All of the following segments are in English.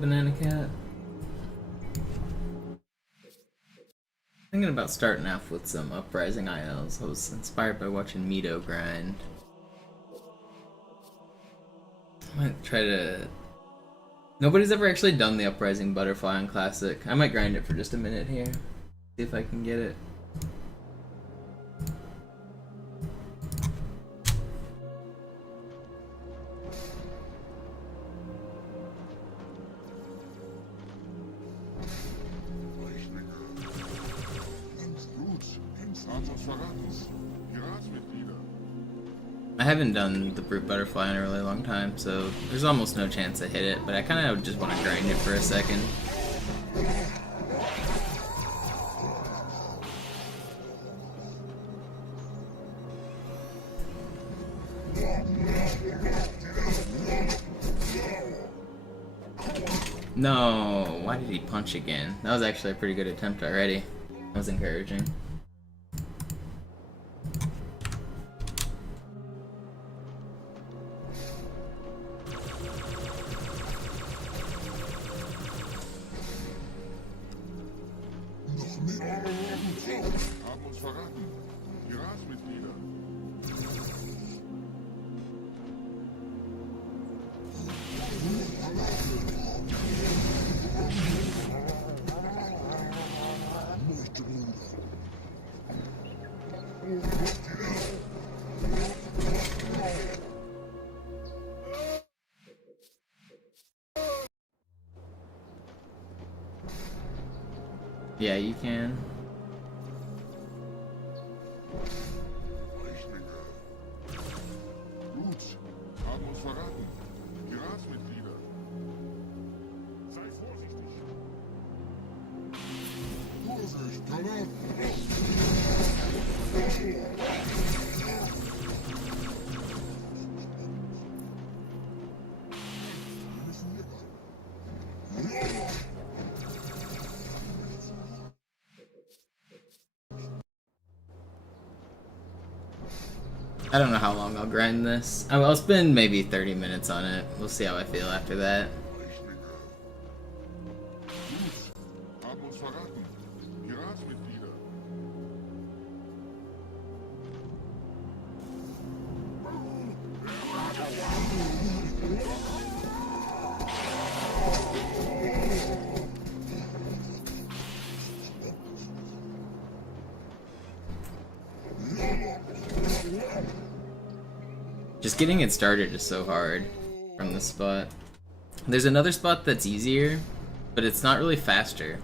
Banana Cat. Thinking about starting off with some Uprising ILs. I was inspired by watching Mito grind. I might try to... Nobody's ever actually done the Uprising Butterfly on Classic. I might grind it for just a minute here. See if I can get it. I haven't done the Brute Butterfly in a really long time, so there's almost no chance I hit it, but I kind of just want to grind it for a second. No, why did he punch again? That was actually a pretty good attempt already. That was encouraging. Yeah, you can. I don't know how long I'll grind this. I'll spend maybe 30 minutes on it. We'll see how I feel after that. Just getting it started is so hard from this spot. There's another spot that's easier, but it's not really faster.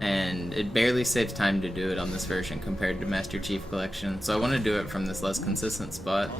And it barely saves time to do it on this version compared to Master Chief Collection, so I want to do it from this less consistent spot.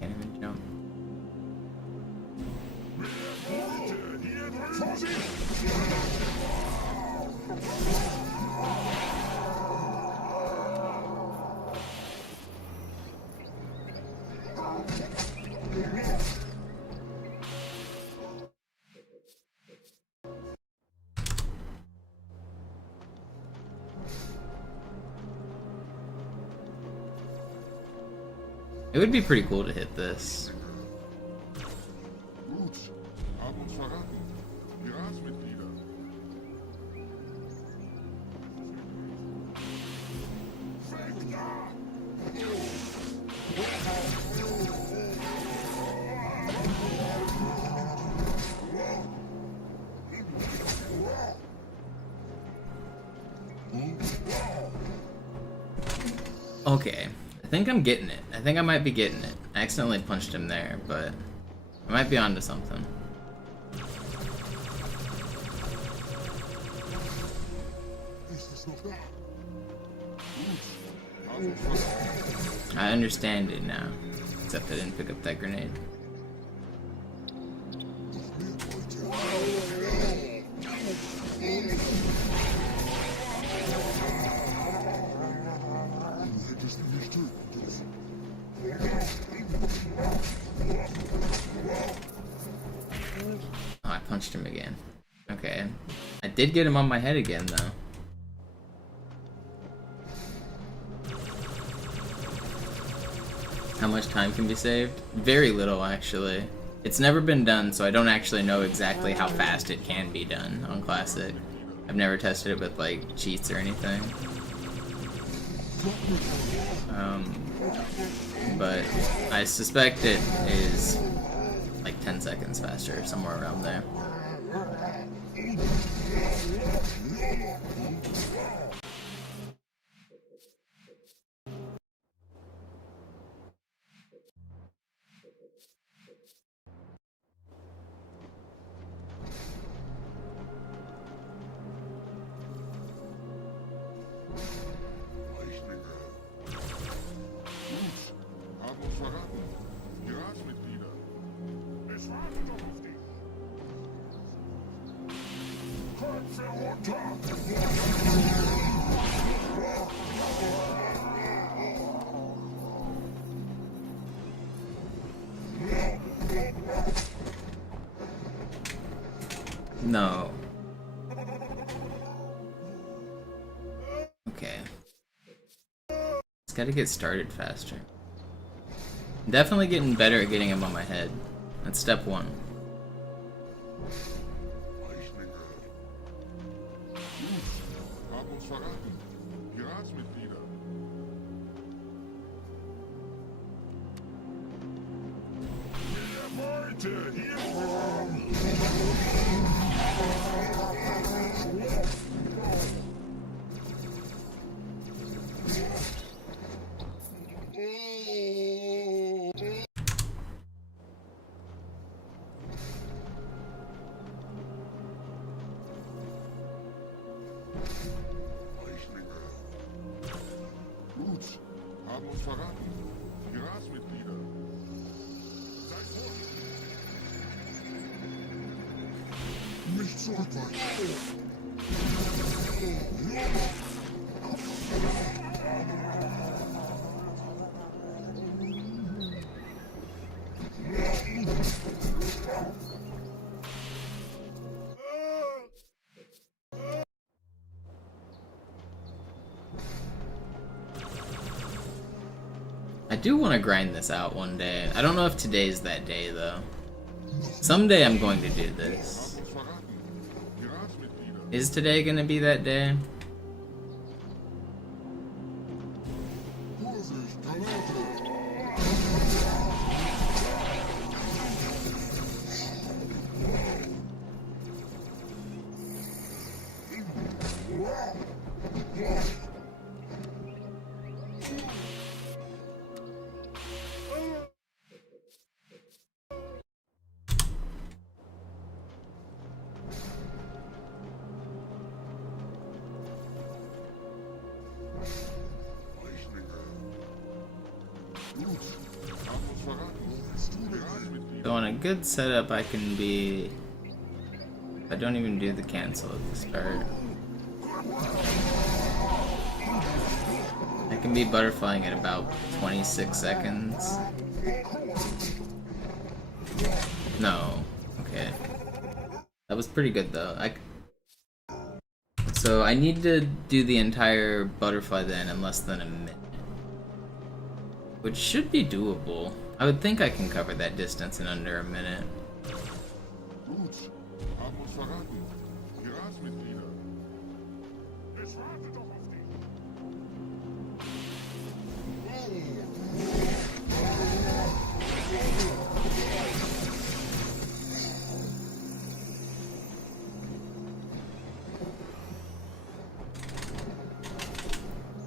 Can't even jump. It would be pretty cool to hit this. Okay, I think I'm getting it. I think I might be getting it. I accidentally punched him there, but I might be onto something. I understand it now. Except I didn't pick up that grenade. Oh, I punched him again. Okay. I did get him on my head again, though. How much time can be saved? Very little, actually. It's never been done, so I don't actually know exactly how fast it can be done on Classic. I've never tested it with, like, cheats or anything. But I suspect it is like 10 seconds faster, somewhere around there. No. Okay. It's gotta get started faster. Definitely getting better at getting him on my head. That's step one. I do want to grind this out one day. I don't know if today's that day, though. Someday I'm going to do this. Is today going to be that day? So on a good setup I can be... I don't even do the cancel at the start. I can be butterflying at about 26 seconds. No. Okay. That was pretty good though. So I need to do the entire butterfly then in less than a minute. Which should be doable. I would think I can cover that distance in under a minute.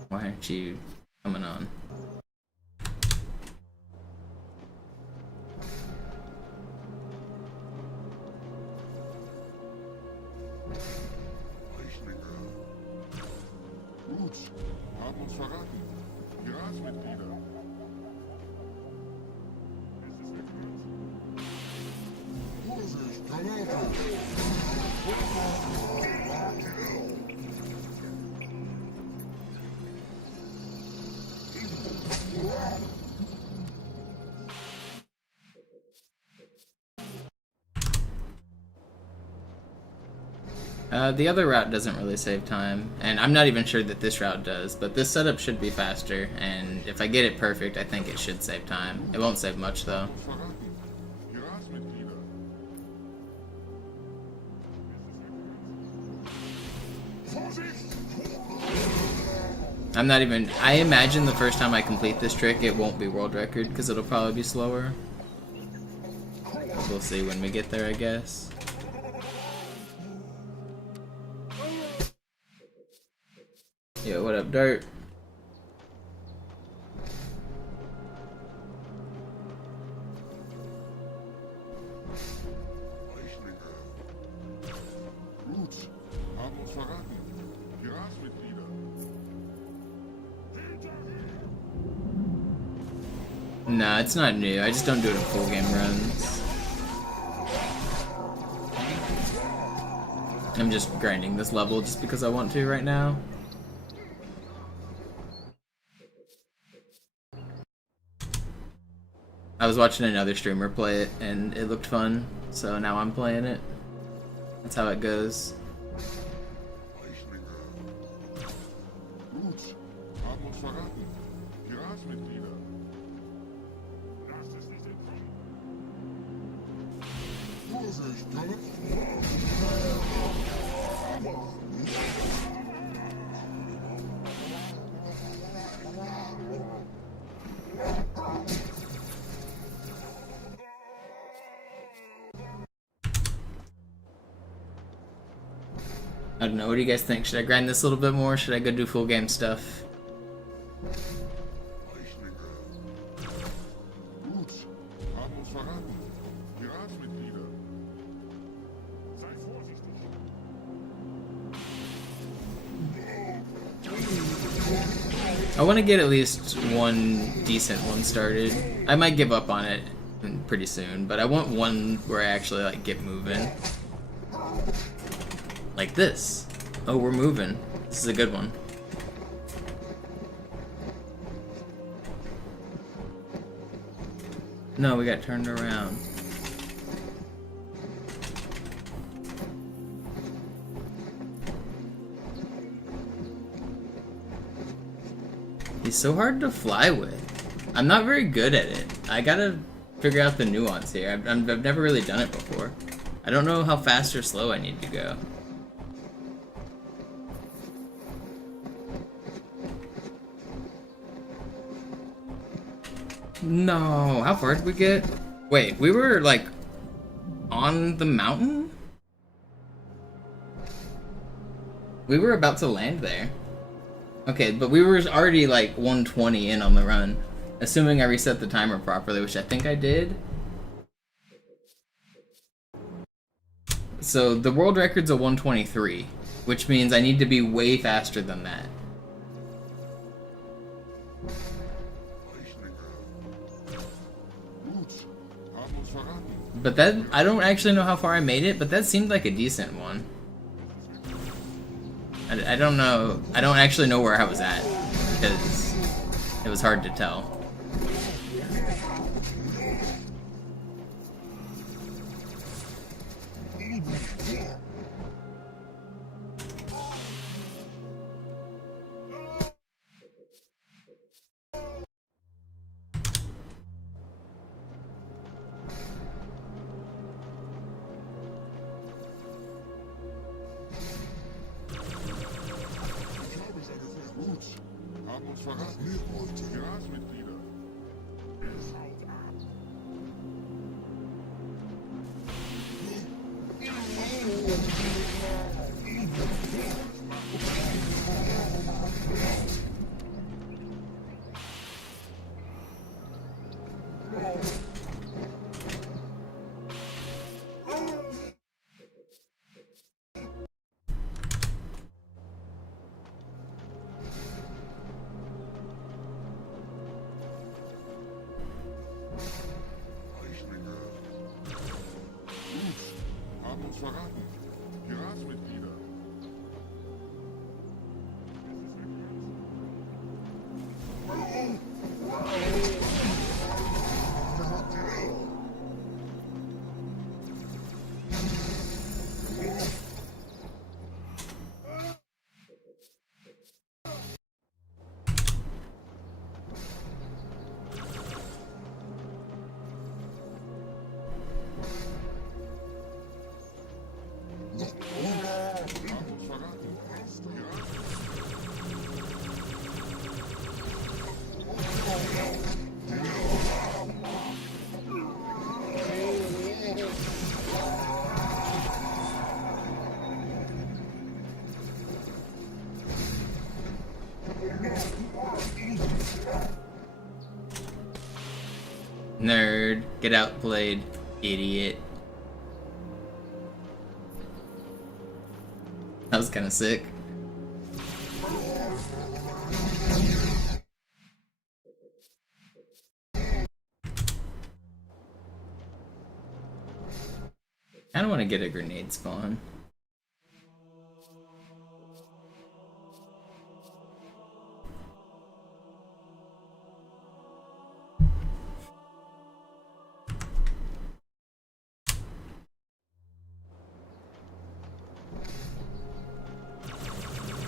Why aren't you coming on? The other route doesn't really save time, and I'm not even sure that this route does, but this setup should be faster, and if I get it perfect, I think it should save time. It won't save much, though. I imagine the first time I complete this trick, it won't be world record, because it'll probably be slower. We'll see when we get there, I guess. Yo, what up, Dirt? Nah, it's not new. I just don't do it in full game runs. I'm just grinding this level just because I want to right now. I was watching another streamer play it and it looked fun, so now I'm playing it. That's how it goes. I don't know, what do you guys think? Should I grind this a little bit more? Should I go do full game stuff? I want to get at least one decent one started. I might give up on it pretty soon, but I want one where I actually like get moving. Like this. Oh, we're moving. This is a good one. No, we got turned around. He's so hard to fly with. I'm not very good at it. I gotta figure out the nuance here. I've never really done it before. I don't know how fast or slow I need to go. No, how far did we get? Wait, we were like on the mountain? We were about to land there. Okay, but we were already like 120 in on the run. Assuming I reset the timer properly, which I think I did. So the world record's a 123, which means I need to be way faster than that. But that, I don't actually know how far I made it, but that seemed like a decent one. I don't know, I don't actually know where I was at, because it was hard to tell. Nerd. Get outplayed. Idiot. That was kind of sick. I don't want to get a grenade spawn.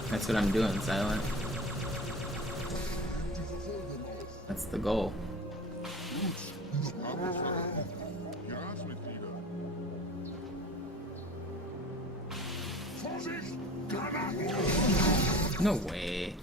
That's what I'm doing, Silent. That's the goal. No way.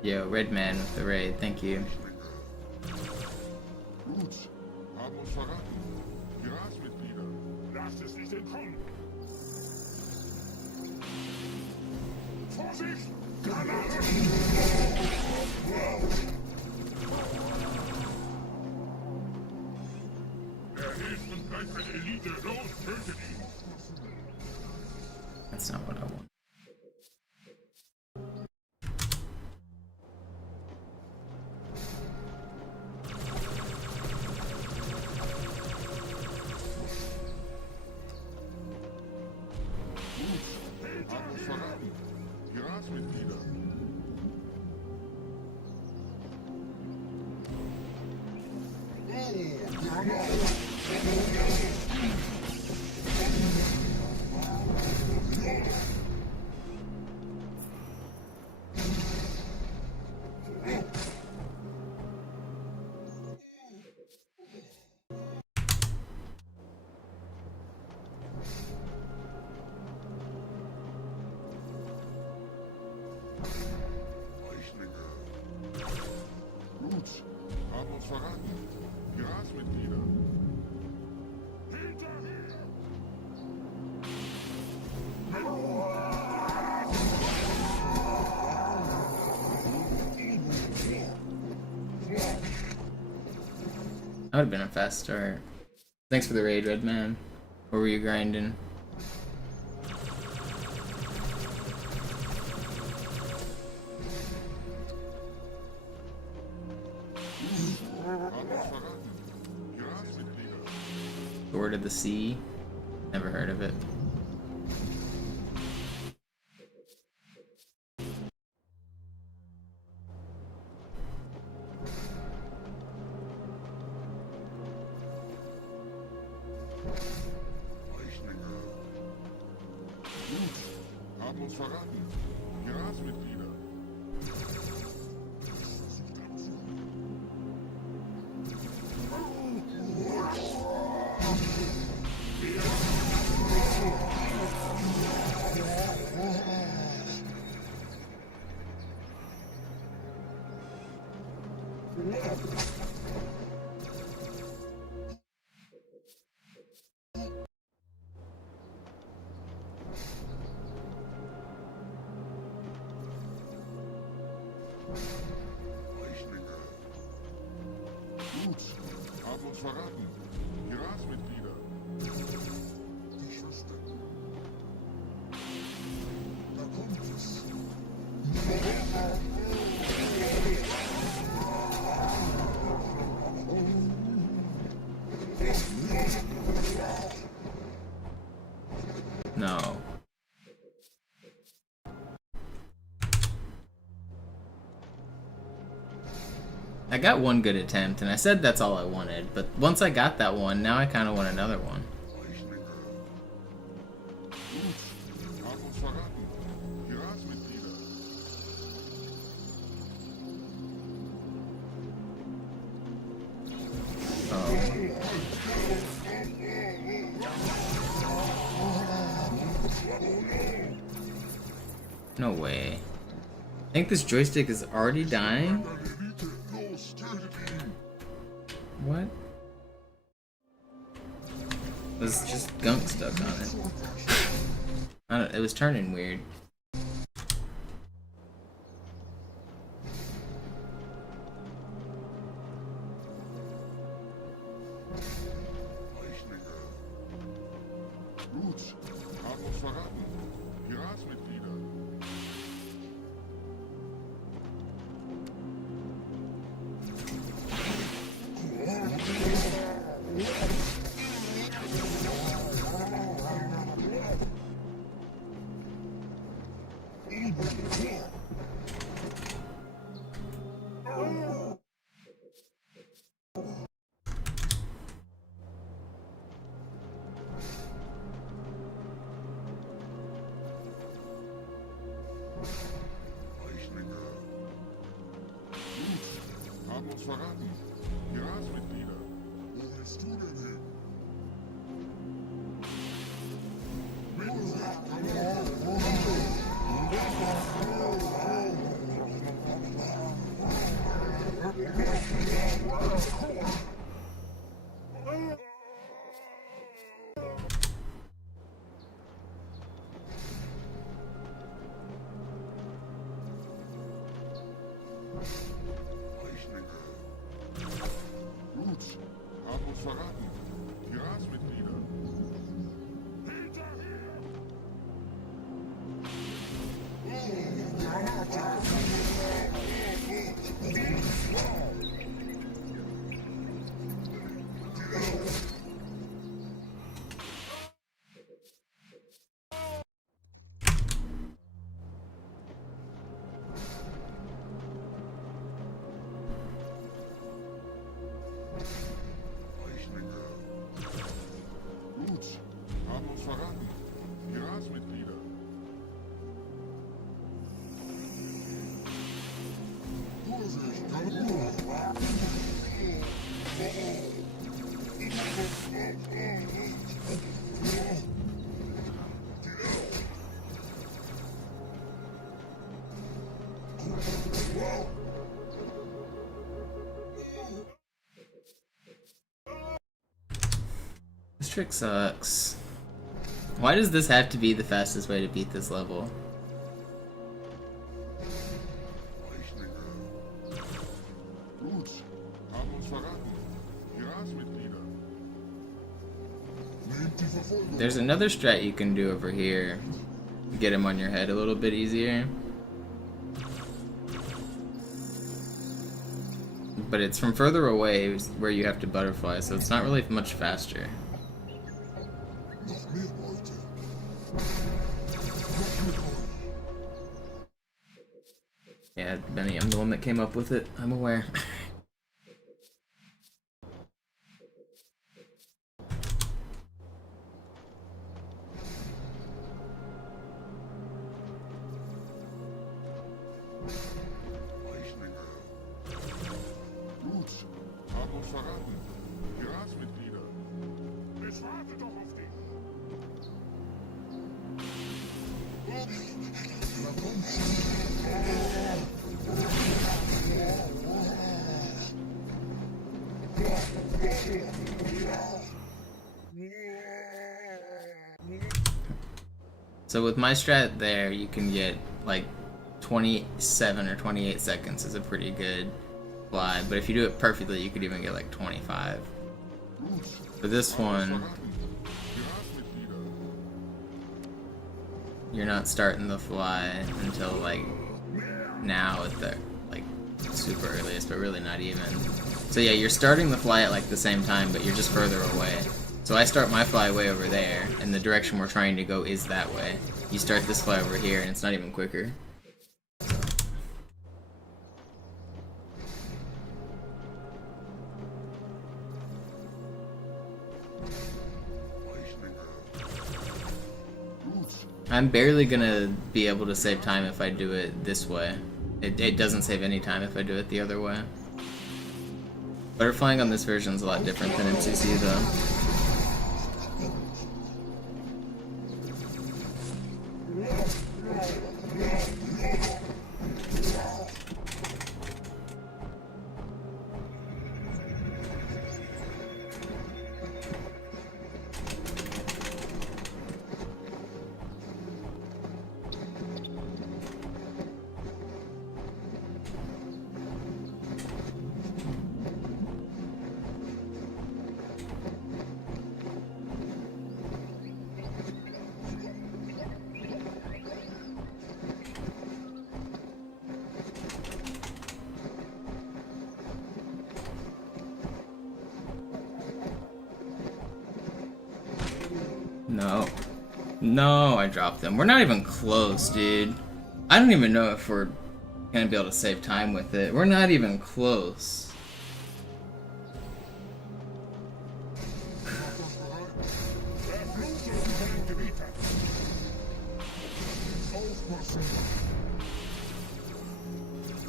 Yo, Red Man with the raid, thank you. That's not what I want. That would have been a fast start. Thanks for the raid, Red Man. Or were you grinding? Sword of the Sea? Never heard of it. Gut, haben uns verraten. Die Ratsmitglieder. Die Schwester. Da kommt es. No. I got one good attempt, and I said that's all I wanted, but once I got that one, now I kind of want another one. No way. I think this joystick is already dying? What? There's just gunk stuck on it. I don't, it was turning weird. Verraten. Die Ratsmitglieder. Wo willst du denn hin? Verraten. Die Ratsmitglieder. Haben uns verraten. Die Ratsmitglieder. This trick sucks. Why does this have to be the fastest way to beat this level? There's another strat you can do over here to get him on your head a little bit easier. But it's from further away where you have to butterfly, so it's not really much faster. Yeah, Benny, I'm the one that came up with it. I'm aware. So with my strat there, you can get like 27 or 28 seconds is a pretty good fly, but if you do it perfectly, you could even get like 25. For this one, you're not starting the fly until like now at the like super earliest, but really not even. So yeah, you're starting the fly at like the same time, but you're just further away. So I start my fly way over there, and the direction we're trying to go is that way. You start this fly over here, and it's not even quicker. I'm barely gonna be able to save time if I do it this way. It doesn't save any time if I do it the other way. Butterflying on this version is a lot different than MCC though. No. No, I dropped them. We're not even close, dude. I don't even know if we're gonna be able to save time with it. We're not even close.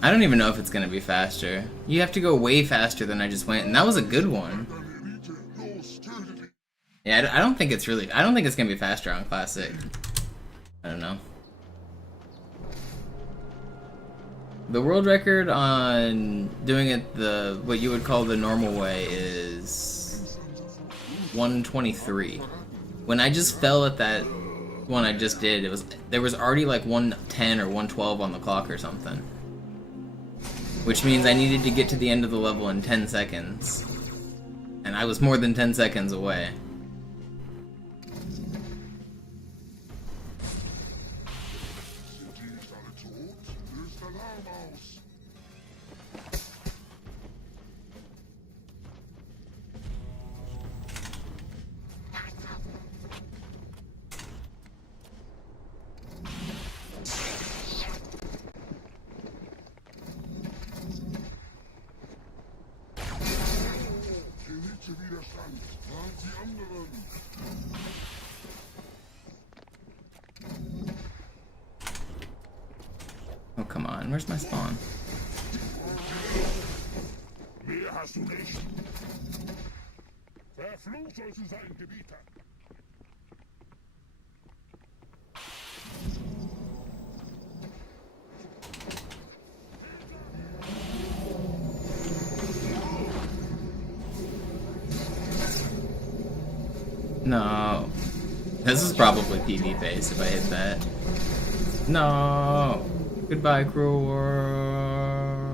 I don't even know if it's gonna be faster. You have to go way faster than I just went, and that was a good one. Yeah, I don't think it's really. I don't think it's gonna be faster on Classic. I don't know. The world record on doing it the what you would call the normal way is 123. When I just fell at that one I just did, there was already like 110 or 112 on the clock or something. Which means I needed to get to the end of the level in 10 seconds. And I was more than 10 seconds away. Oh, come on. Where's my spawn? Mehr hast du nicht. Verflucht sollst du sein, Gebieter. No. This is probably PV phase if I hit that. No. Goodbye, cruel world.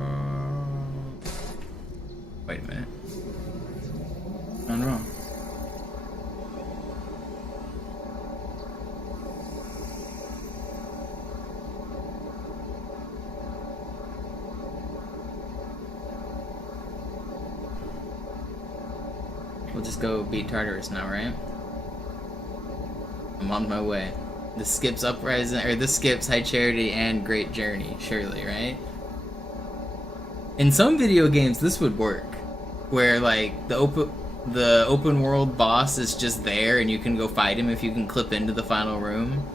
Wait a minute. I'm wrong. We'll just go beat Tartarus now, right? I'm on my way. This skips Uprising, or this skips High Charity and Great Journey, surely, right? In some video games, this would work, where like the open world boss is just there, and you can go fight him if you can clip into the final room.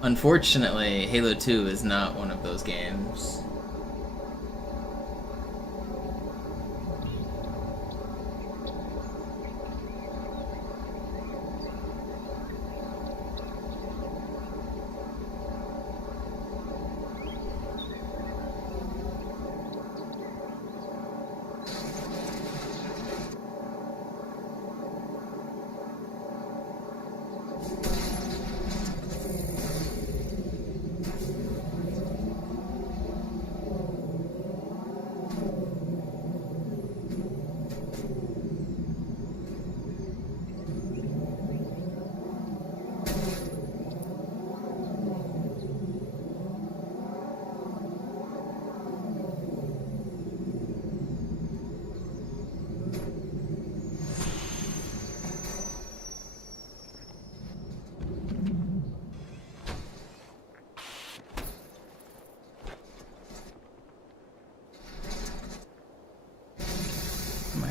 Unfortunately, Halo 2 is not one of those games.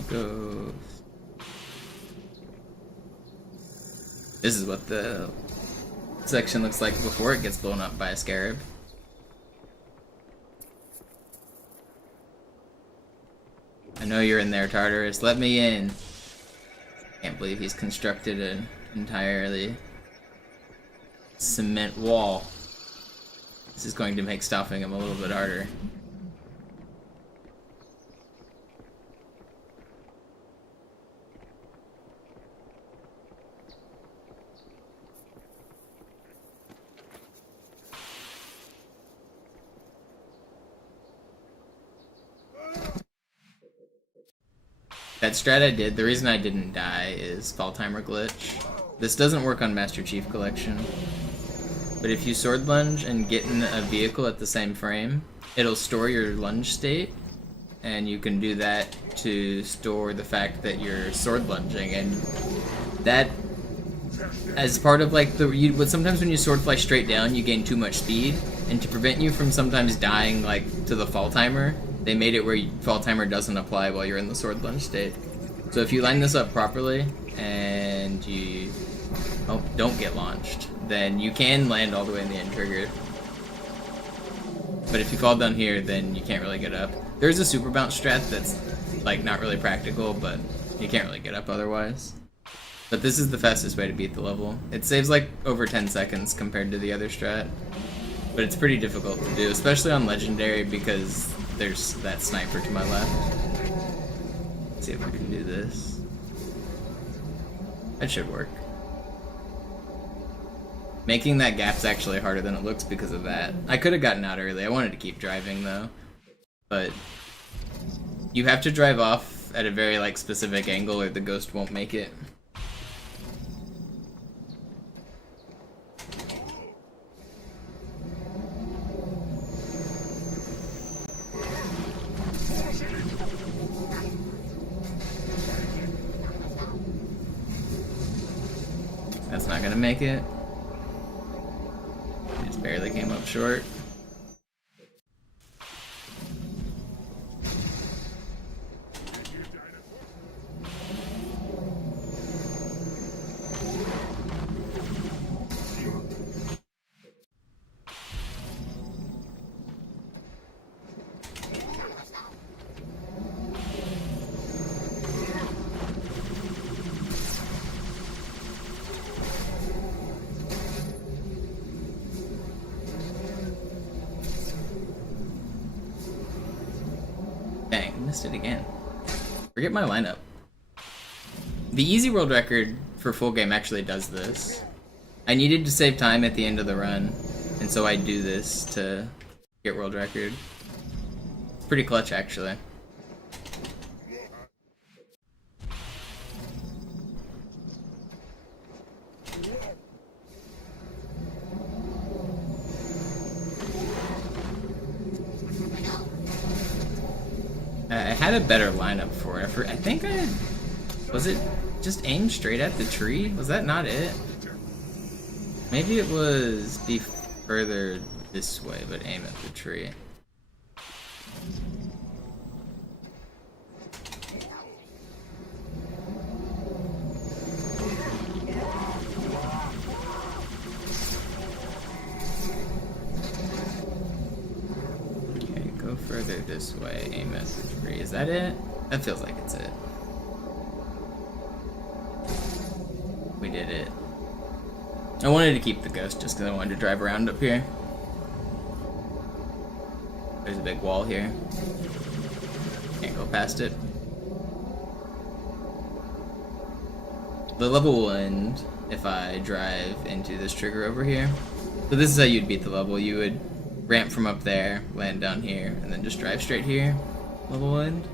go. This is what the section looks like before it gets blown up by a scarab. I know you're in there, Tartarus. Let me in. Can't believe he's constructed an entirely cement wall. This is going to make stopping him a little bit harder. That strat I did, the reason I didn't die is fall timer glitch. This doesn't work on Master Chief Collection, but if you sword lunge and get in a vehicle at the same frame, it'll store your lunge state, and you can do that to store the fact that you're sword lunging, and that, as part of like but sometimes when you sword fly straight down, you gain too much speed, and to prevent you from sometimes dying like to the fall timer, they made it where fall timer doesn't apply while you're in the sword lunge state. So if you line this up properly and you don't get launched, then you can land all the way in the end trigger. But if you fall down here, then you can't really get up. There's a super bounce strat that's like not really practical, but you can't really get up otherwise. But this is the fastest way to beat the level. It saves like over 10 seconds compared to the other strat, but it's pretty difficult to do, especially on legendary because there's that sniper to my left. Let's see if we can do this. That should work. Making that gap's actually harder than it looks because of that. I could have gotten out early. I wanted to keep driving though, but you have to drive off at a very like specific angle or the ghost won't make it. That's not gonna make it. He just barely came up short. Dang, missed it again. Forget my lineup. The easy world record for full game actually does this. I needed to save time at the end of the run, and so I do this to get world record. It's pretty clutch actually. I had a better lineup for it. I think was it just aim straight at the tree? Was that not it? Maybe it was be further this way, but aim at the tree. Go further this way, aim at the tree. Is that it? That feels like it's it. We did it. I wanted to keep the ghost just because I wanted to drive around up here. There's a big wall here. Can't go past it. The level will end if I drive into this trigger over here. So this is how you'd beat the level. You would ramp from up there, land down here, and then just drive straight here. Level will end.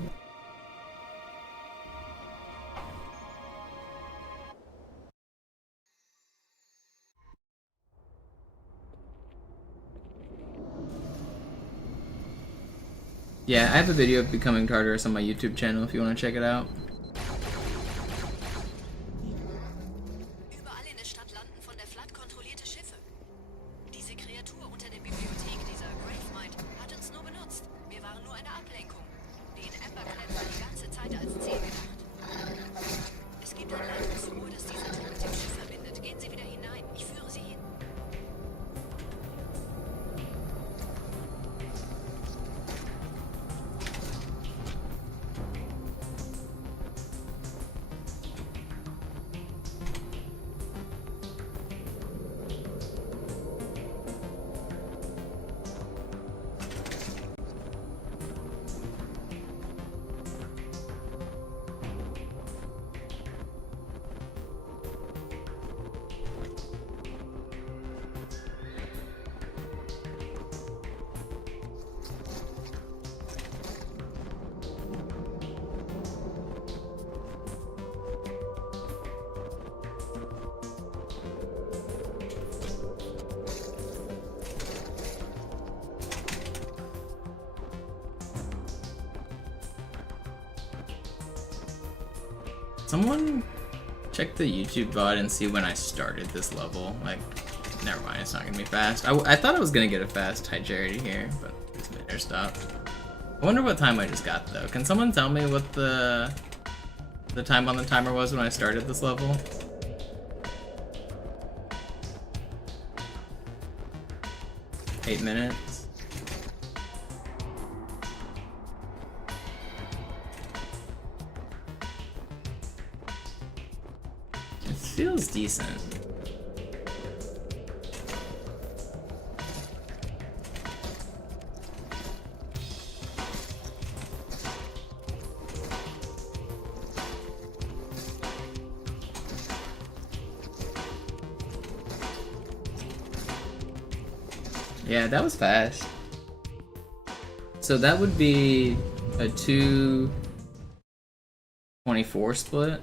Yeah, I have a video of becoming Tartarus on my YouTube channel if you want to check it out. Überall in der Stadt landen von der Flood kontrollierte Schiffe. Diese Kreatur unter der Bibliothek, dieser Gravemind, hat uns nur benutzt. Wir waren nur eine Ablenkung. Den Emberclap war die ganze Zeit als Ziel gedacht. Someone check the YouTube bot and see when I started this level. Like, never mind, it's not gonna be fast. I thought I was gonna get a fast high charity here, but it's been air stop. I wonder what time I just got though. Can someone tell me what the time on the timer was when I started this level? Eight minutes. It feels decent. Yeah, that was fast. So that would be a 2:24 split,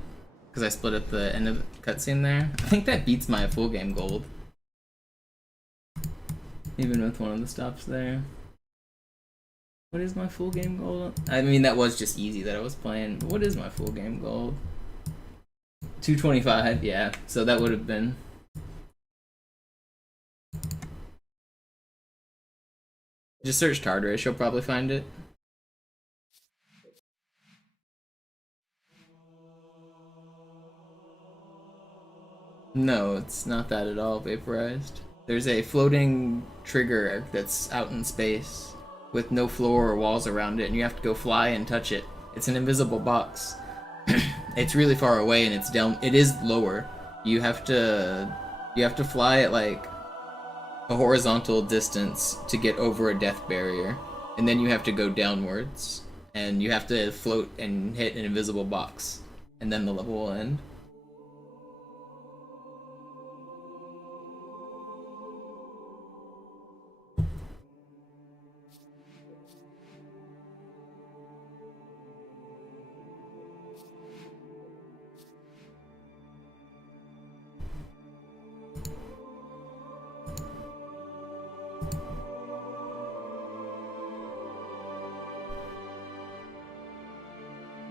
because I split at the end of the cutscene there. I think that beats my full game gold, even with one of the stops there. What is my full game gold? I mean, that was just easy that I was playing, but what is my full game gold? 225, yeah, so that would have been... Just search Tartarus, you'll probably find it. No, it's not that at all, vaporized. There's a floating trigger that's out in space with no floor or walls around it, and you have to go fly and touch it. It's an invisible box. It's really far away and it's down. It is lower. You have to fly at like a horizontal distance to get over a death barrier, and then you have to go downwards, and you have to float and hit an invisible box, and then the level will end.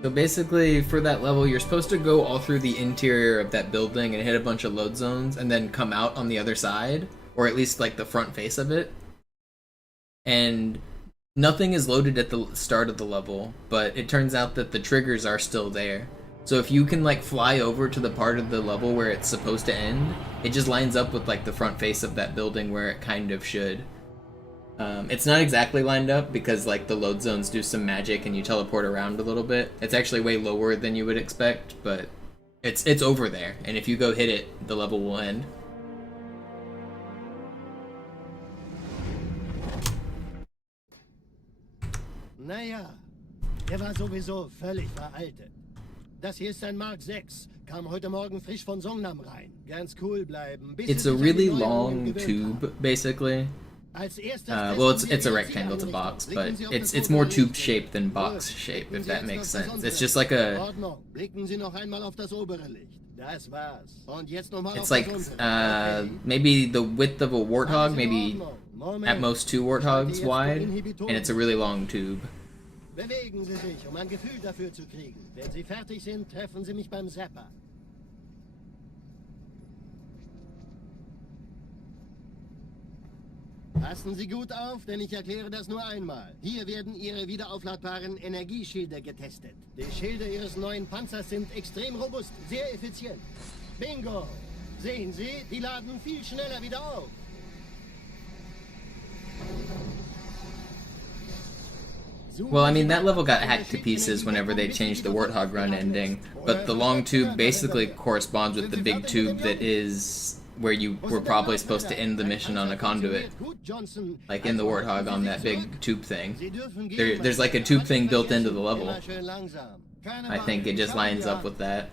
So basically, for that level, you're supposed to go all through the interior of that building and hit a bunch of load zones, and then come out on the other side, or at least like the front face of it. And nothing is loaded at the start of the level, but it turns out that the triggers are still there. So if you can like fly over to the part of the level where it's supposed to end, it just lines up with like the front face of that building where it kind of should. It's not exactly lined up because like the load zones do some magic and you teleport around a little bit. It's actually way lower than you would expect, but it's over there, and if you go hit it, the level will end. Naja, der war sowieso völlig veraltet. Das hier ist ein Mark 6. Kam heute Morgen frisch von Songnam rein. Ganz cool bleiben. It's a really long tube, basically. Well, it's a rectangle, it's a box, but it's more tube shaped than box shape, if that makes sense. It's just like a... It's like, maybe the width of a warthog, maybe at most 2 warthogs wide, and it's a really long tube. Bewegen Sie sich, ein Gefühl dafür zu kriegen. Wenn Sie fertig sind, treffen Sie mich beim Zapper. Passen Sie gut auf, denn ich erkläre das nur einmal. Hier werden Ihre wiederaufladbaren Energieschilde getestet. Die Schilde Ihres neuen Panzers sind extrem robust, sehr effizient. Bingo! Sehen Sie, die laden viel schneller wieder auf. Well, I mean, that level got hacked to pieces whenever they changed the Warthog run ending, but the long tube basically corresponds with the big tube that is where you were probably supposed to end the mission on a conduit. Like in the Warthog on that big tube thing. There's like a tube thing built into the level. I think it just lines up with that.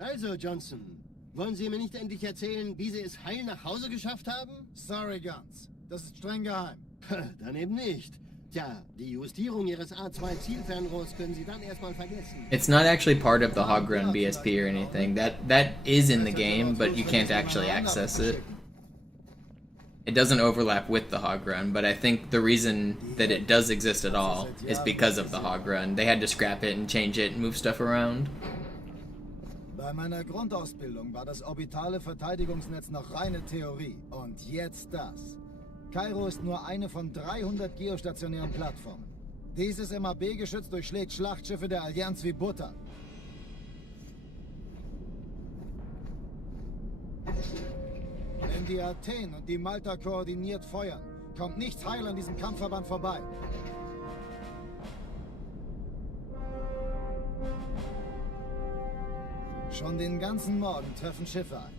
Also, Johnson, wollen Sie mir nicht endlich erzählen, wie Sie es heil nach Hause geschafft haben? Sorry, Guns. Das ist streng geheim. Dann eben nicht. Tja, die Justierung Ihres A2-Zielfernrohrs können Sie dann erstmal vergessen. It's not actually part of the hog run BSP or anything. That is in the game, but you can't actually access it. It doesn't overlap with the hog run, but I think the reason that it does exist at all is because of the hog run. They had to scrap it and change it and move stuff around. Bei meiner Grundausbildung war das orbitale Verteidigungsnetz noch reine Theorie. Und jetzt das. Kairo ist nur eine von 300 geostationären Plattformen. Dieses MAB-Geschütz durchschlägt Schlachtschiffe der Allianz wie Butter. Wenn die Athen und die Malta koordiniert feuern, kommt nichts heil an diesem Kampfverband vorbei. Schon den ganzen Morgen treffen Schiffe ein.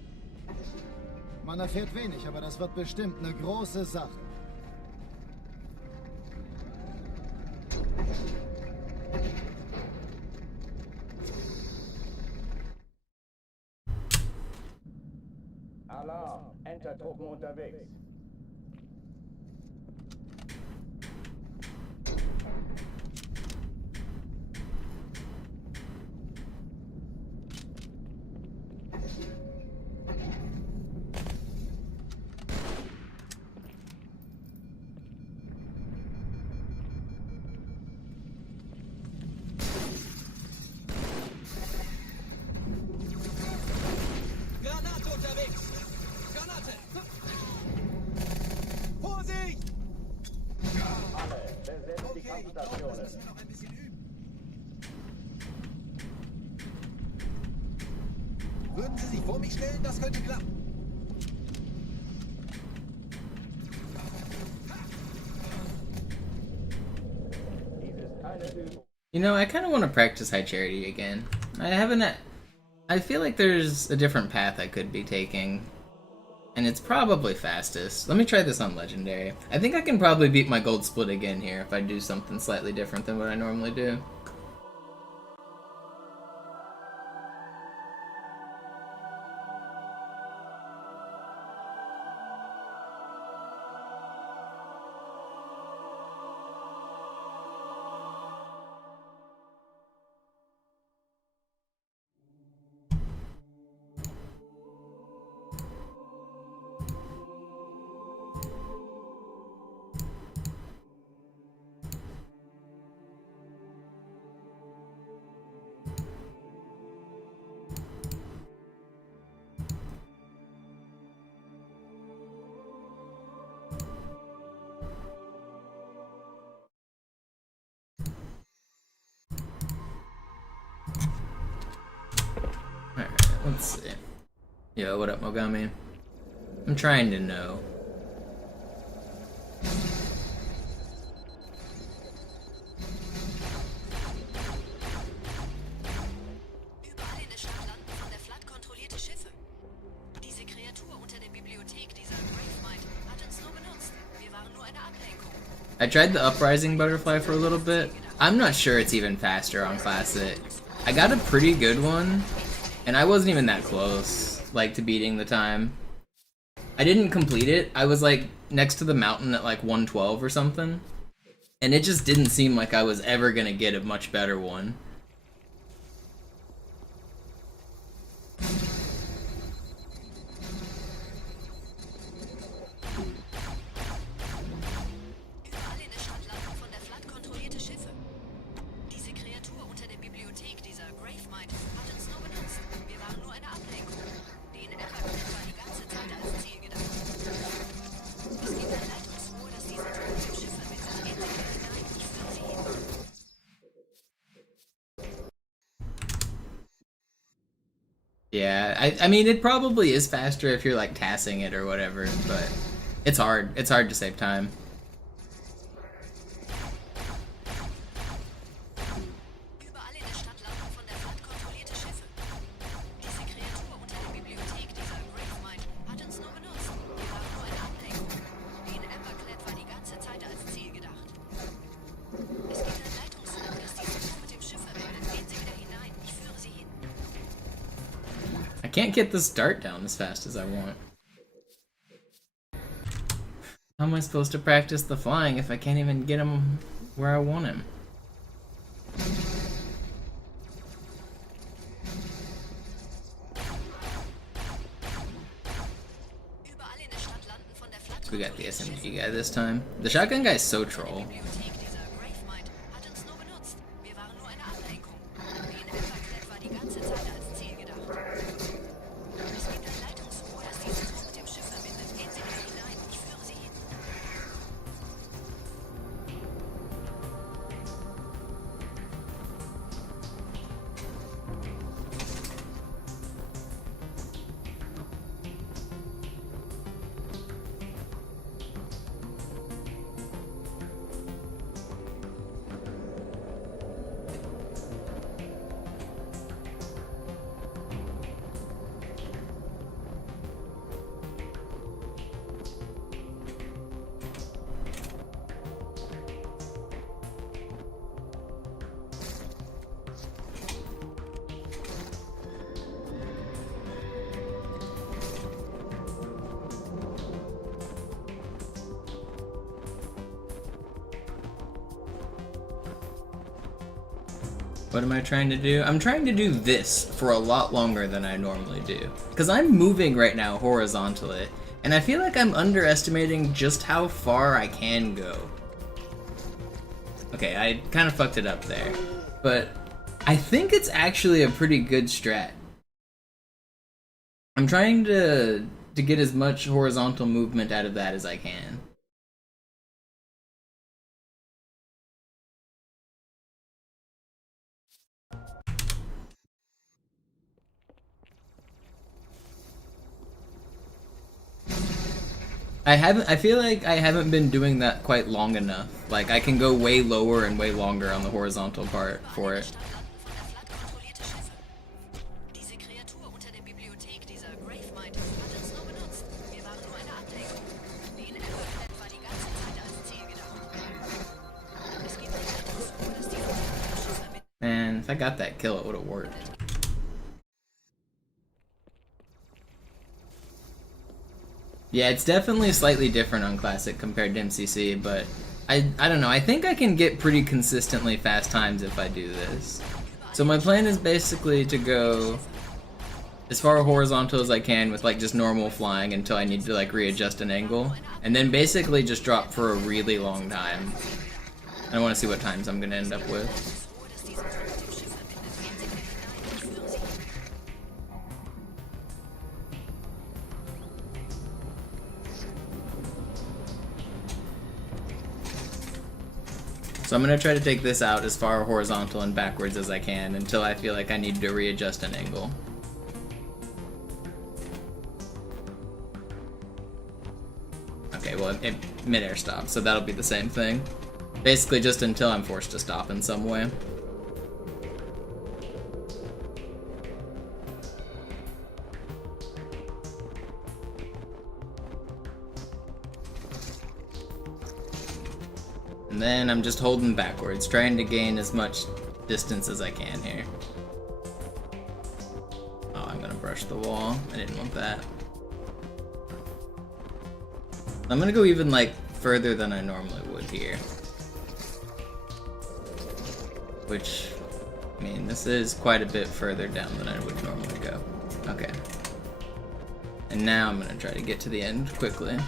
Man erfährt wenig, aber das wird bestimmt eine große Sache. Alarm! Entertruppen unterwegs. Granate unterwegs! Granate! Vorsicht! Alle, besetzt die Okay, ich glaube, das Kampfstationen. müssen wir noch ein bisschen üben. Würden Sie sich vor mich stellen? Das könnte klappen. Dies ist keine Übung. You know, I kind of want to practice High Charity again. I haven't... I feel like there's a different path I could be taking. And it's probably fastest. Let me try this on Legendary. I think I can probably beat my gold split again here if I do something slightly different than what I normally do. Alright, let's see. Yo, what up, Mogami? I'm trying to know. Überall in der Stadt landen von der Flood kontrollierte Schiffe. Diese Kreatur unter der Bibliothek, dieser Gravemind, hat uns nur benutzt. Wir waren nur eine Ablenkung. I tried the Uprising butterfly for a little bit. I'm not sure it's even faster on Classic. I got a pretty good one, and I wasn't even that close, like, to beating the time. I didn't complete it. I was, like, next to the mountain at, like, 112 or something. And it just didn't seem like I was ever gonna get a much better one. Überall in der Stadt landen von der Flood kontrollierte Schiffe. Diese Kreatur unter der Bibliothek, dieser Gravemind, hat uns nur benutzt. Wir waren nur eine Ablenkung. Den Evergreen war die ganze Zeit als Ziel gedacht. Es gibt ein Leitungsrohr, das diesen Turm zum Schiff verbindet. Gehen Sie bitte hinein, ich führe Sie hin. Yeah, I mean, it probably is faster if you're, like, tassing it or whatever, but it's hard. It's hard to save time. Überall in der Stadt landen von der Flood kontrollierte Schiffe. Diese Kreatur unter der Bibliothek, dieser Gravemind, hat uns nur benutzt. Wir waren nur eine Ablenkung. Den Everclad war die ganze Zeit als Ziel gedacht. Es gibt ein Leitungsrohr, das diesen Turm mit dem Schiff verbindet. Gehen Sie wieder hinein, ich führe Sie hin. I can't get this dart down as fast as I want. How am I supposed to practice the flying if I can't even get him where I want him? Überall in der Stadt landen von der Flood We got the SMG guy this time. The shotgun guy's so troll. Bibliothek dieser Gravemind hat uns nur benutzt. Wir waren nur eine Ablenkung. Die in Everclad war die ganze Zeit als Ziel gedacht. Es gibt ein Leitungsrohr, das diesen Turm mit dem Schiff verbindet. Gehen Sie bitte hinein. Ich führe Sie hin. What am I trying to do? I'm trying to do this for a lot longer than I normally do. Because I'm moving right now horizontally, and I feel like I'm underestimating just how far I can go. Okay, I kind of fucked it up there. But I think it's actually a pretty good strat. I'm trying to get as much horizontal movement out of that as I can. I feel like I haven't been doing that quite long enough. Like, I can go way lower and way longer on the horizontal part for it. Kontrollierte Schiffe. Diese Kreatur unter der Bibliothek dieser Gravemind hat uns nur benutzt. Wir waren nur eine Ablenkung. Die in Everclad war die ganze Zeit als Ziel gedacht. Es gibt ein Leitungsrohr, das diesen Turm mit dem Schiff verbindet. Man, if I got that kill, it would have worked. Yeah, it's definitely slightly different on Classic compared to MCC, but I don't know, I think I can get pretty consistently fast times if I do this. So my plan is basically to go as far horizontal as I can with like just normal flying until I need to like readjust an angle, and then basically just drop for a really long time. I want to see what times I'm gonna end up with. Rohr, das diesen Turm mit dem Schiff verbindet. Gehen Sie bitte hinein. Ich führe Sie hin. So I'm gonna try to take this out as far horizontal and backwards as I can until I feel like I need to readjust an angle. Okay, well, it mid-air stopped, so that'll be the same thing. Basically just until I'm forced to stop in some way. And then I'm just holding backwards, trying to gain as much distance as I can here. Oh, I'm gonna brush the wall. I didn't want that. I'm gonna go even like further than I normally would here. Which, I mean, this is quite a bit further down than I would normally go. Okay. And now I'm gonna try to get to the end quickly.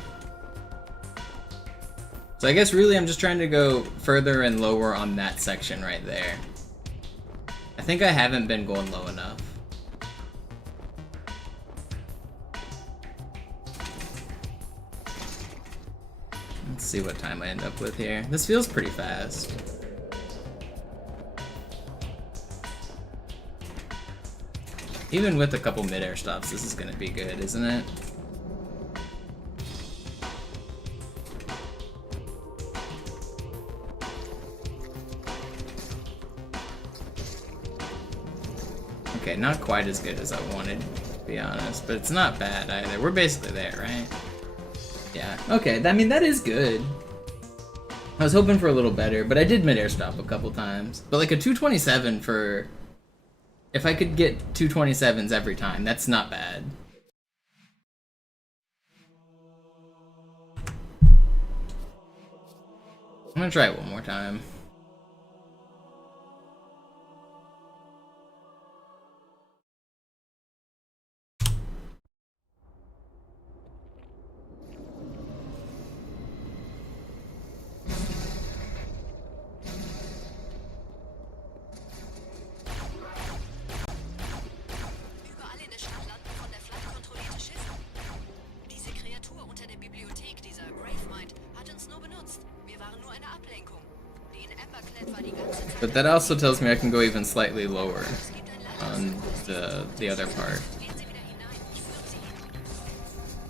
So I guess really I'm just trying to go further and lower on that section right there. I think I haven't been going low enough. Let's see what time I end up with here. This feels pretty fast. Even with a couple mid-air stops, this is gonna be good, isn't it? Okay, not quite as good as I wanted, to be honest, but it's not bad either. We're basically there, right? Yeah, okay, I mean, that is good. I was hoping for a little better, but I did mid-air stop a couple times. But like a 227 for... If I could get 227s every time, that's not bad. I'm gonna try it one more time. But that also tells me I can go even slightly lower on the other part.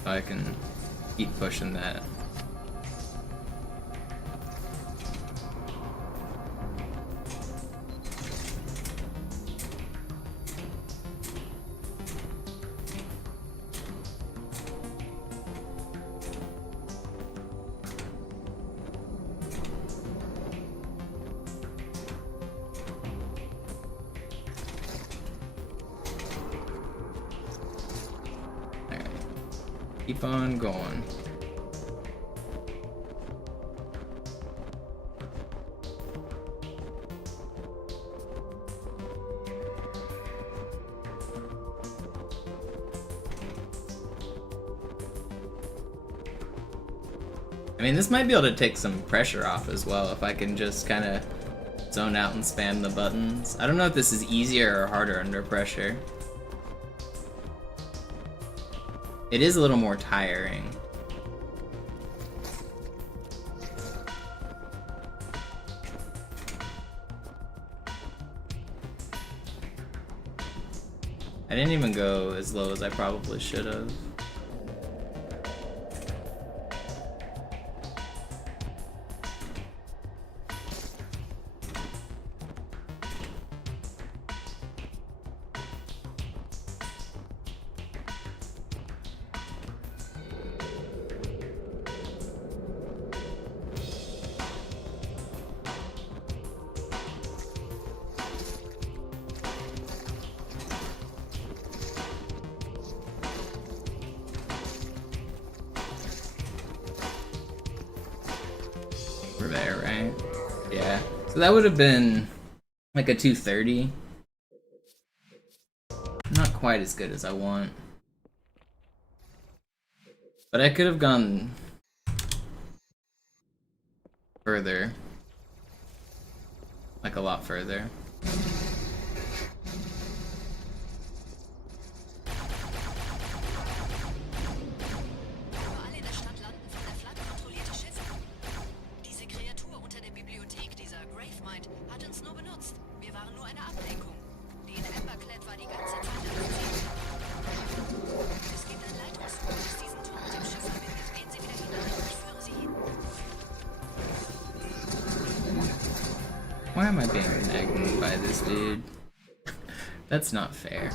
So I can keep pushing that. Keep on going. I mean, this might be able to take some pressure off as well if I can just kind of zone out and spam the buttons. I don't know if this is easier or harder under pressure. It is a little more tiring. I didn't even go as low as I probably should have. We're there, right? Yeah. So that would have been like a 230. Not quite as good as I want. But I could have gone further. Like a lot further. Überall in der Stadt landen von der Flood kontrollierte Schiffe. Diese Kreatur unter der Bibliothek, dieser Gravemind, hat uns nur benutzt. Wir waren nur eine Ablenkung. Die in Emberclad war die ganze Zeit am Ziel. Es gibt ein Leitungsrohr, das diesen Turm mit dem Schiff verbindet. Gehen Sie wieder hinein, ich führe Sie hin. Why am I being nagged by this dude? That's not fair.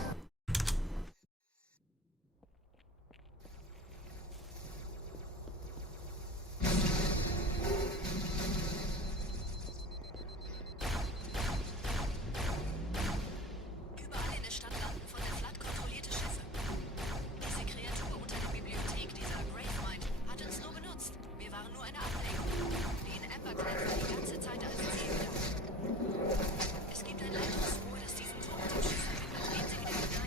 Überall in der Stadt landen von der Flood kontrollierte Schiffe. Diese Kreatur unter der Bibliothek, dieser Gravemind, hat uns nur benutzt. Wir waren nur eine Ablenkung. Die in Emberclad war die ganze Zeit als Ziel da. Es gibt ein Leitungsrohr, das diesen Turm mit dem Schiff verbindet. Gehen Sie wieder hinein.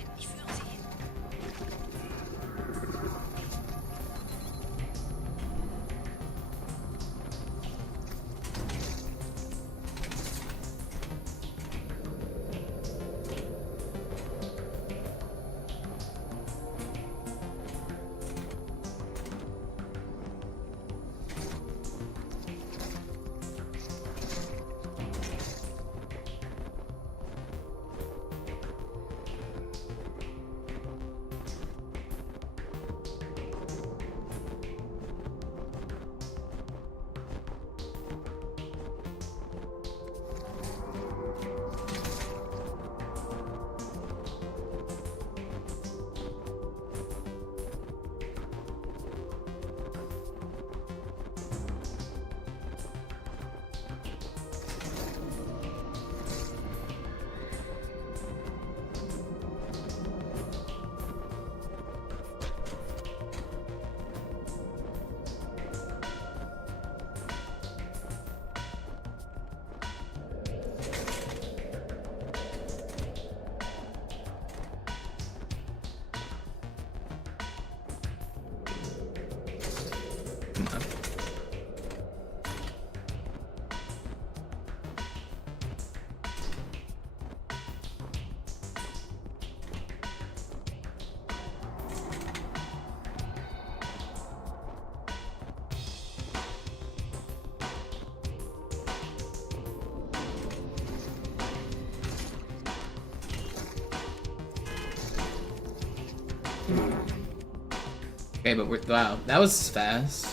Okay, but wow, that was fast.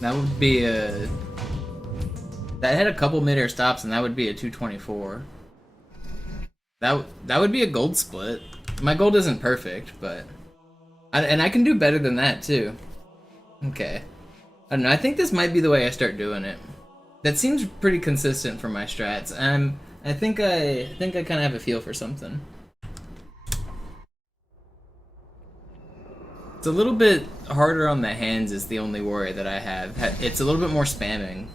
That would be a... That had a couple mid-air stops, and that would be a 224. That would be a gold split. My gold isn't perfect, but... and I can do better than that, too. Okay. I don't know, I think this might be the way I start doing it. That seems pretty consistent for my strats. I think I kind of have a feel for something. It's a little bit harder on the hands is the only worry that I have. It's a little bit more spamming.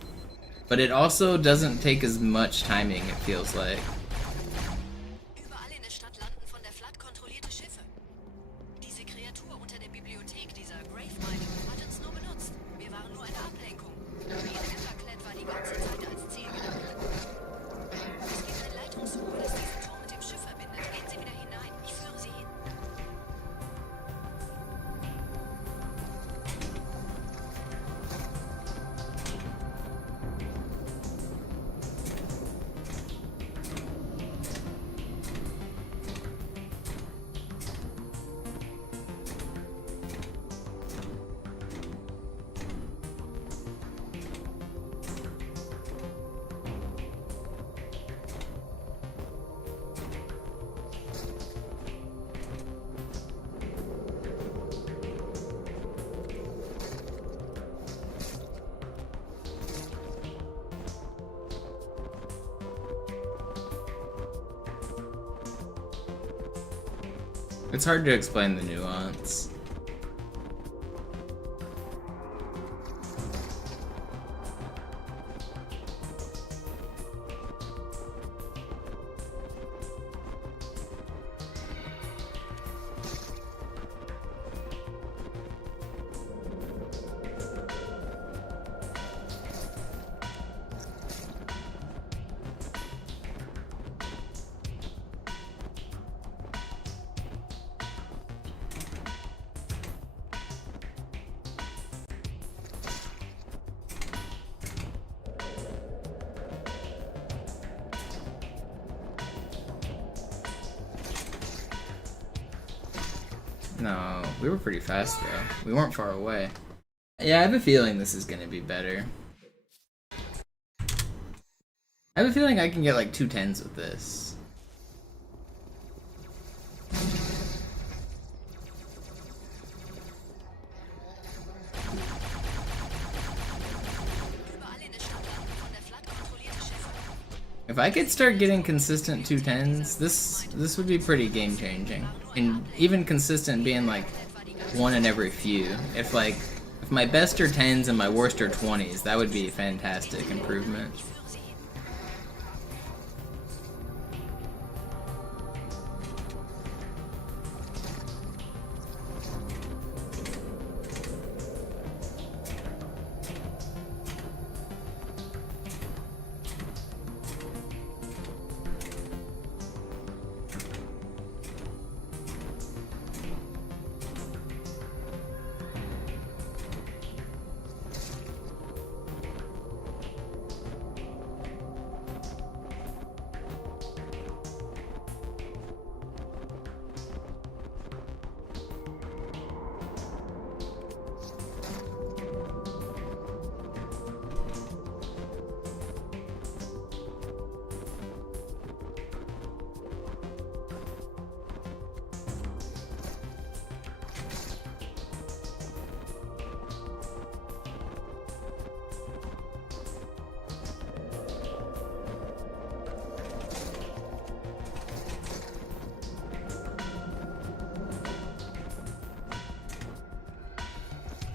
But it also doesn't take as much timing, it feels like. Überall in der Stadt landen von der Flood kontrollierte Schiffe. Diese Kreatur unter der Bibliothek, dieser Gravemind, hat uns nur benutzt. Wir waren nur eine Ablenkung. Die Emberclad war die ganze Zeit als Ziel gedacht. Es gibt ein Leitungsrohr, das diesen Turm mit dem Schiff verbindet. Gehen Sie wieder hinein. Ich führe Sie hin. It's hard to explain the nuance. No, we were pretty fast though. We weren't far away. Yeah, I have a feeling this is gonna be better. I have a feeling I can get like 210s with this. If I could start getting consistent 210s, this would be pretty game changing. And even consistent being like one in every few. If my best are 10s and my worst are 20s, that would be a fantastic improvement.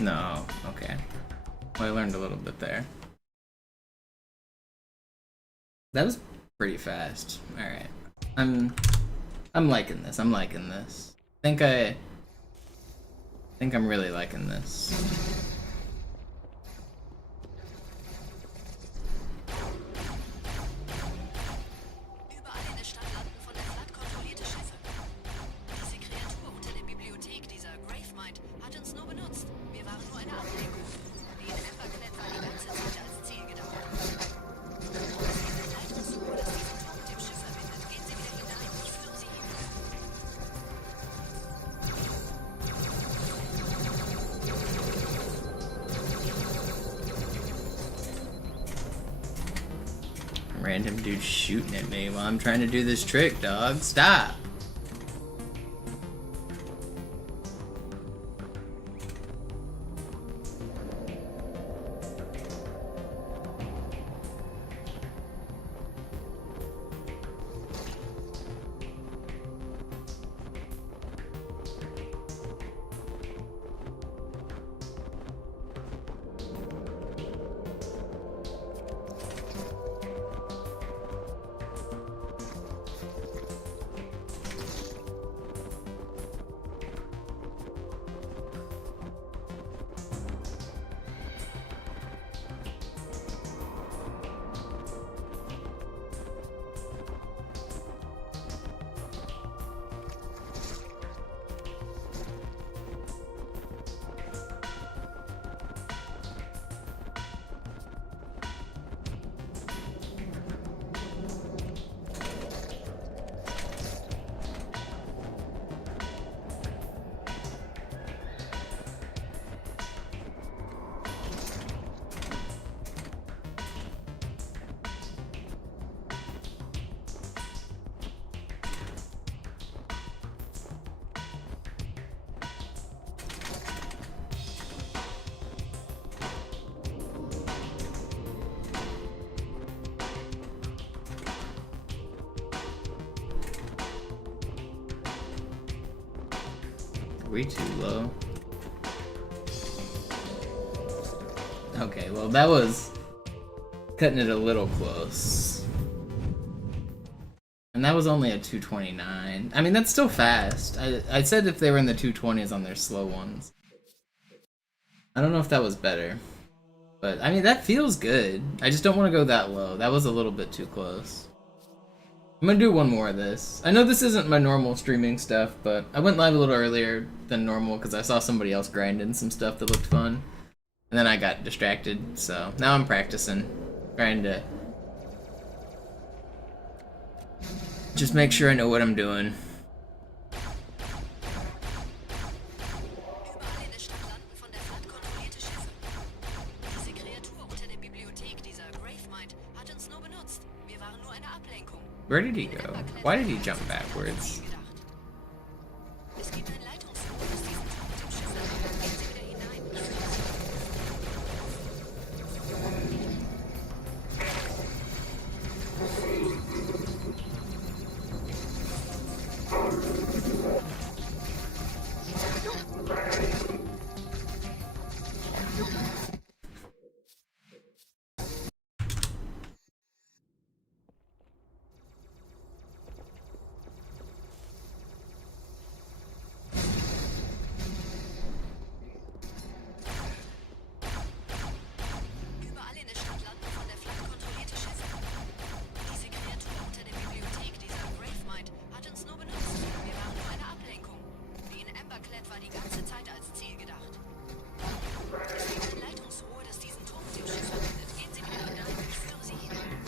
No, okay. Well, I learned a little bit there. That was pretty fast. Alright. I'm liking this. I'm liking this. I think I'm really liking this. Überall in der Stadt landen von der Flood kontrollierte Schiffe. Diese Kreatur unter der Bibliothek, dieser Gravemind, hat uns nur benutzt. Wir waren nur eine Ablenkung. Die Emberclad war die ganze Zeit als Ziel gedacht. Es gibt ein Leitungsrohr, das diesen Turm mit dem Schiff verbindet. Gehen Sie wieder hinein. Ich führe Sie hin. random dude shooting at me while I'm trying to do this trick, dog. Stop! Way too low. Okay, well that was cutting it a little close. And that was only a 229. I mean, that's still fast. I said if they were in the 220s on their slow ones. I don't know if that was better. But, I mean, that feels good. I just don't want to go that low. That was a little bit too close. I'm gonna do one more of this. I know this isn't my normal streaming stuff, but I went live a little earlier than normal because I saw somebody else grinding some stuff that looked fun. And then I got distracted, so now I'm practicing. Trying to just make sure I know what I'm doing. Überall in der Stadt landen von der Flood kontrollierte Schiffe. Diese Kreatur unter der Bibliothek, dieser Gravemind, hat uns nur benutzt. Wir waren nur eine Ablenkung. Where did he go? Why did he jump backwards? Es gibt ein Leitungsrohr, das diesen Turm mit dem Schiff verbindet. Gehen Sie wieder hinein. Überall in der Stadt landen von der Flood kontrollierte Schiffe. Diese Kreatur unter der Bibliothek, dieser Gravemind, hat uns nur benutzt. Wir waren nur eine Ablenkung. Die in Emberclad war die ganze Zeit als Ziel gedacht. Es gibt ein Leitungsrohr, das diesen Turm mit dem Schiff verbindet. Gehen Sie wieder hinein. Ich führe Sie hinein.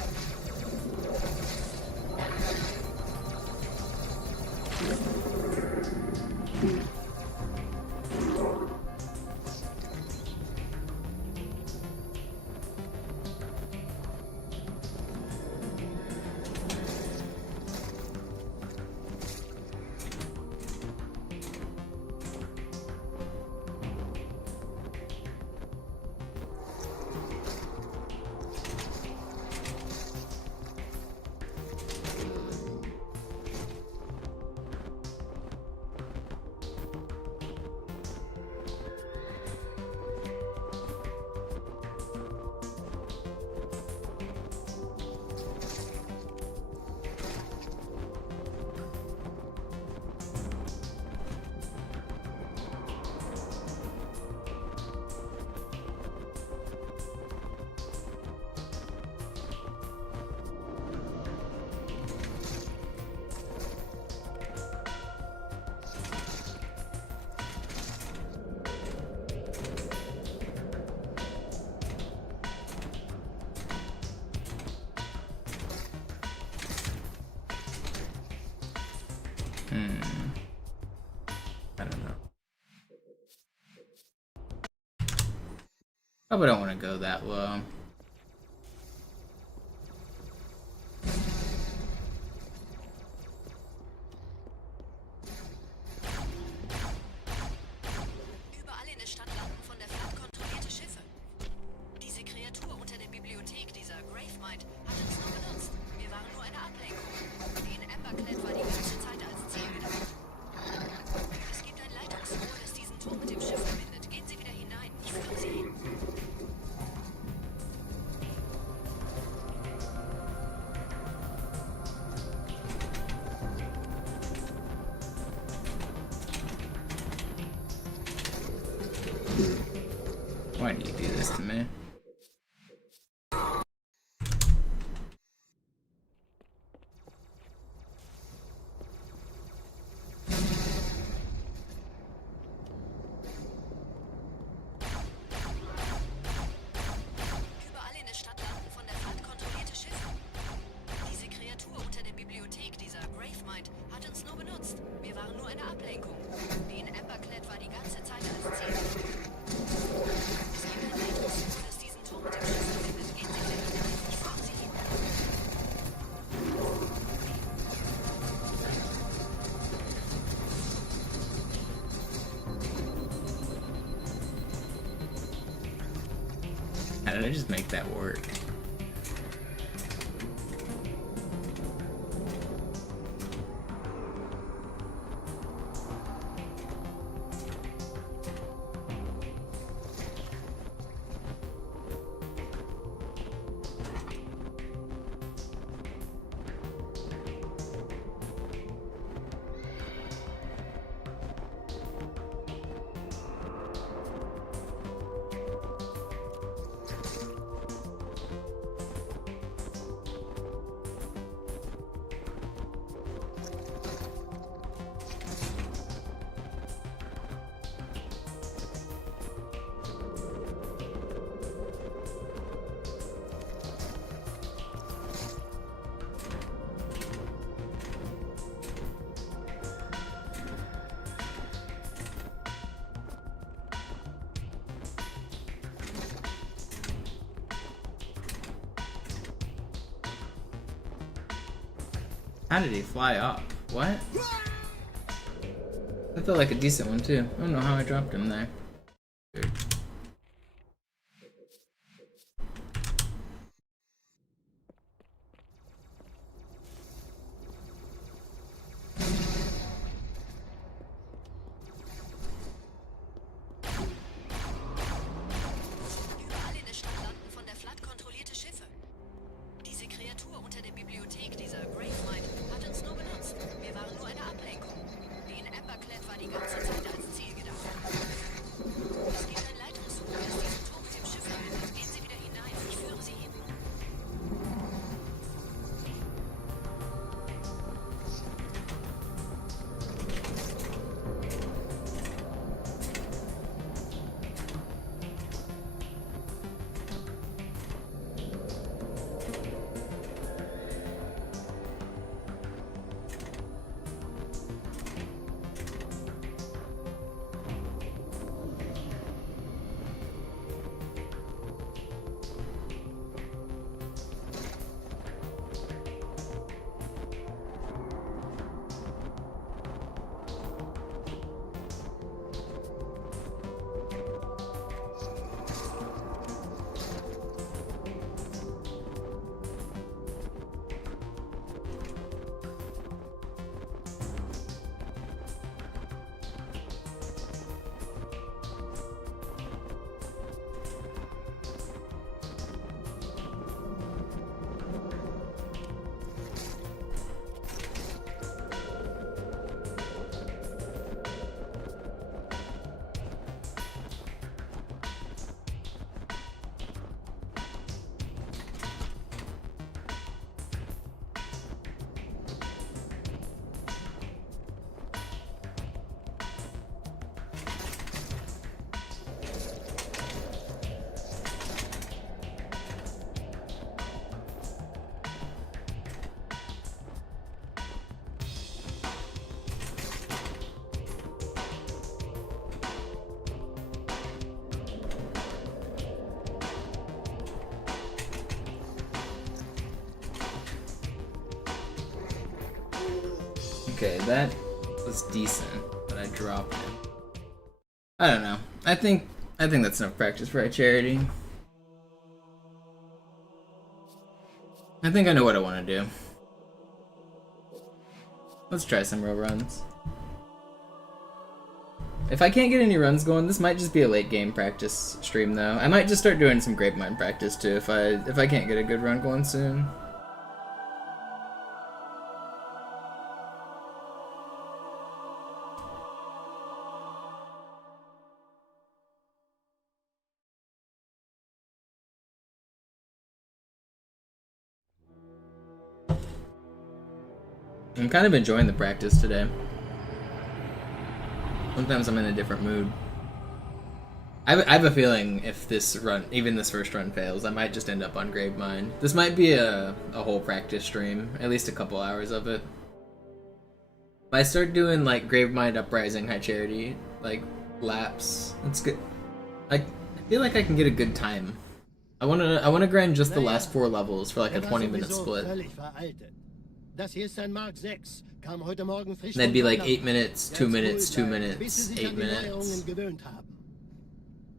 I don't know. Probably don't want to go that low. sense to me. Überall in der Stadt landen von der Flotte kontrollierte Schiffe. Diese Kreatur unter der Bibliothek, dieser Gravemind, hat uns nur benutzt. Wir waren nur eine Ablenkung. Die in Emberclad war die ganze Zeit als Ziel. Es gibt ein weiteres, das diesen Turm mit dem Schiff verbindet. Gehen Sie wieder hinein. Ich führe Sie hin. How did I just make that work? How did he fly off? What? That felt like a decent one too. I don't know how I dropped him there. Weird. Überall in der Stadt landen von der Flotte kontrollierte Schiffe. Diese Kreatur unter der Bibliothek, dieser Gravemind, hat uns nur benutzt. Wir waren nur eine Ablenkung. Die in Emberclad war die ganze Zeit als Ziel gedacht. Es gibt ein leiteres Huhn, das diesen Turm mit dem Schiff verbindet. Gehen Sie wieder hinein. Ich führe Sie hin. Okay, that was decent, but I dropped it. I don't know. I think that's enough practice for a charity. I think I know what I want to do. Let's try some real runs. If I can't get any runs going, this might just be a late game practice stream though. I might just start doing some Gravemind practice too if I can't get a good run going soon. I'm kind of enjoying the practice today. Sometimes I'm in a different mood. I have a feeling if this run, even this first run fails, I might just end up on Gravemind. This might be a whole practice stream, at least a couple hours of it. If I start doing like Gravemind, Uprising, High Charity, like laps, it's good. I feel like I can get a good time. I wanna grind just the last 4 levels for like a 20-minute split. Das hier ist ein Mark 6. Kam heute Morgen frisch. That'd be like 8 minutes, 2 minutes, 2 minutes, 8 Neuerungen minutes. gewöhnt haben.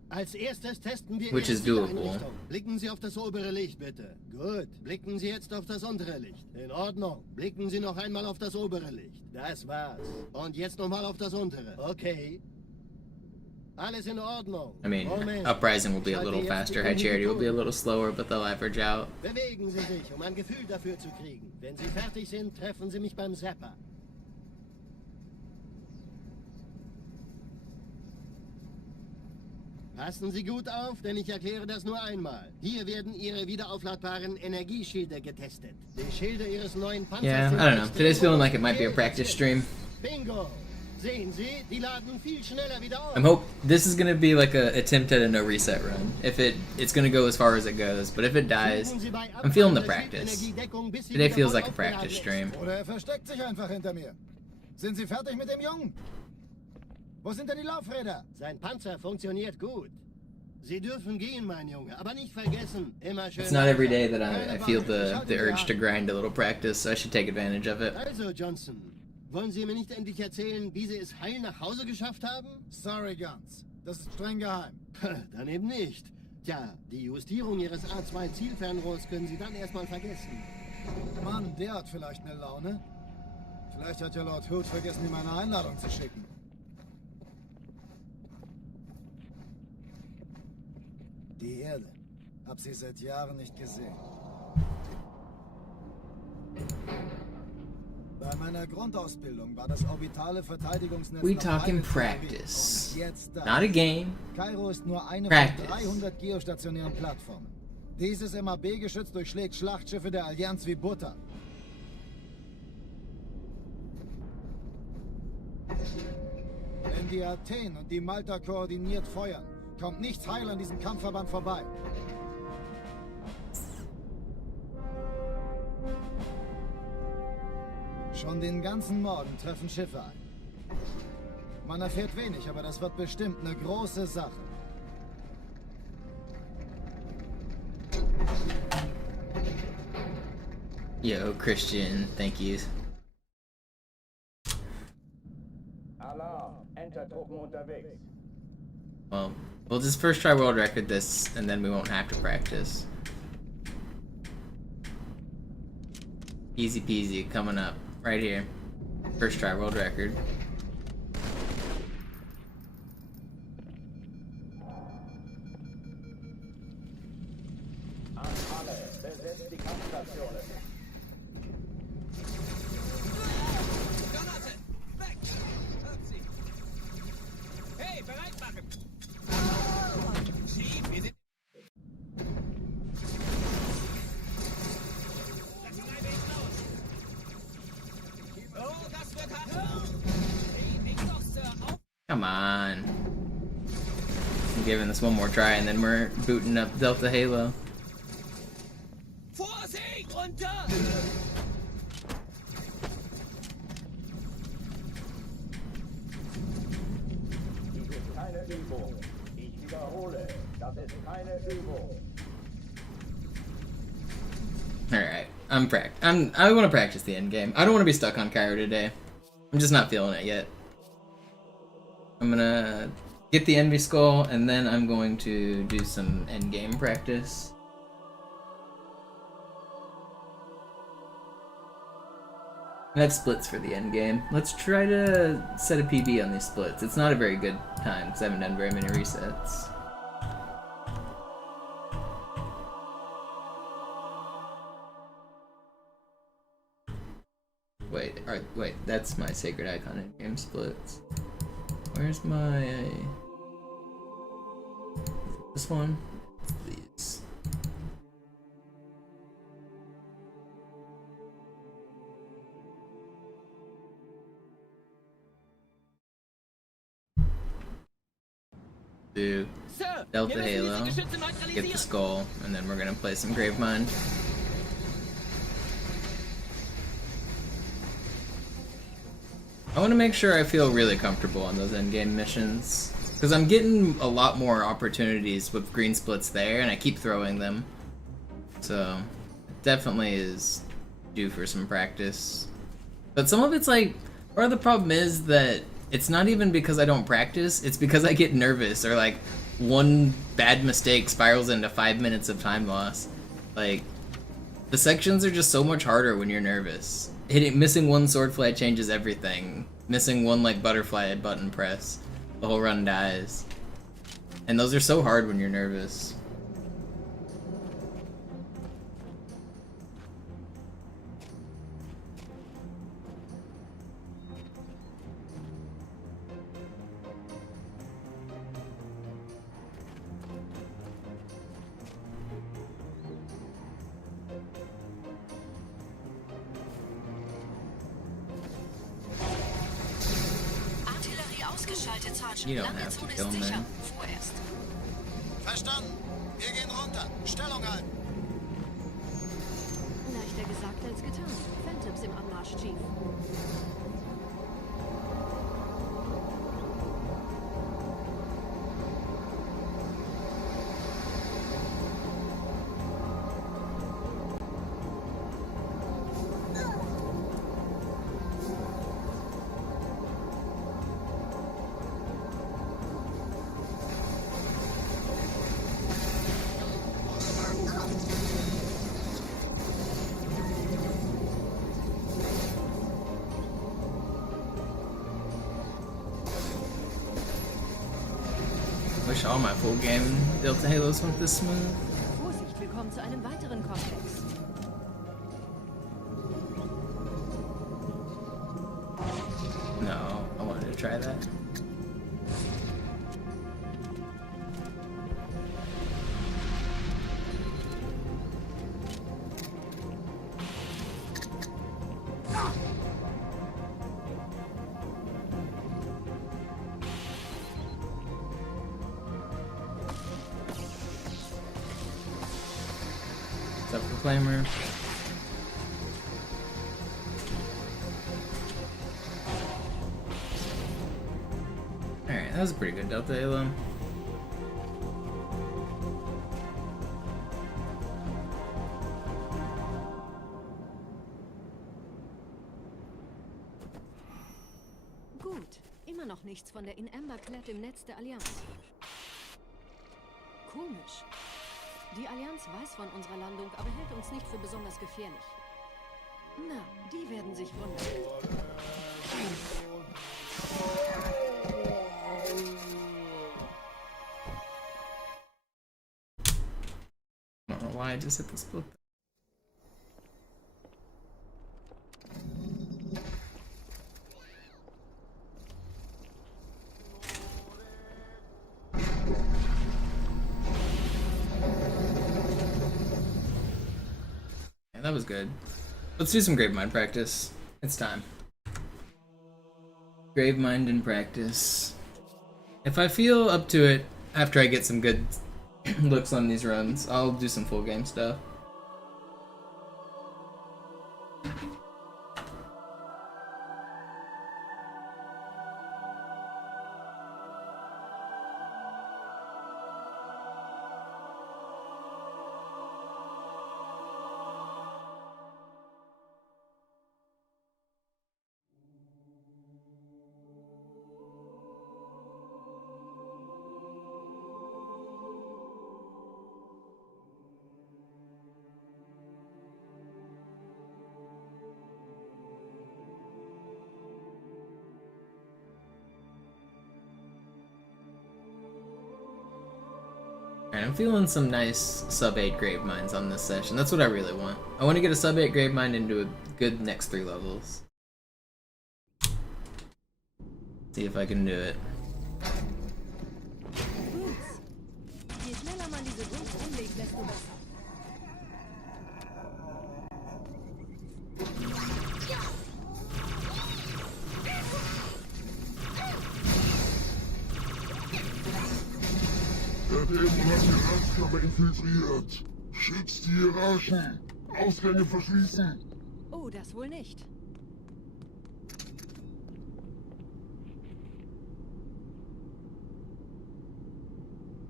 Als erstes testen wir Which is erst die doable. Einrichtung. Blicken Sie auf das obere Licht, bitte. Gut. Blicken Sie jetzt auf das untere Licht. In Ordnung. Blicken Sie noch einmal auf das obere Licht. Das war's. Und jetzt nochmal auf das untere. Okay. Alles in Ordnung. I mean, Moment. Uprising will be a little faster, High Charity will be a little slower, but they'll average out. Bewegen Sie sich, um ein Gefühl dafür zu kriegen. Wenn Sie fertig sind, treffen Sie mich beim Zapper. Passen Sie gut auf, denn ich erkläre das nur einmal. Hier werden Ihre wiederaufladbaren Energieschilde getestet. Die Schilde Ihres neuen Panzers Yeah, sind I don't know. extrem Today's feeling like it robust, might be a sehr practice effizient. stream. Bingo! Sehen Sie, die laden viel schneller wieder auf. This is gonna be like a attempt at a no reset run. If it's gonna go as far as it goes, but if it dies, I'm feeling the practice. Today feels like a practice stream. Oder versteckt sich einfach hinter mir. Sind Sie fertig mit dem Jungen? Wo sind denn die Laufräder? Sein Panzer funktioniert gut. Sie dürfen gehen, mein Junge, aber nicht vergessen, immer schön. It's not every day that I feel the urge to grind a little practice, so I should take advantage of it. Also, Johnson, wollen Sie mir nicht endlich erzählen, wie Sie es heil nach Hause geschafft haben? Sorry, Guns. Das ist streng geheim. Dann eben nicht. Tja, die Justierung Ihres A2-Zielfernrohrs können Sie dann erstmal vergessen. Mann, der hat vielleicht eine Laune. Vielleicht hat ja Lord Hood vergessen, ihm eine Einladung zu schicken. Die Erde. Hab sie seit Jahren nicht gesehen. Bei meiner Grundausbildung war das orbitale Verteidigungsnetz We noch talking eine Theorie. practice. Und jetzt das. Not a game. Kairo ist nur eine Practice. von 300 geostationären Plattformen. Dieses MAB-Geschütz durchschlägt Schlachtschiffe der Allianz wie Butter. Wenn die Athen und die Malta koordiniert feuern, kommt nichts heil an diesem Kampfverband vorbei. Schon den ganzen Morgen treffen Schiffe ein. Man erfährt wenig, aber das wird bestimmt eine große Sache. Yo, Christian, thank you. Alarm. Entertruppen unterwegs. Well, we'll just first try world record this, and then we won't have to practice. Easy peasy, coming up. Right here. First try world record. An alle. Besetzt die Kampfstationen. Granate! Weg! Hört sie! Hey, bereit machen! Sie, wir sind... Das treibe ich raus! Oh, das wird hart! Hey, nicht doch, Sir! Auf! Come on. I'm giving this one more try, and then we're booting up Delta Halo. Vorsicht! Runter! Dies ist keine Übung. Ich wiederhole, das ist keine Übung. Alright, I want to practice the end game. I don't want to be stuck on Cairo today. I'm just not feeling it yet. I'm gonna get the Envy Skull, and then I'm going to do some end game practice. I have splits for the end game. Let's try to set a PB on these splits. It's not a very good time because I haven't done very many resets. Wait, that's my sacred icon in game splits. Where's my... This one? These. do Sir, Delta wir müssen Halo, diese Geschütze get the neutralisieren. skull, and then we're gonna play some Gravemind. I want to make sure I feel really comfortable on those endgame missions, because I'm getting a lot more opportunities with green splits there, and I keep throwing them. So, it definitely is due for some practice. But some of it's like, part of the problem is that it's not even because I don't practice, it's because I get nervous, or like, one bad mistake spirals into 5 minutes of time loss. Like, the sections are just so much harder when you're nervous. Missing one sword fly changes everything. Missing one like butterfly button press, the whole run dies. And those are so hard when you're nervous. Artillerie ausgeschaltet, Sergeant. You don't have to Landezone kill ist me. sicher. Vorerst. Verstanden. Wir gehen runter. Stellung halten. Leichter gesagt als getan. Phantoms im Anmarsch, Chief. Wish all my full game Delta Halos went this smooth. Vorsicht, wir kommen zu einem weiteren Komplex. No, I wanted to try that. Self-proclaimer. Alright, that was a pretty good Delta Halo. Gut. Immer noch nichts von der In-Amber-Klett im Netz der Allianz. Komisch. Die Allianz weiß von unserer Landung, aber hält uns nicht für besonders gefährlich. Na, die werden sich wundern. I don't know why I just hit the split. Yeah, that was good. Let's do some Gravemind practice. It's time. Gravemind in practice. If I feel up to it after I get some good looks on these runs, I'll do some full game stuff. Alright, I'm feeling some nice sub 8 Graveminds on this session. That's what I really want. I want to get a sub 8 Gravemind into a good next 3 levels. See if I can do it. Boots. Je schneller man diese Boots umlegt, desto besser. Dämon hat die Herzkammer infiltriert. Schützt die Hierarchen. Ausgänge verschließen. Oh, das wohl nicht.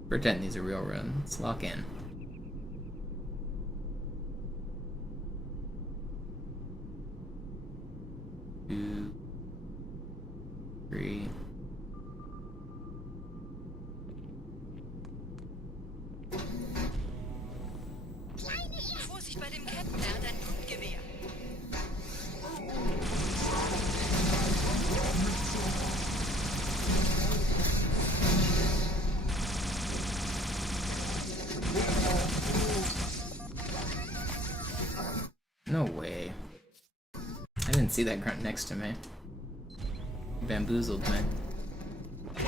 Pretend these are real runs. Let's lock in. Two, three. Vorsicht bei dem Captain, er hat ein Punktgewehr. No way. I didn't see that grunt next to me. He bamboozled me. Je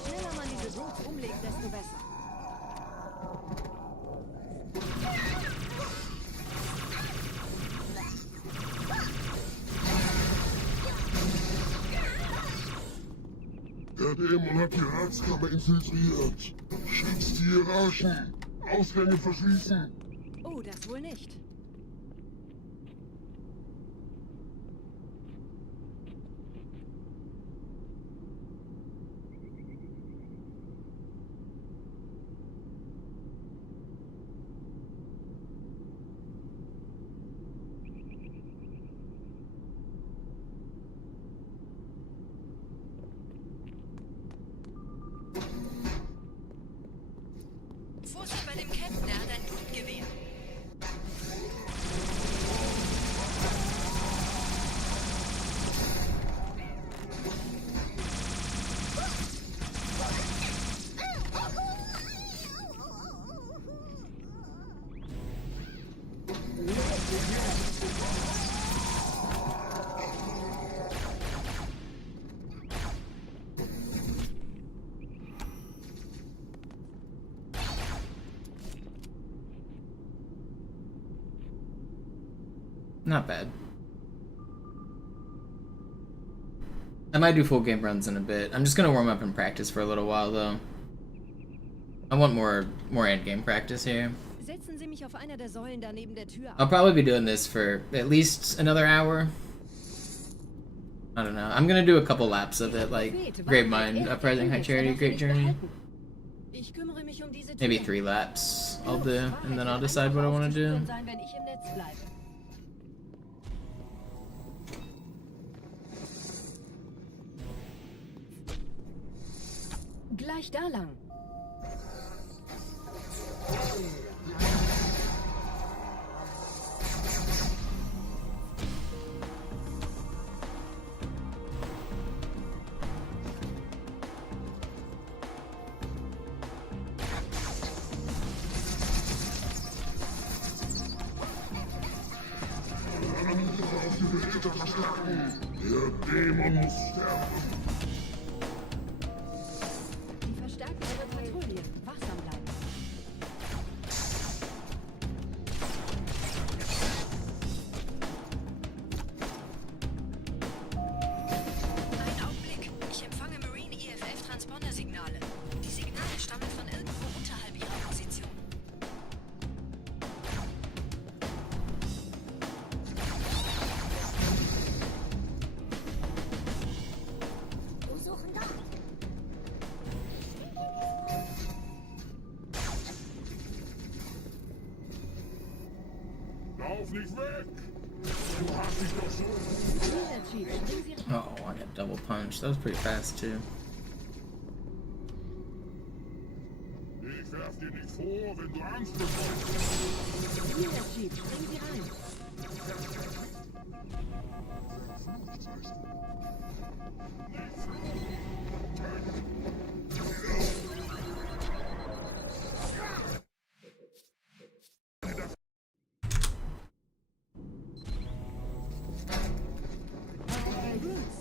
schneller man diese Brutes umlegt, desto besser. Der Dämon hat die Herzkammer infiltriert. Schützt die Hierarchen. Ausgänge verschließen. Oh, das wohl nicht. Vorsicht bei dem Captain, er hat ein Punktgewehr. Not bad. I might do full game runs in a bit. I'm just gonna warm up and practice for a little while though. I want more end game practice here. Setzen Sie mich auf einer der Säulen da neben der Tür I'll auf. probably be doing this for at least another hour. I don't know. I'm gonna do a couple laps of it, like Gravemind, Uprising, High Charity, Great Journey. Ich kümmere mich um diese Tür. Maybe 3 laps I'll do, and then I'll decide what I want to do. Sein, wenn ich im Netz bleibe. Gleich da lang. Auf die Behälter verstärken. Der Dämon muss sterben. Die verstärken ihre Patrouillen. Wachsam bleiben. Einen Augenblick. Ich empfange Marine EFF-Transponder-Signale. Die Signale stammen von irgendwo unterhalb ihrer Position. Lauf nicht weg! Du hast dich doch so... Hier, Chief, springen Sie rein. Oh, I got double punched. That was pretty fast too. Ich werf dir nicht vor, wenn du Angst bekommst. Hier, Chief, springen Sie rein. Brutes.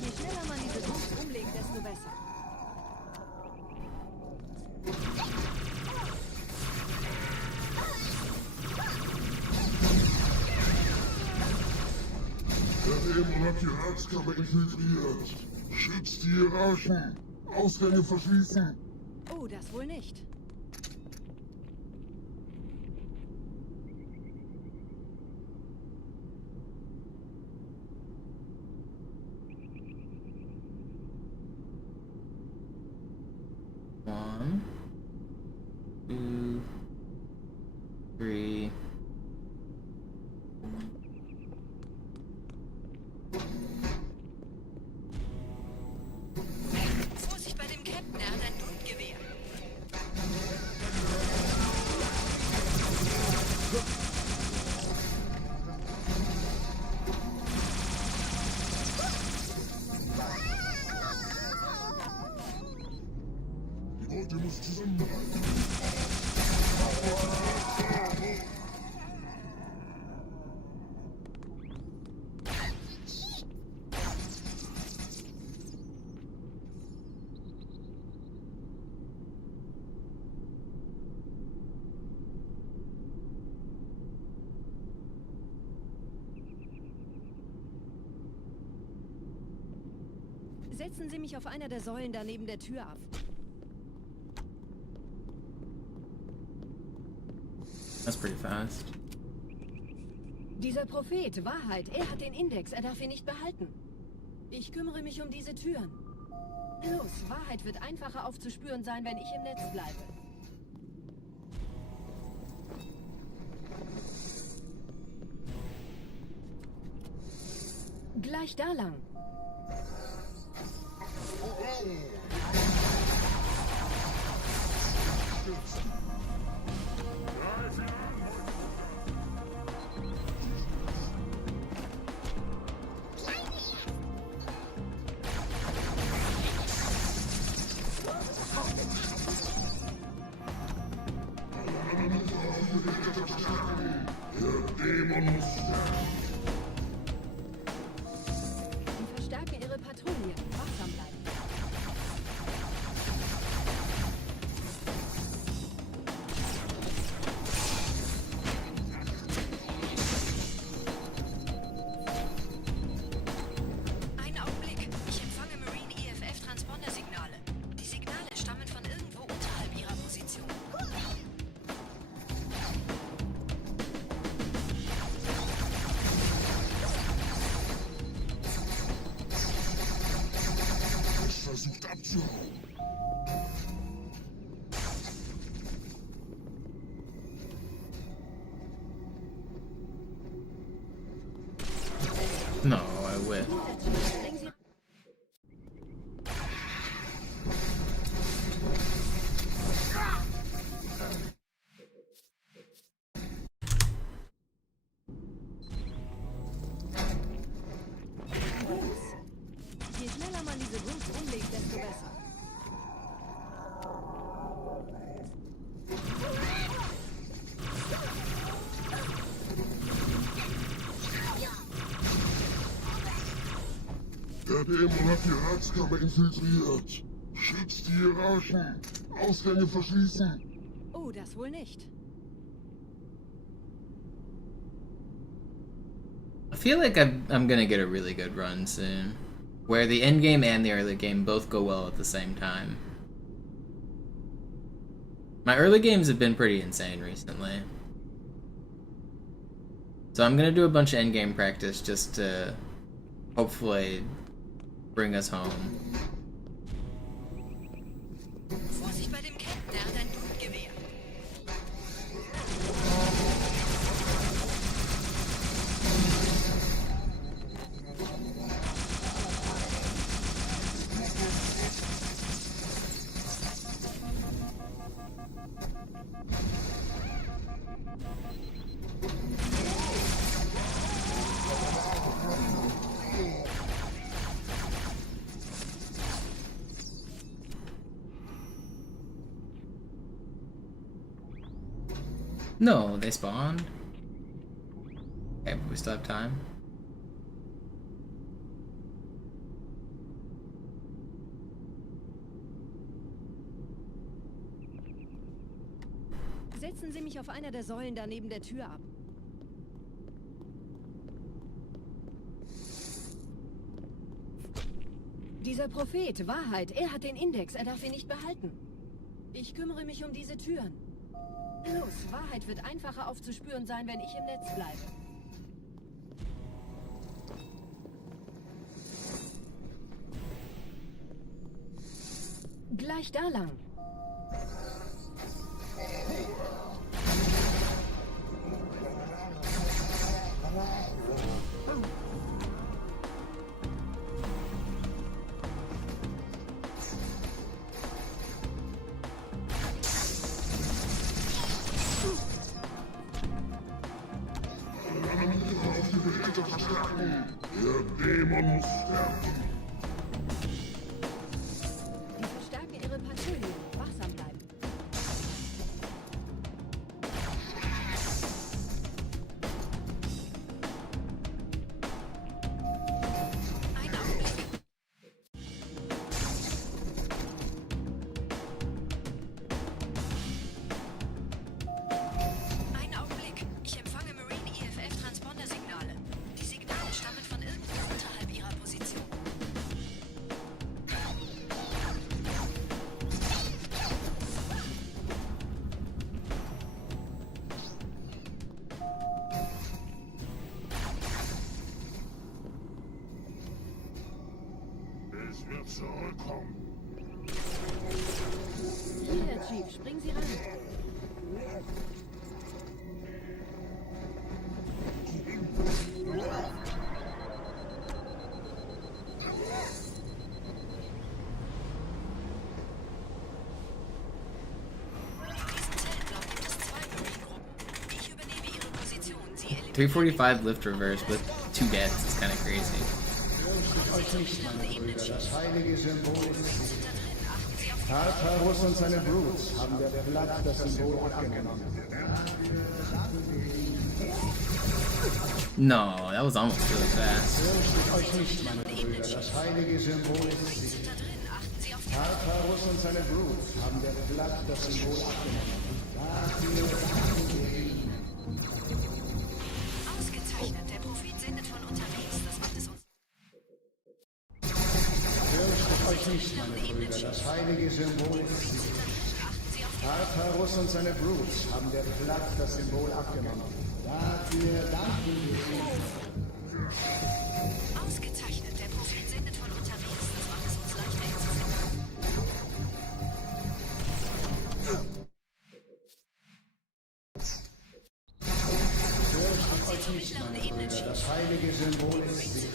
Je schneller man diese Brutes umlegt, desto besser. Der Dämon hat die Herzkammer infiltriert. Schützt die Hierarchen. Ausgänge verschließen. Oh, das wohl nicht. One, two, three. Vorsicht bei dem Captain, er hat ein Luftgewehr. Die Beute muss zusammenhalten. Setzen Sie mich auf einer der Säulen da neben der Tür ab. That's pretty fast. Dieser Prophet, Wahrheit, er hat den Index, er darf ihn nicht behalten. Ich kümmere mich um diese Türen. Los, Wahrheit wird einfacher aufzuspüren sein, wenn ich im Netz bleibe. Gleich da lang. Und verstärke ihre Patrouille. Wachsam bleiben. Einen Augenblick. Ich empfange Marine EFF-Transponder-Signale. Die Signale stammen von irgendwo unterhalb ihrer Position. Es versucht abzuhauen. No, I whiffed. Bringen Sie Je schneller man diese Boots umlegt, desto besser. Der Dämon hat die Ratskammer infiltriert. Schützt die Hierarchen. Ausgänge verschließen. Oh, das wohl nicht. I feel like I'm gonna get a really good run soon, where the end game and the early game both go well at the same time. My early games have been pretty insane recently, so I'm gonna do a bunch of end game practice just to hopefully bring us home. Vorsicht bei dem Captain, er hat ein Luftgewehr. No, they spawned. Okay, but we still have time. Setzen Sie mich auf einer der Säulen da neben der Tür ab. Dieser Prophet, Wahrheit, er hat den Index, er darf ihn nicht behalten. Ich kümmere mich um diese Türen. Los, Wahrheit wird einfacher aufzuspüren sein, wenn ich im Netz bleibe. Gleich da lang. Der Dämon muss sterben. Die verstärken ihre Patrouillen. Wachsam bleiben. Ein Augenblick. Ein Augenblick. Ich empfange Marine EFF-Transponder-Signale. Die Signale stammen von irgendwo unterhalb ihrer Position. Es wird zurückkommen. Hier, Chief, springen Sie ran. Ich übernehme Ihre Position. Sie eliminieren 345 lift reverse with 2 deaths is kind of crazy. Fürchtet euch nicht, meine Brüder, das heilige Symbol ist Tartarus und seine Brutes haben der Platt das Symbol abgenommen. No, that was almost really fast. Fürchtet euch nicht, meine Brüder, das heilige Symbol ist Tartarus und seine Brutes haben der Platt das Symbol abgenommen. Dafür danken wir ihnen. Ausgezeichnet. Der Prophet sendet von unterwegs. Das macht es uns. Fürchtet euch nicht, meine Brüder, das heilige Symbol ist Tartarus und seine Brutes haben der Platt das Symbol abgenommen. Dafür danken wir ihnen. Ausgezeichnet. Der Prophet sendet von unterwegs. Das macht es uns leichter, ihn zu finden. Fürchtet euch nicht, meine Brüder, das heilige Symbol ist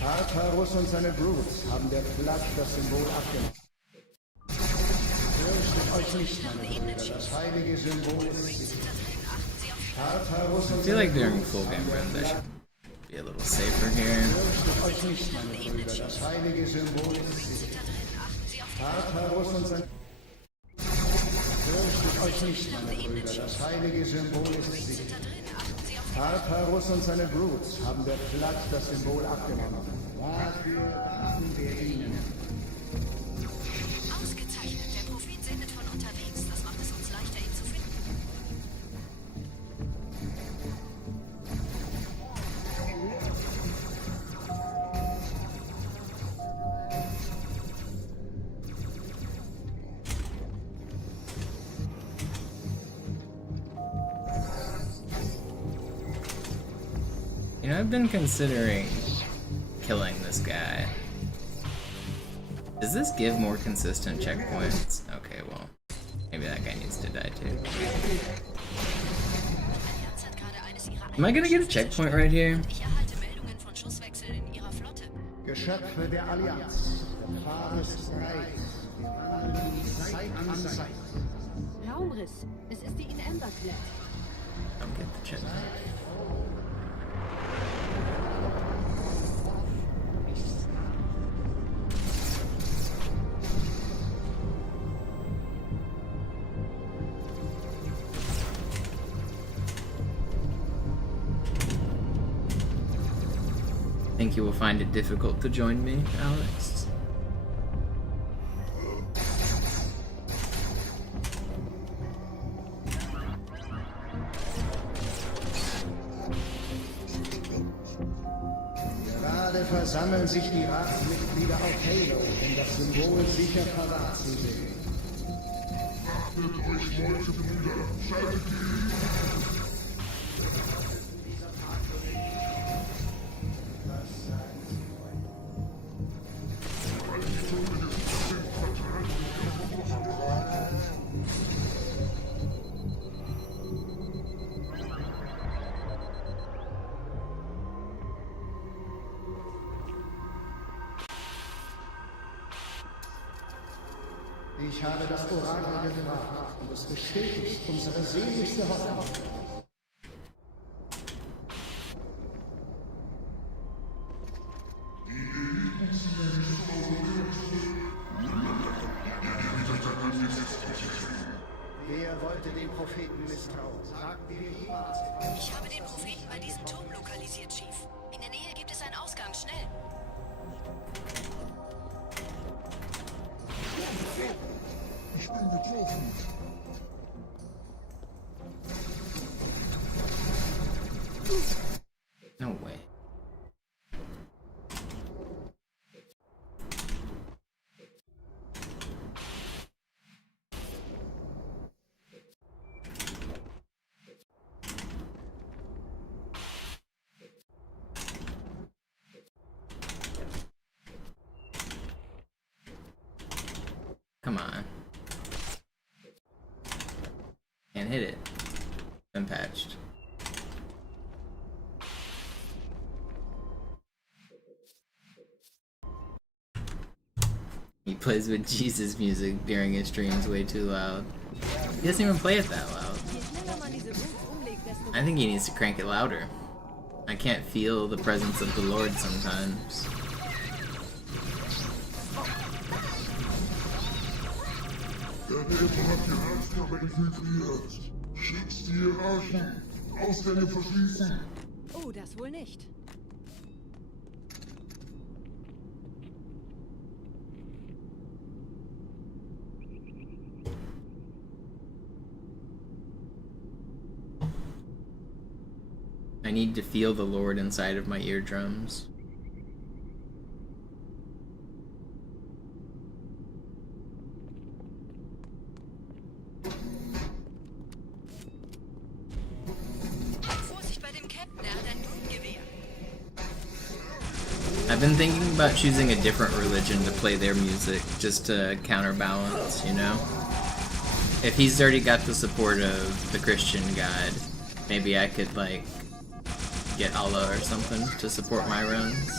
Tartarus und seine Brutes haben der Platt das Symbol abgenommen. Fürchtet euch nicht, meine Brüder, das heilige Symbol ist Tartarus und I feel seine like during Brutes full game haben der runs I Platt. should be a little safer here. Fürchtet euch nicht, meine Brüder, das heilige Symbol ist Tartarus und sein... Fürchtet euch nicht, meine Brüder, das heilige Symbol ist Tartarus und seine Brutes haben der Platt das Symbol abgenommen. Dafür danken wir ihnen. Ausgezeichnet. Der Prophet sendet von unterwegs. Das macht es uns leichter, ihn zu finden. You know, I've been considering killing this guy. Does this give more consistent checkpoints? Okay, well, maybe that guy needs to die too. Allianz hat gerade eines ihrer Am I gonna get a checkpoint right here? Ich erhalte Meldungen von Schusswechseln in ihrer Flotte. Geschöpfe der Allianz, der Pfad ist breit. Wir fallen Zeit an Zeit. Raumriss. Es ist die In-Ember-Klett. Don't get the checkpoint. Think you will find it difficult to join me, Alex? Gerade versammeln sich die Ratsmitglieder auf Halo, um das Symbol sicher parat zu sehen. Öffnet euch Mäuse, Brüder! Schaltet die! Ich habe das Orakel gefragt und es bestätigt unsere sehnlichste Hoffnung. Wer wollte dem Propheten misstrauen? Sagten wir jemals? Ich habe den Propheten bei diesem Turm lokalisiert, Chief. In der Nähe gibt es einen Ausgang. Schnell! Ich bin getroffen! No way. Come on. Can't hit it. Been patched. He plays with Jesus music during his streams way too loud. He doesn't even play it that loud. I think he needs to crank it louder. I can't feel the presence of the Lord sometimes. Der Dämon hat die Herzkammer infiltriert! Schickt die Hierarchen! Ausgänge verschließen! Oh, das wohl nicht. I need to feel the Lord inside of my eardrums. Vorsicht bei dem Captain, er hat ein Blumengewehr. I've been thinking about choosing a different religion to play their music, just to counterbalance, you know? If he's already got the support of the Christian God, maybe I could, like, get Allah or something to support my runs.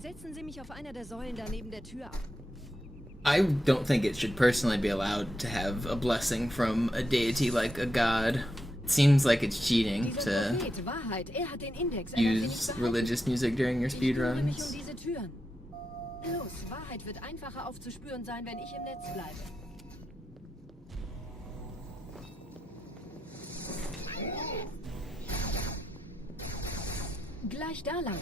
Setzen Sie mich auf einer der Säulen da neben der Tür ab. I don't think it should personally be allowed to have a blessing from a deity like a god. It seems like it's cheating Dieser to Prophet, Wahrheit, er hat den Index, er darf ihn nicht use behalten. religious music during your Ich kümmere mich speedruns. diese Türen. Los, Wahrheit wird einfacher aufzuspüren sein, wenn ich im Netz bleibe. Gleich da lang.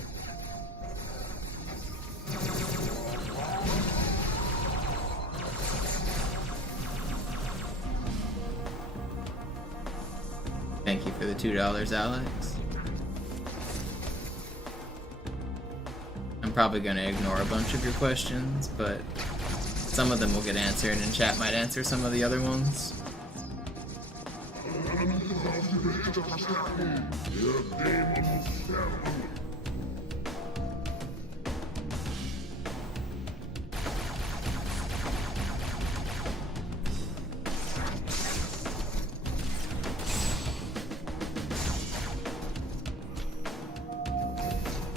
Thank you for the $2, Alex. I'm probably gonna ignore a bunch of your questions, but some of them will get answered, and chat might answer some of the other ones.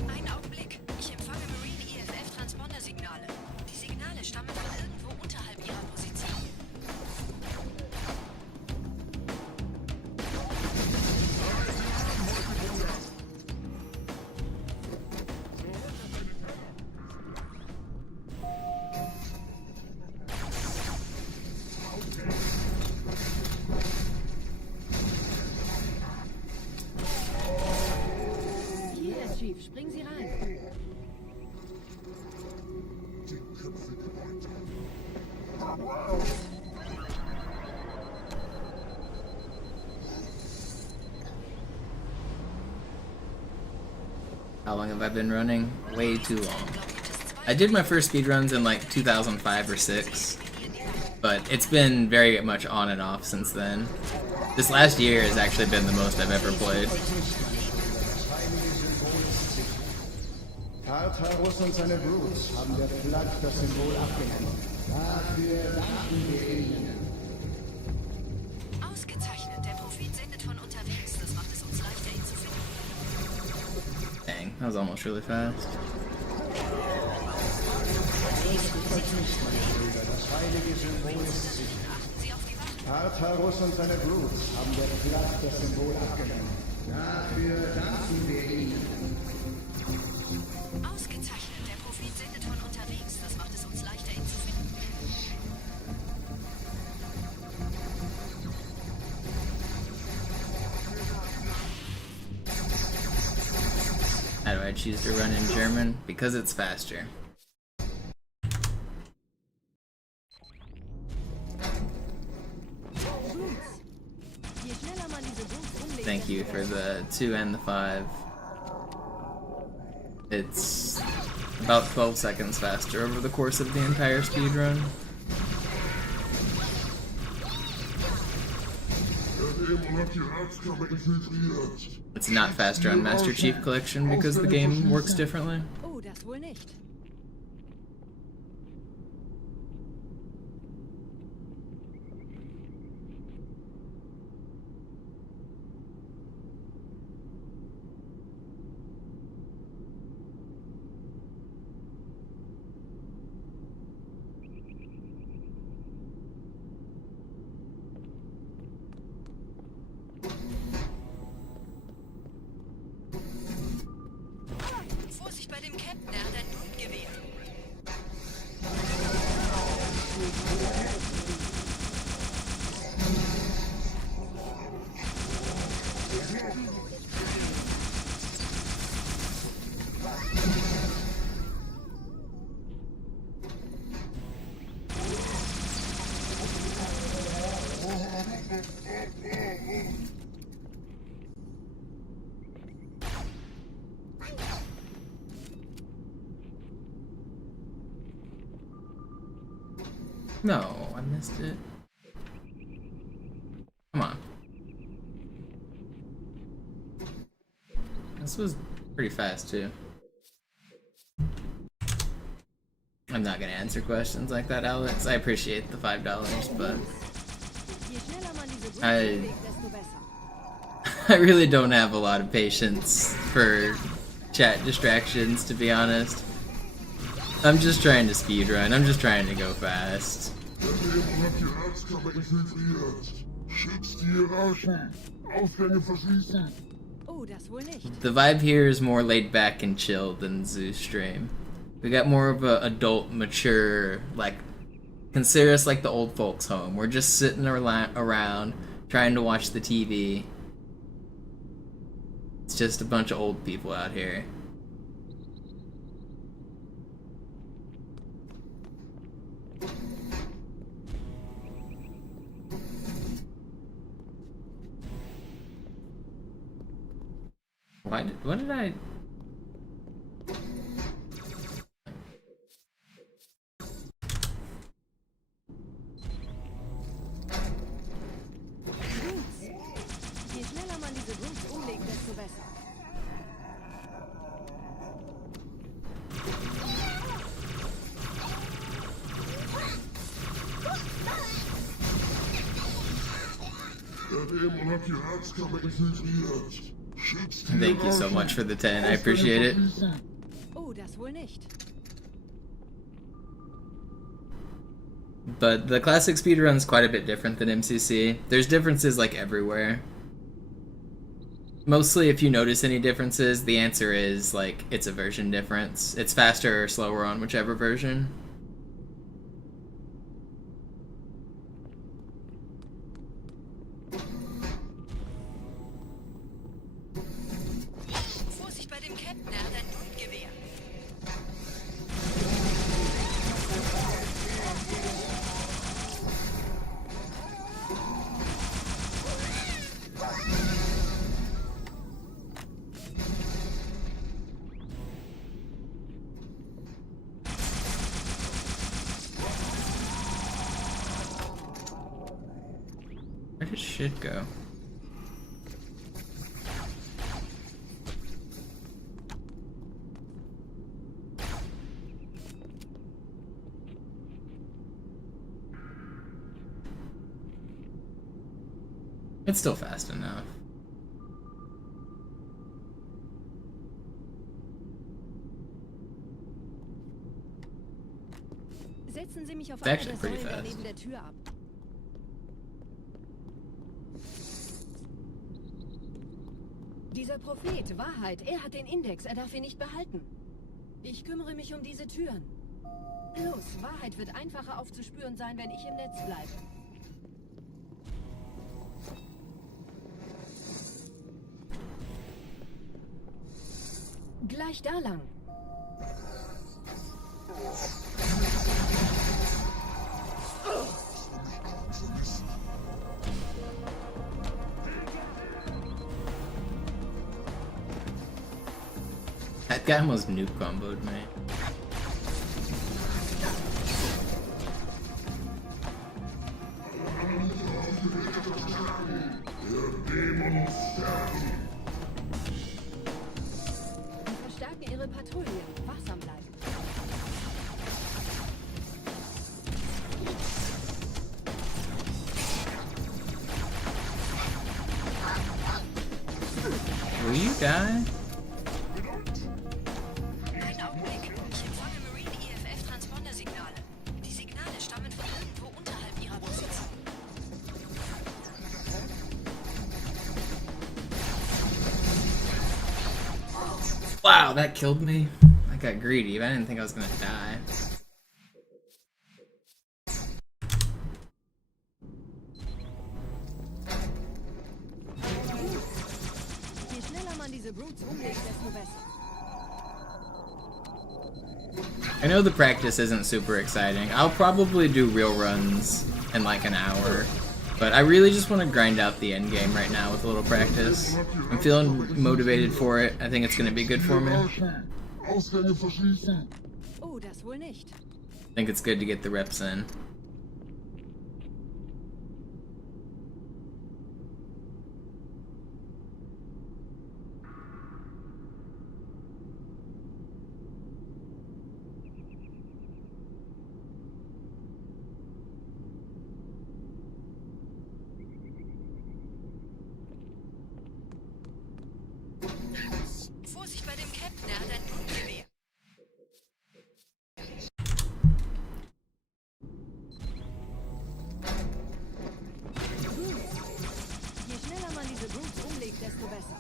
Einen Augenblick. Ich empfange Marine EFF-Transponder-Signale. Die Signale stammen von irgendwo unterhalb ihrer Position. How long have I been running? Way too long. I did my first speedruns in like 2005 or 6, but it's been very much on and off since then. This last year has actually been the most I've ever played. Tartarus und seine Brutes haben der Flood das Symbol abgenommen. Dafür danken wir ihnen. Ausgezeichnet. Der Prophet sendet von unterwegs. Das macht es uns leichter, ihn zu finden. Dang, that was almost really fast. Das heilige Symbol ist sicher. Tartarus und seine Brutes haben der Flood das Symbol abgenommen. Dafür danken wir ihnen. Ausgezeichnet. Der Prophet sendet von unterwegs. Das macht es uns leichter, ihn zu finden. How do I choose to run in German? Because it's faster. Thank you for the 2 and the 5. It's about 12 seconds faster over the course of the entire speedrun. It's not faster on Master Chief Collection because the game works differently. Oh, das wohl nicht. Vorsicht bei dem Captain, er hat ein Blutgewehr. No, I missed it. Come on. This was pretty fast too. I'm not gonna answer questions like that, Alex. I appreciate the $5, but Je schneller man diese Brücke I legt, desto besser. I really don't have a lot of patience for chat distractions, to be honest. I'm just trying to speedrun. I'm just trying to go fast. Daneben habt ihr Herzkammer infiltriert. Schützt die Hierarchen. Ausgänge verschließen. Oh, das wohl nicht. The vibe here is more laid back and chill than Zeus stream. We got more of a adult, mature, like, consider us like the old folks' home. We're just sitting around trying to watch the TV. It's just a bunch of old people out here. What did I... Je schneller man diese Brücke umlegt, desto besser. Der Dämon hat die Herzkammer infiltriert. Schützt die Thank you so Hierarchen. much for the 10. I appreciate it. Oh, das wohl nicht. But the classic speedrun is quite a bit different than MCC. There's differences like everywhere. Mostly, if you notice any differences, the answer is like it's a version difference. It's faster or slower on whichever version. Vorsicht bei dem Captain, er hat ein Blutgewehr. his shit go? It's still fast enough. Setzen Sie mich auf It's eine actually der pretty Säulen da fast. neben der Tür ab. Dieser Prophet, Wahrheit, er hat den Index, er darf ihn nicht behalten. Ich kümmere mich um diese Türen. Los, Wahrheit wird einfacher aufzuspüren sein, wenn ich im Netz bleibe. Gleich da lang. That guy almost nuke comboed me. Und verstärken ihre Patrouillen. Wachsam bleiben. Will you die? Einen Augenblick. Ich empfange Marine EFF-Transponder-Signale. Die Signale stammen von irgendwo unterhalb ihrer Position. Wow, that killed me. I got greedy, but I didn't think I was gonna die. Je schneller man diese Brutes umlegt, desto besser. I know the practice isn't super exciting. I'll probably do real runs in like an hour, but I really just want to grind out the end game right now with a little practice. I'm feeling motivated for it. I think it's gonna be good for me. I Ausgänge verschließen. Oh, das wohl nicht. think it's good to get the reps in. Vorsicht bei dem Captain, er hat ein Blutgewehr. Je schneller man diese Brutes umlegt, desto besser.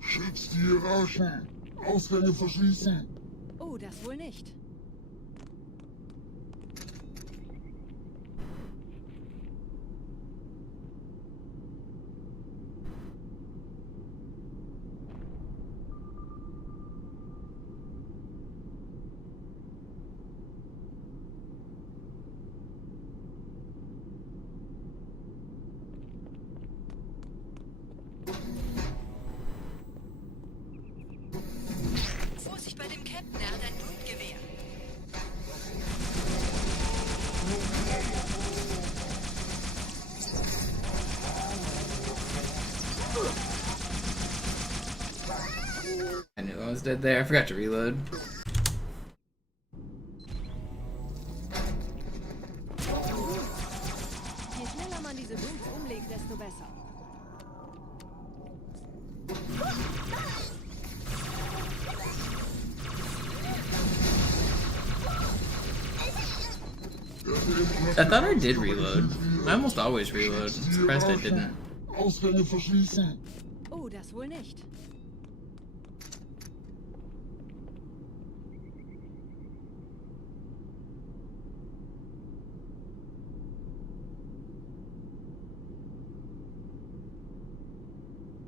Schützt die Hierarchen. Ausgänge verschließen. Oh, das wohl nicht. Vorsicht bei dem Captain, er hat ein Blutgewehr. I knew I was dead there. I forgot to reload. Je schneller man diese Brutes umlegt, desto besser. I thought I did reload. I almost always reload. I'm surprised I didn't. Ausgänge verschließen. Oh, das wohl nicht.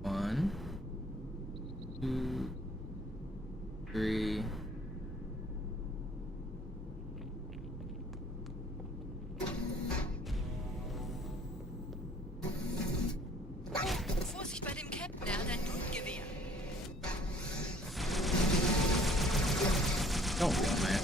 One, two, three. Don't feel me.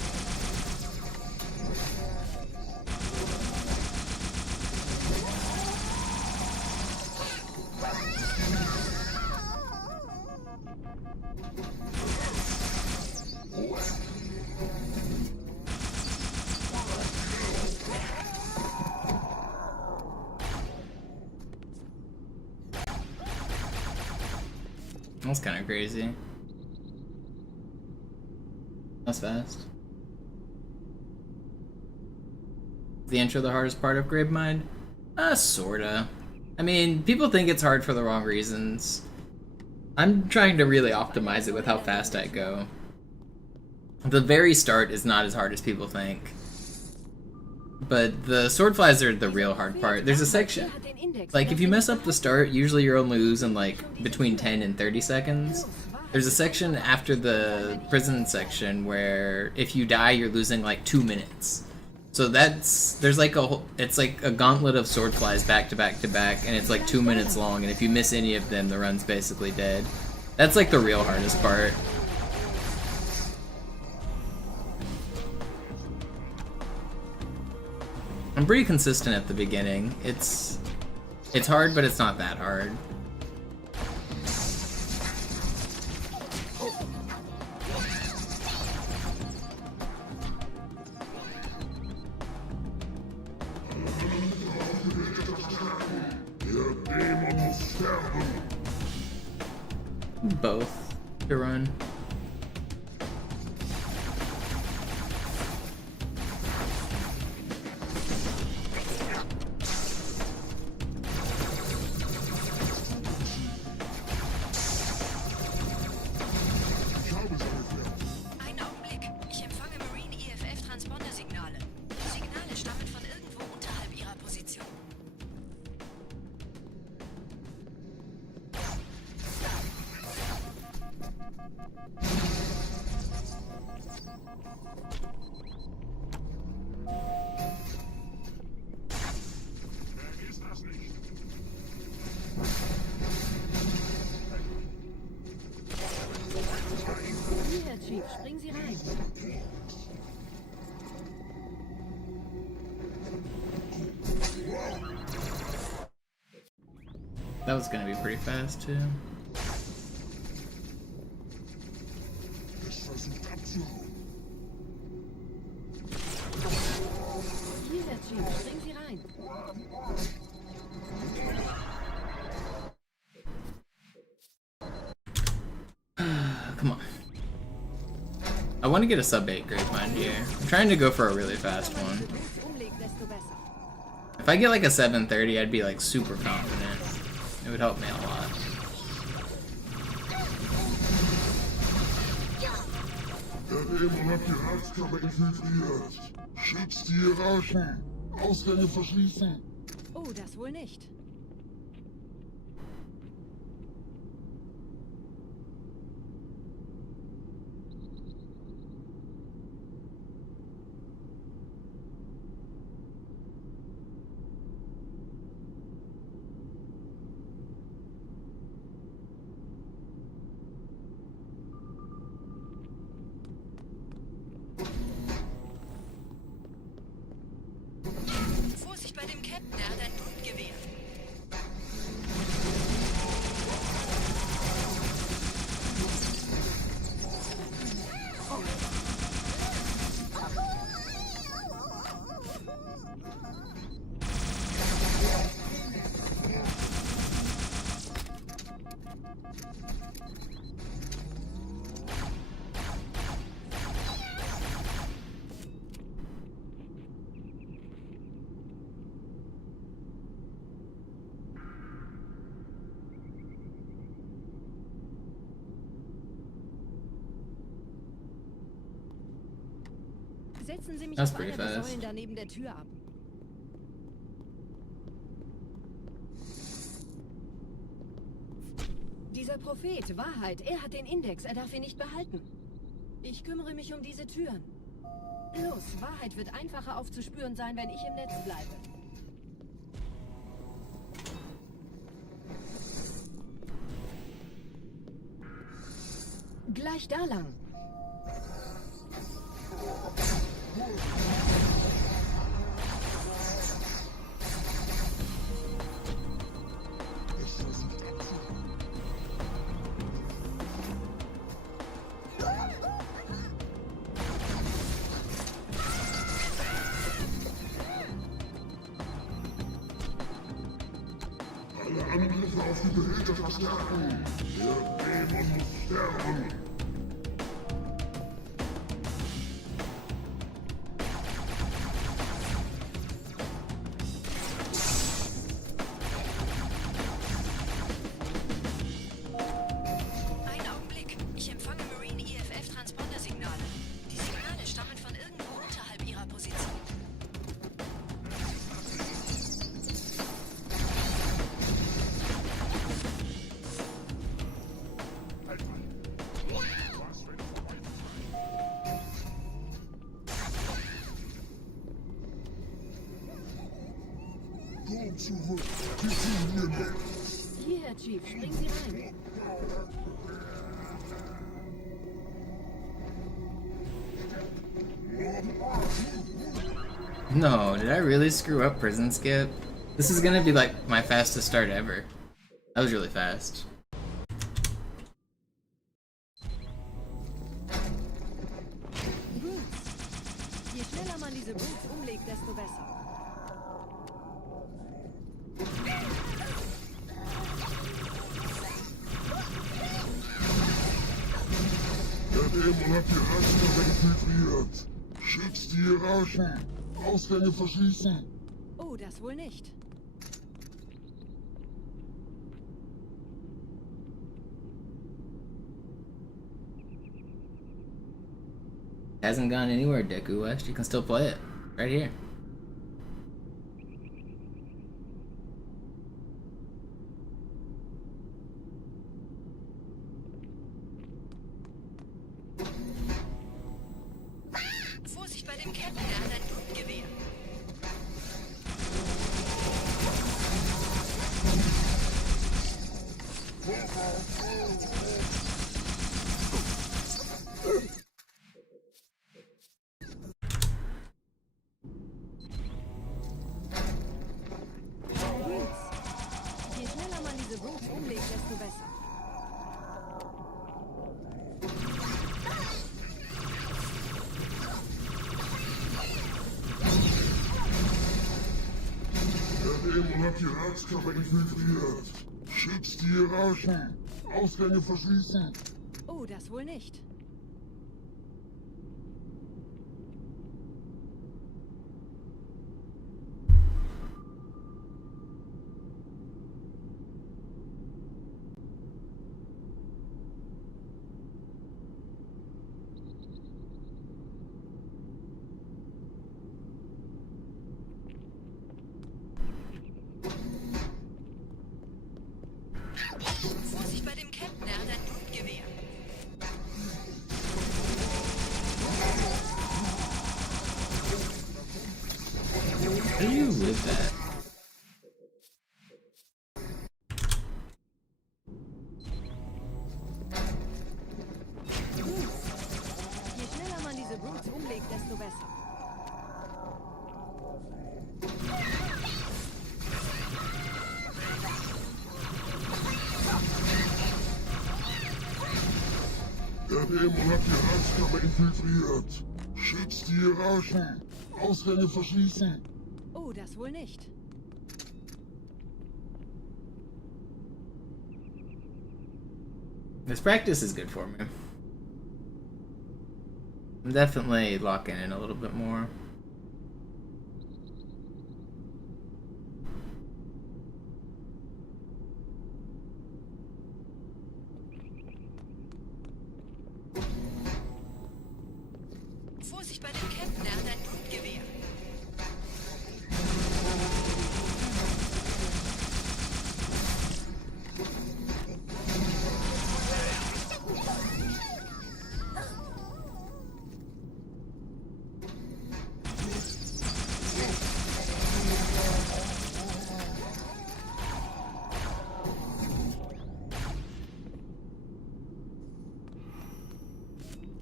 That's kind of crazy. That's fast. Is the intro the hardest part of Gravemind? Sorta. I mean, people think it's hard for the wrong reasons. I'm trying to really optimize it with how fast I go. The very start is not as hard as people think. But the swordflies are the real hard part. There's a section, like if you mess up the start, usually you're only losing like between 10 and 30 seconds. There's a section after the prison section where if you die, you're losing like 2 minutes. So there's like it's like a gauntlet of swordflies back to back to back, and it's like 2 minutes long, and if you miss any of them, the run's basically dead. That's like the real hardest part. I'm pretty consistent at the beginning. It's hard, but it's not that hard. Both to run. Einen Augenblick. Ich empfange Marine EFF-Transponder-Signale. Die Signale stammen von irgendwo unterhalb ihrer Position. Hier, Herr Chief, springen Sie rein. That was gonna be pretty fast too. Es versucht abzuhauen. Hier, Herr Chief, springen Sie rein. Come on. I want to get a sub 8 Gravemind here. I'm trying to go for a really fast one. Umlegt, desto besser. If I get like a 730, I'd be like super confident. It would help me a lot. Der Dämon hat die Ratskammer infiltriert. Schützt die Hierarchen. Ausgänge verschließen. Oh, das wohl nicht. Vorsicht bei dem Captain, er hat ein Punktgewehr. Setzen Sie mich That's auf pretty eine der fast. Säulen da neben der Tür ab. Dieser Prophet, Wahrheit, er hat den Index, er darf ihn nicht behalten. Ich kümmere mich um diese Türen. Los, Wahrheit wird einfacher aufzuspüren sein, wenn ich im Netz bleibe. Gleich da lang. auf die Behälter verstärken. Der Dämon muss sterben. Einen Augenblick. Ich empfange Marine EFF-Transponder-Signale. Die Signale stammen von irgendwo unterhalb ihrer Position. Komm zurück. Die sind hier noch. Hierher, Chief, springen Sie rein. No, did I really screw up prison skip? This is gonna be like my fastest start ever. That was really fast. Brutes. Je schneller man diese Brutes umlegt, desto besser. Der Dämon hat die Reichskammer infiltriert. Schützt die Hierarchen. Ausgänge verschließen. Oh, das wohl nicht. Hasn't gone anywhere, Deku West. You can still play it. Right here. Vorsicht bei dem Captain, er hat ein Blutgewehr. Brutes. Je schneller man diese Brutes umlegt, desto besser. Der Dämon hat die Ratskammer infiltriert. Schützt die Hierarchen. Ausgänge verschließen. Oh, das wohl nicht. Vorsicht bei dem Captain, er hat ein Blutgewehr. How do you live that? Je schneller man diese Brutes umlegt, desto besser. Der Dämon hat die Ratskammer infiltriert. Schützt die Hierarchen. Ausgänge verschließen. Oh, das wohl nicht. This practice is good for me. I'm definitely locking in a little bit more. Vorsicht bei dem Captain, er hat ein Blutgewehr.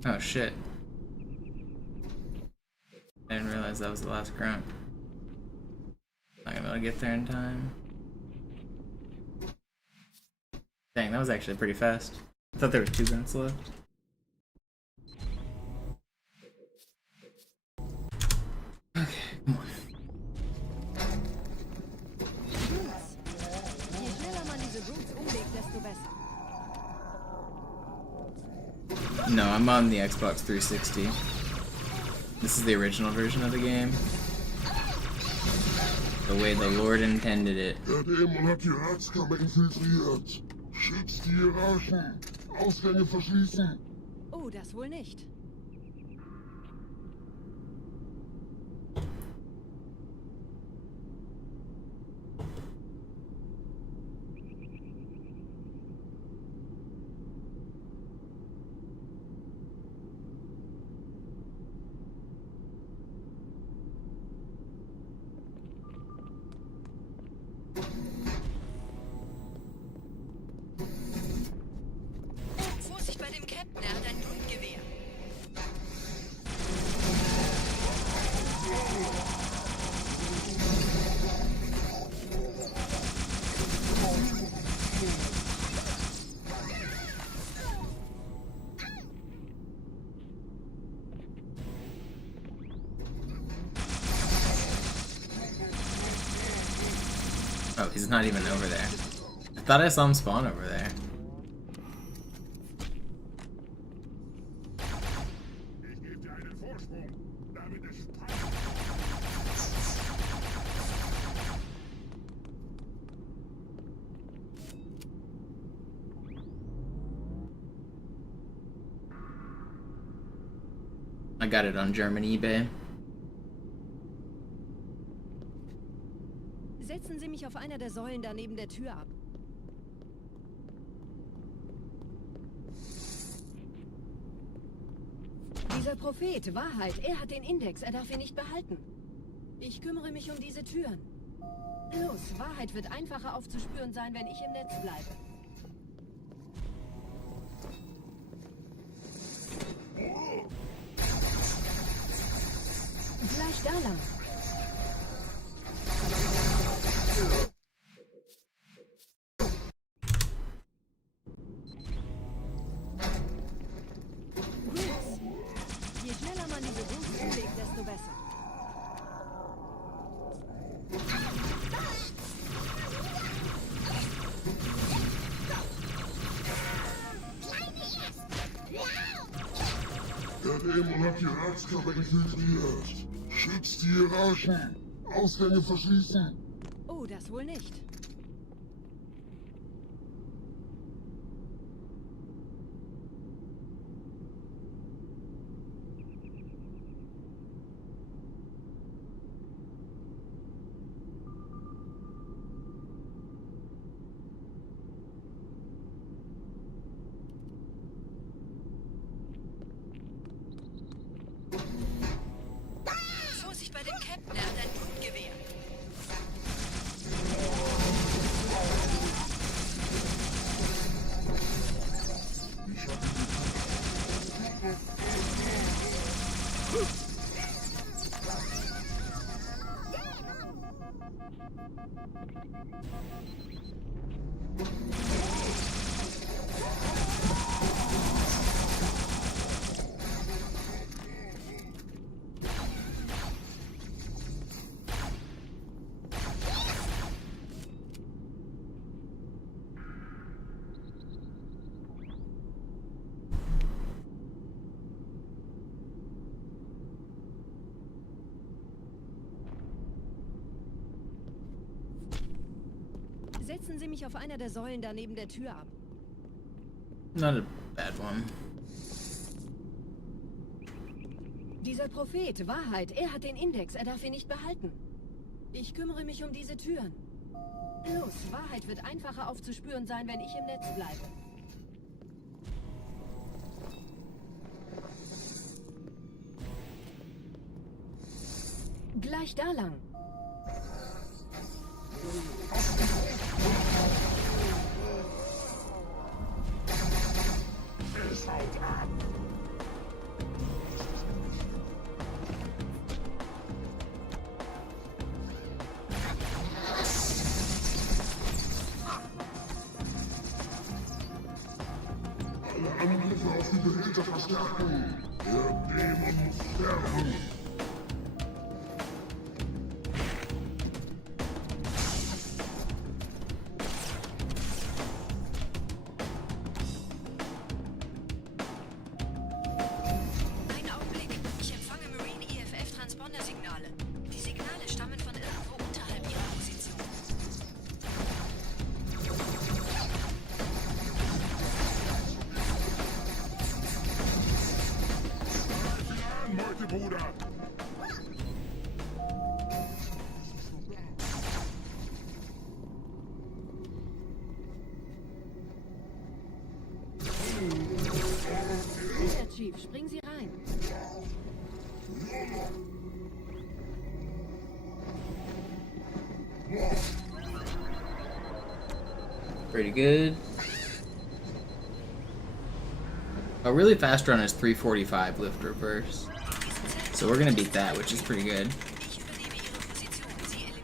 Oh shit. I didn't realize that was the last grunt. Not gonna be able to get there in time. Dang, that was actually pretty fast. I thought there were 2 grunts left. Okay, come on. Brutes. Je schneller man diese Brutes No, I'm on the Xbox 360. This is the original version of the game. The way the Lord intended it. Der Dämon hat die Ratskammer infiltriert. Schützt die Hierarchen. Ausgänge verschließen. Oh, das wohl nicht. Vorsicht bei dem Captain, er hat ein Blutgewehr. Oh, he's not even over there. I thought I saw him spawn over there. Ich gebe dir einen Vorsprung. Damit ist I got it on German eBay. Setzen Sie mich auf einer der Säulen da neben der Tür ab. Dieser Prophet, Wahrheit, er hat den Index, er darf ihn nicht behalten. Ich kümmere mich um diese Türen. Los, Wahrheit wird einfacher aufzuspüren sein, wenn ich im Netz bleibe. Gleich da lang. Grooves. Je schneller man diese Grooves umlegt, desto besser. Der Dämon hat die Ratskammer infiltriert. Schützt die Hierarchen. Ausgänge verschließen. Oh, das wohl nicht. Vorsicht bei dem Captain, er hat ein Blutgewehr. Setzen Sie mich auf einer der Säulen da neben der Tür ab. Not a bad one. Dieser Prophet, Wahrheit, er hat den Index, er darf ihn nicht behalten. Ich kümmere mich um diese Türen. Los, Wahrheit wird einfacher aufzuspüren sein, wenn ich im Netz bleibe. Gleich da lang. Es haut ab. Alle Angriffe auf die Behälter verstärken. Der Dämon muss sterben. Iterative. Springen Sie rein. Pretty good. A really fast run is 345 lift reverse. So we're gonna beat that, which is pretty good.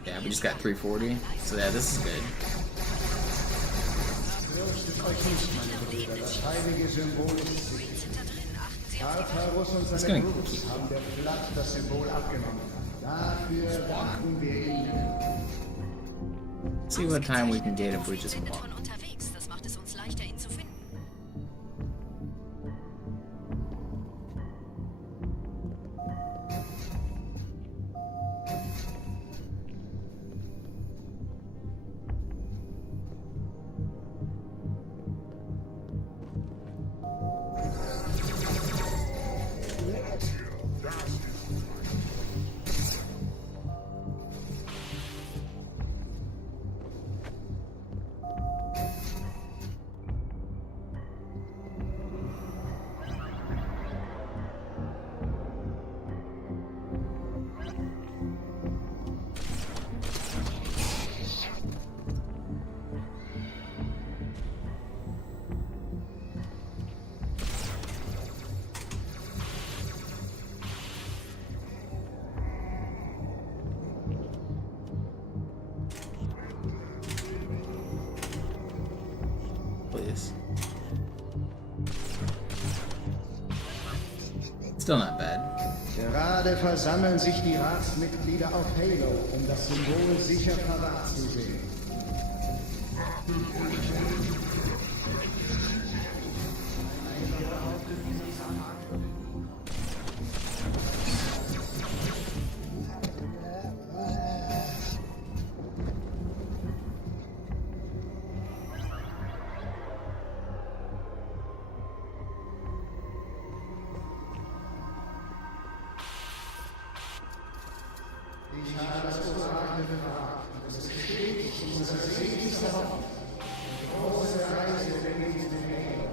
Yeah, we just got 340. So yeah, this is good. Fürchtet euch nicht, meine Brüder, das heilige Symbol ist sicher. Tartarus und It's seine gonna Brutes haben der Flat das Symbol abgenommen. Dafür danken wir ihnen. See what time we can get if we just Sendet walk. von unterwegs. Das macht es uns leichter, ihn zu finden. Please. Still not bad. Gerade versammeln sich die Ratsmitglieder auf Halo, um das Symbol sicher verwahrt zu sehen. Ich habe das Orakel bewahrt. Es ist bestätigt unsere seligste Hoffnung. Die große Reise beginnt in Halo.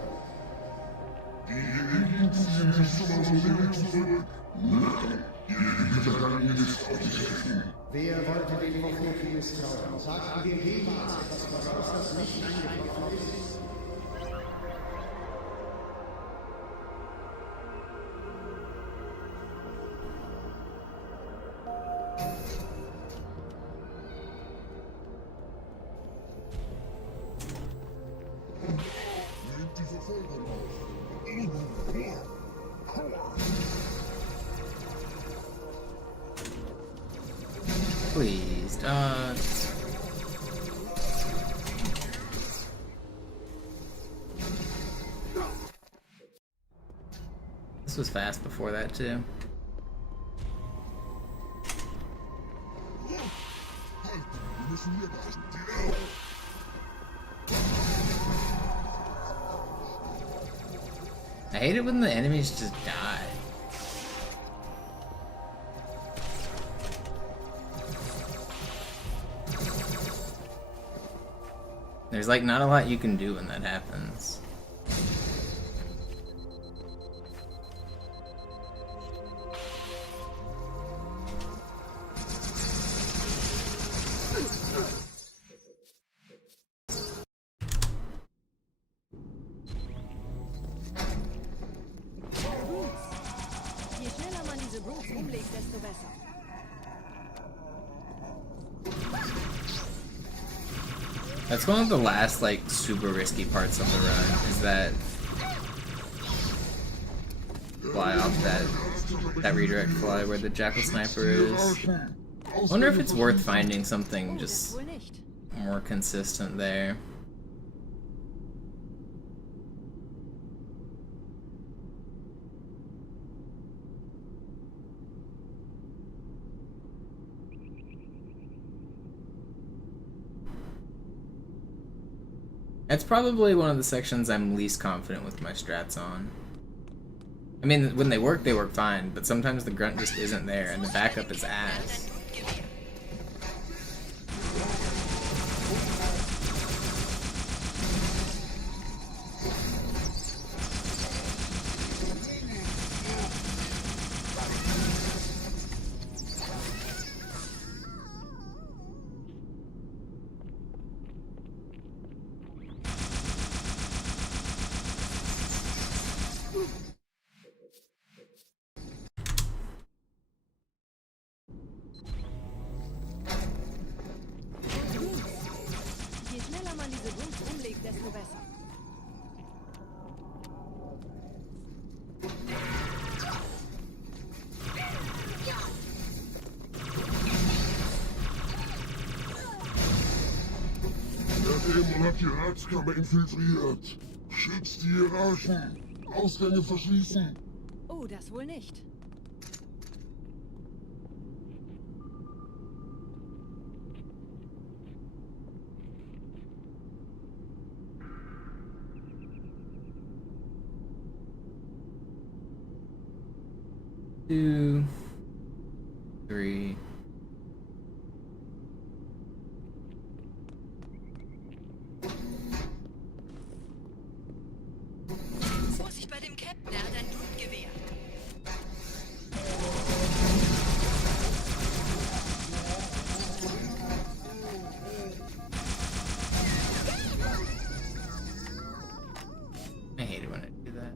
Die Eliten ziehen sich zu unserem Leben zurück. Ihr Gedanken ist auf die Helfen. Wer wollte den Propheten misstrauen? Sagten wir jemals etwas, woraus das nicht eingetroffen ist? Nehmt die Verfolgung auf. Please, dog. This was fast before that too. Halt, wir müssen hier bleiben. I hate it when the enemies just die. There's like not a lot you can do when that happens. Je schneller man diese Brutes umlegt, desto besser. That's one of the last like super risky parts of the run, is that fly off that redirect fly where the Jackal Sniper is. I wonder if it's worth finding something just Wohl nicht. more consistent there. That's probably one of the sections I'm least confident with my strats on. I mean, when they work fine, but sometimes the grunt just isn't there, and the backup is ass. Der Dämon hat die Ratskammer infiltriert. Schützt die Hierarchen. Ausgänge verschließen. Oh, das wohl nicht. Two, three. Vorsicht bei dem Captain, er hat ein Blutgewehr. I hate it when I do that.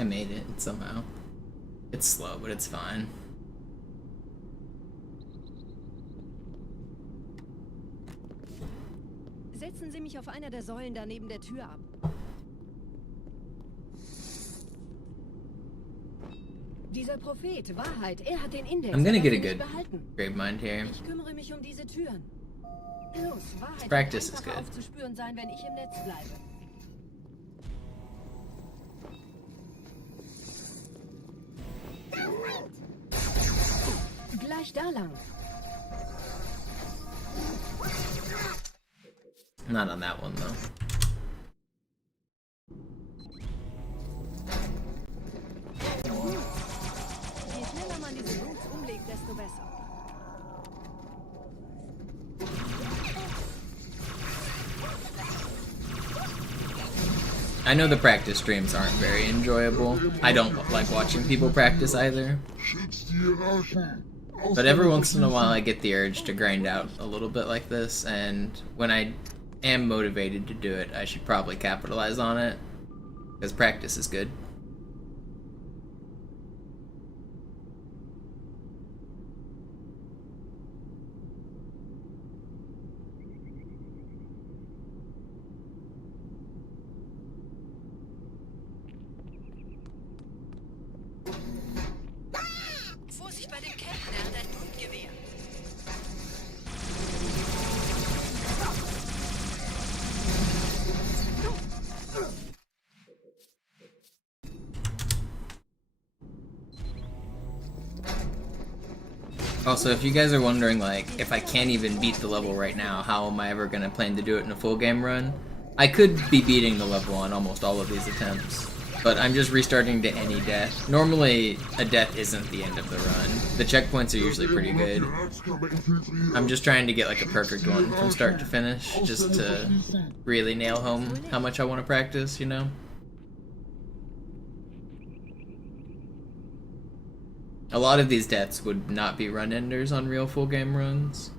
I made it somehow. It's slow, but it's fine. Setzen Sie mich auf einer der Säulen da neben der Tür ab. Dieser Prophet, Wahrheit, er hat den Index. I'm gonna get a er darf ihn good nicht behalten. Gravemind here. Ich kümmere mich um diese Türen. Los, Wahrheit Practice wird is einfacher good. aufzuspüren sein, wenn ich im Netz bleibe. Gleich da lang. Not on that one though. Je schneller man diese Boots umlegt, desto besser. I know the practice streams aren't very enjoyable. I don't like watching people practice either. Schützt die Hierarchen. But every once in a while I get the urge to grind out a little bit like this, and when I am motivated to do it, I should probably capitalize on it, because practice is good. Vorsicht bei dem Captain, er hat ein Blutgewehr. Also, if you guys are wondering, like, if I can't even beat the level right now, how am I ever gonna plan to do it in a full game run? I could be beating the level on almost all of these attempts, but I'm just restarting to any death. Normally, a death isn't the end of the run. The checkpoints are usually pretty good. I'm just trying to get like a perfect one from start to finish, just to really nail home how much I want to practice, you know? A lot of these deaths would not be run enders on real full game runs.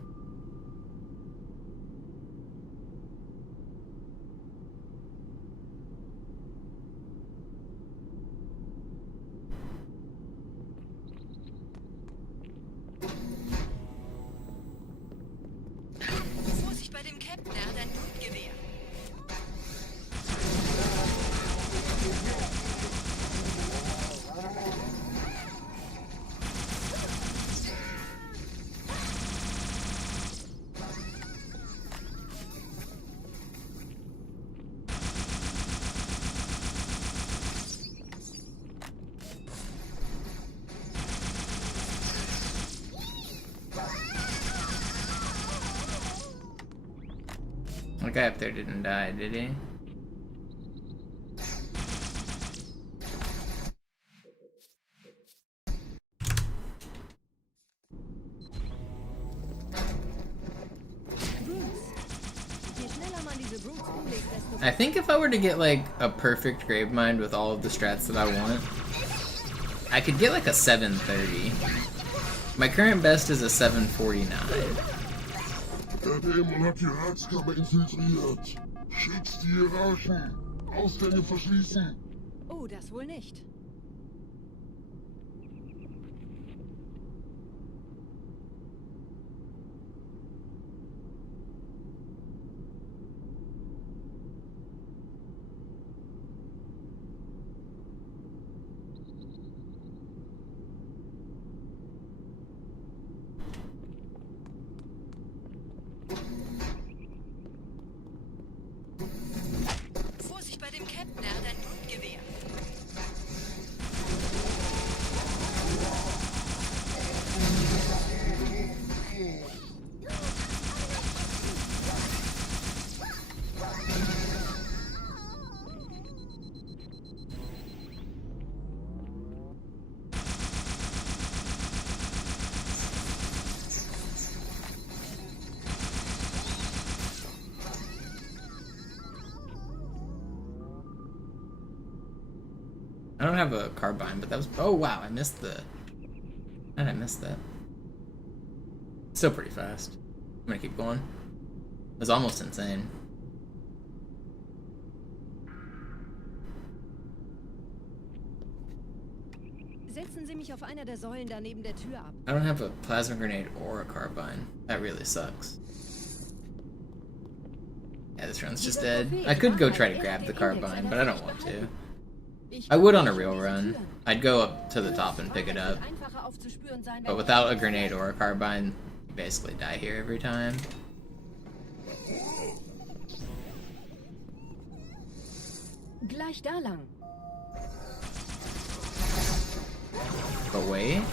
Vorsicht bei dem Captain, er hat ein Blutgewehr. The guy up there didn't die, did he? I think if I were to get like a perfect Gravemind with all of the strats that I want, I could get like a 730. My current best is a 749. Der Dämon hat die Ratskammer infiltriert. Schützt die Hierarchen. Ausgänge verschließen. Oh, das wohl nicht. I don't have a carbine, but that was... Oh, wow, I missed the... How did I miss that? Still pretty fast. I'm gonna keep going. It was almost insane. Setzen Sie mich auf einer der Säulen da neben der Tür ab. I don't have a plasma grenade or a carbine. That really sucks. Yeah, this run's just dead. I could go try to grab the carbine, but I don't want to. I would on a real run. I'd go up to the top and pick it up. But without a grenade or a carbine, you basically die here every time. Gleich da lang. Away?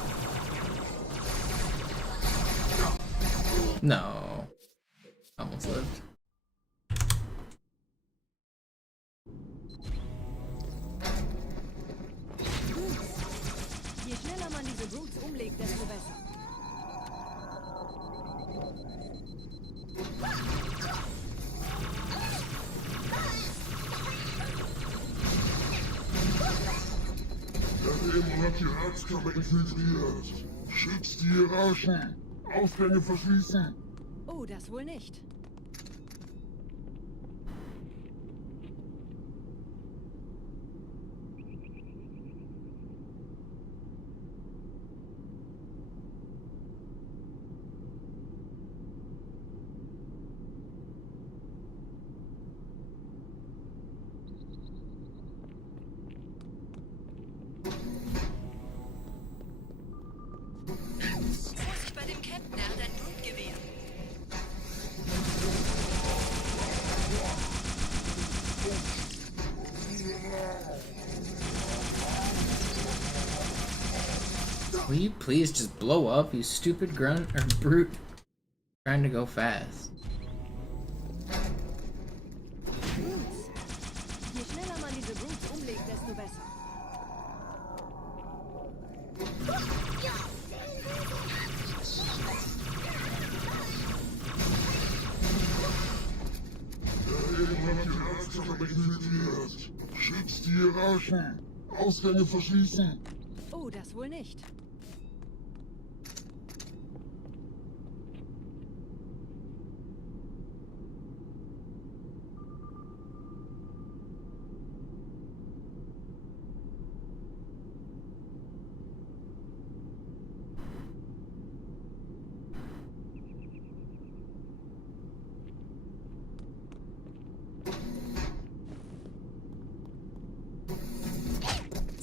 No. Almost lived. Je schneller man diese Brutes umlegt, desto besser. Der Dämon hat die Herzkammer infiltriert. Schützt die Hierarchen. Ausgänge verschließen. Oh, das wohl nicht. Vorsicht bei dem Captain, er hat ein Blutgewehr. Will you please just blow up, you stupid grunt or brute trying to go fast? Brutes. Je schneller man diese Brutes umlegt, desto besser. Der Dämon hat die Herzkammer infiltriert. Schützt die Hierarchen. Ausgänge verschließen. Oh, das wohl nicht.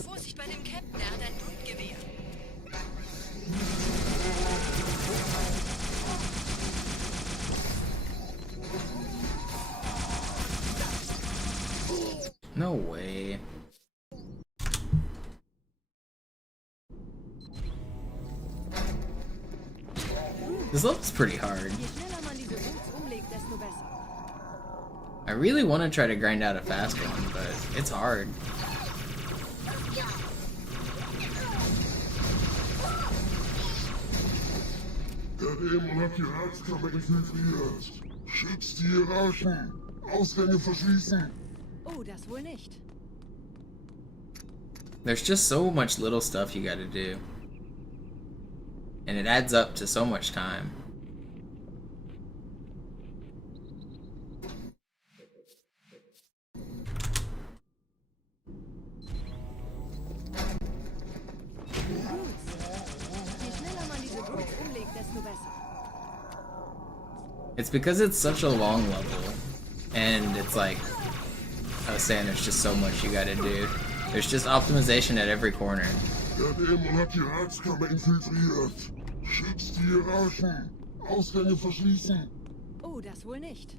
Vorsicht bei dem Captain, er hat ein Blutgewehr. No way. This level's pretty hard. Je schneller man diese Brutes umlegt, desto besser. I really want to try to grind out a fast one, but it's hard. Der Dämon hat die Herzkammer infiltriert. Schützt die Hierarchen. Ausgänge verschließen. Oh, das wohl nicht. There's just so much little stuff you gotta do. And it adds up to so much time. Je schneller man diese Brutes umlegt, desto besser. It's because it's such a long level. And it's like, I was saying, there's just so much you gotta do. There's just optimization at every corner. Der Dämon hat die Herzkammer infiltriert. Schützt die Hierarchen. Ausgänge verschließen. Oh, das wohl nicht.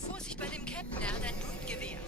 Vorsicht bei dem Captain, er hat ein Blutgewehr.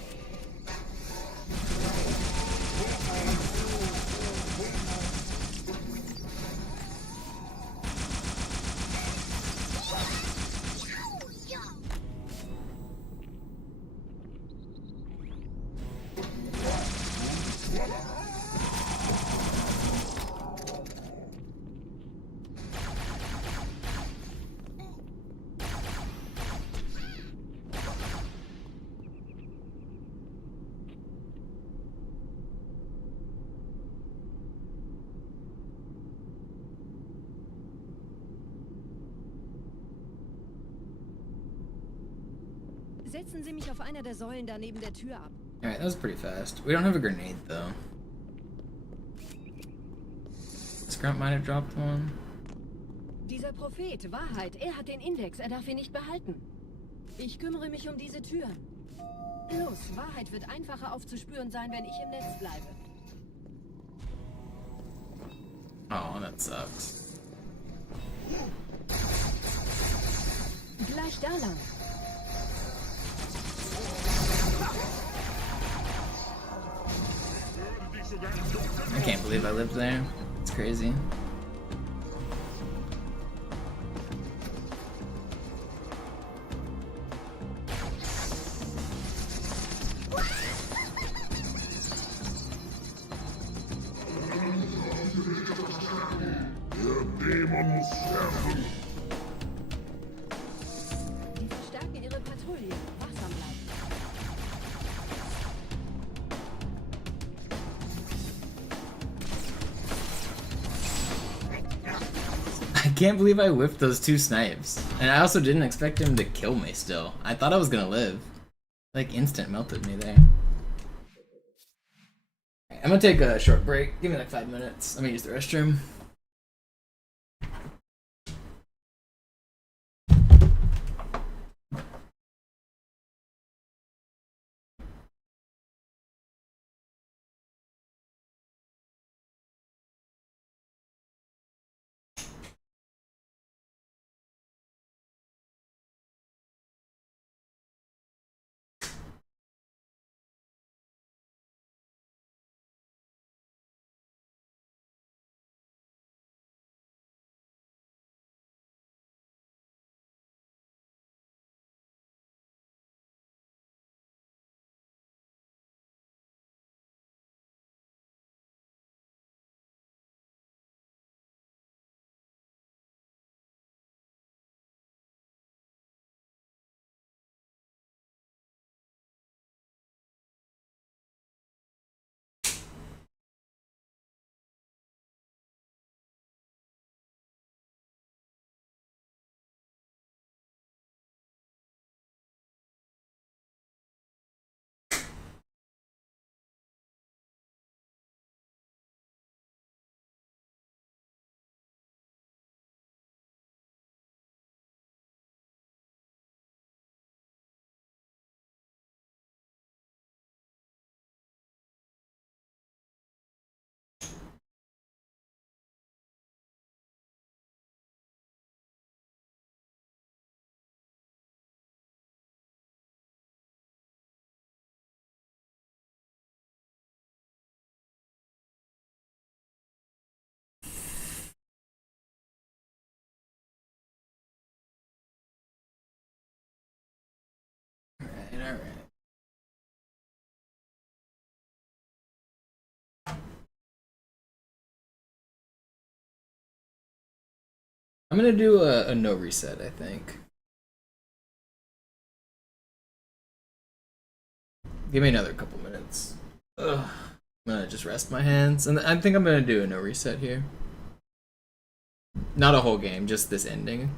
Setzen Sie mich auf einer der Säulen da neben der Tür ab. Alright, that was pretty fast. We don't have a grenade though. Scrap might have dropped one. Dieser Prophet, Wahrheit, er hat den Index, er darf ihn nicht behalten. Ich kümmere mich um diese Türen. Los, Wahrheit wird einfacher aufzuspüren sein, wenn ich im Netz bleibe. Oh, that sucks. Gleich da lang. I can't believe I lived there. It's crazy. Die verstärken ihre Patrouille. Wachsam bleiben. I can't believe I whiffed those 2 snipes. And I also didn't expect him to kill me still. I thought I was gonna live. Like, instant melted me there. I'm gonna take a short break. Give me like 5 minutes. Let me use the restroom. Alright. I'm gonna do a no reset, I think. Give me another couple minutes. Ugh. I'm gonna just rest my hands, and I think I'm gonna do a no reset here. Not a whole game, just this ending.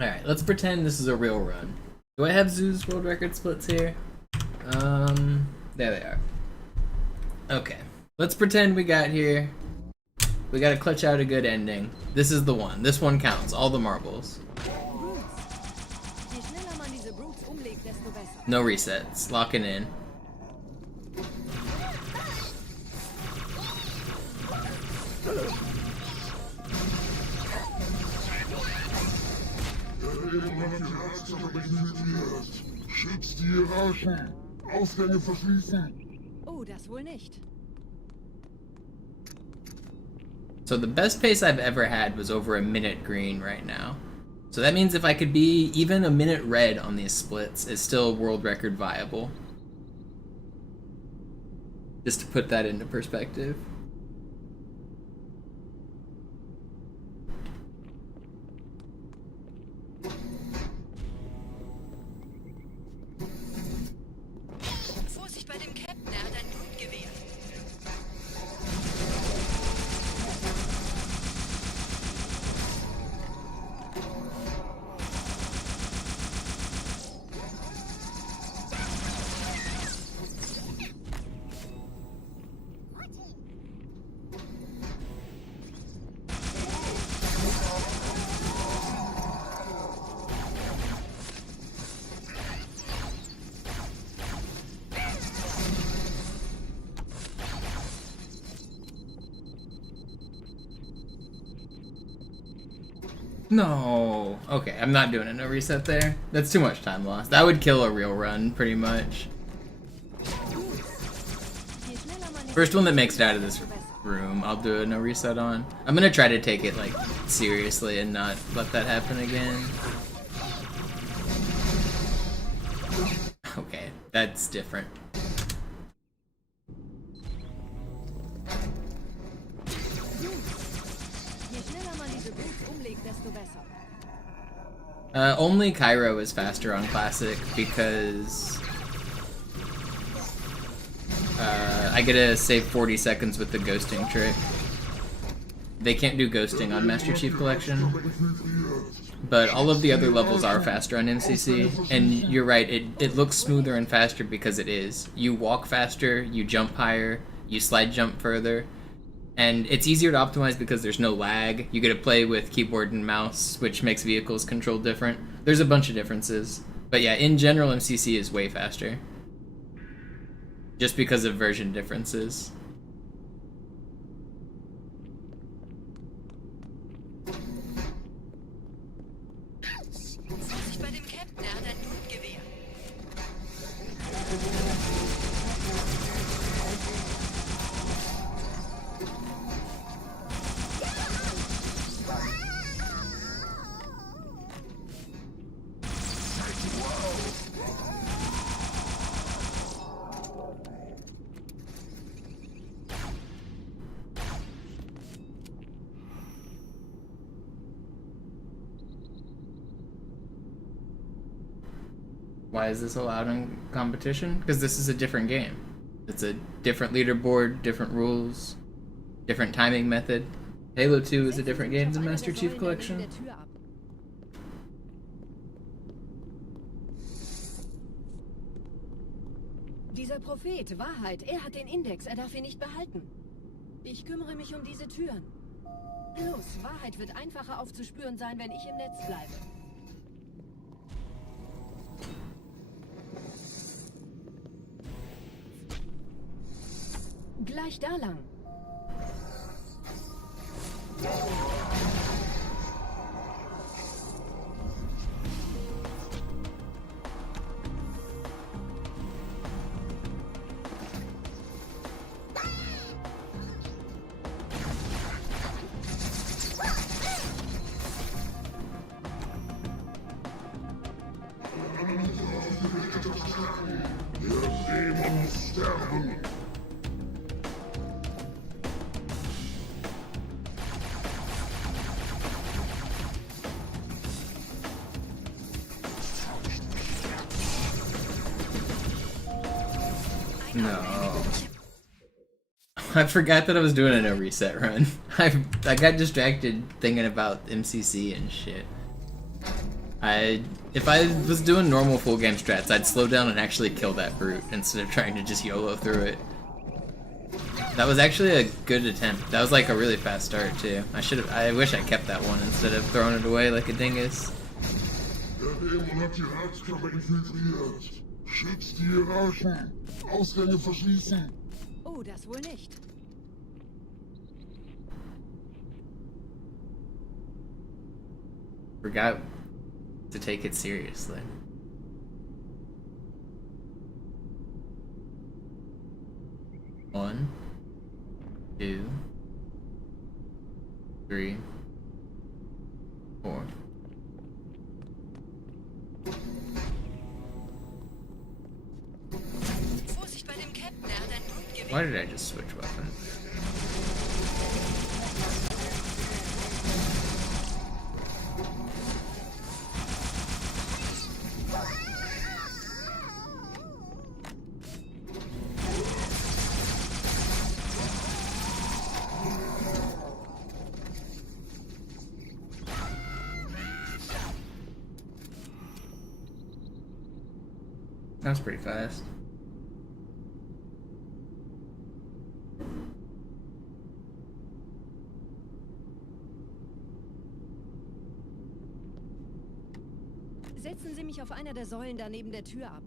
Alright, let's pretend this is a real run. Do I have Zoo's world record splits here? There they are. Okay. Let's pretend we got here. We gotta clutch out a good ending. This is the one. This one counts. All the marbles. Je schneller man diese Brutes umlegt, desto besser. No resets. Locking in. Schützt die Hierarchen! Ausgänge verschließen! Oh, das wohl nicht. So the best pace I've ever had was over a minute green right now. So that means if I could be even a minute red on these splits, it's still world record viable. Just to put that into perspective. Vorsicht bei dem Captain, er hat ein Blutgewehr. No. Okay, I'm not doing a no reset there. That's too much time lost. That would kill a real run, pretty much. First one that makes it out of this room, I'll do a no reset on. I'm gonna try to take it, like, seriously and not let that happen again. Okay, that's different. Je schneller man diese Brutes umlegt, desto besser. Only Cairo is faster on Classic because I get to save 40 seconds with the ghosting trick. They can't do ghosting on Master Chief Collection, but all of the other levels are faster on MCC, and you're right, it looks smoother and faster because it is. You walk faster, you jump higher, you slide jump further, and it's easier to optimize because there's no lag. You get to play with keyboard and mouse, which makes vehicles control different. There's a bunch of differences. But yeah, in general, MCC is way faster. Just because of version differences. Vorsicht bei dem Captain, er hat ein Blutgewehr. Why is this allowed in competition? Because this is a different game. It's a different leaderboard, different rules, different timing method. Halo 2 is a different game than Master Chief Collection. Dieser Prophet, Wahrheit, er hat den Index, er darf ihn nicht behalten. Ich kümmere mich um diese Türen. Los, Wahrheit wird einfacher aufzuspüren sein, wenn ich im Netz bleibe. Gleich da lang. No. I forgot that I was doing a no reset run. I got distracted thinking about MCC and shit. If I was doing normal full game strats, I'd slow down and actually kill that brute instead of trying to just YOLO through it. That was actually a good attempt. That was like a really fast start too. I wish I kept that one instead of throwing it away like a dingus. Der Dämon hat die Herzkammer infiltriert. Schützt die Hierarchen. Ausgänge verschließen. Oh, das wohl nicht. Forgot to take it seriously. One, 2, 3, 4. Vorsicht bei dem Captain, er hat ein Blutgewehr. Why did I just switch weapons? That was pretty fast. Setzen Sie mich auf einer der Säulen da neben der Tür ab.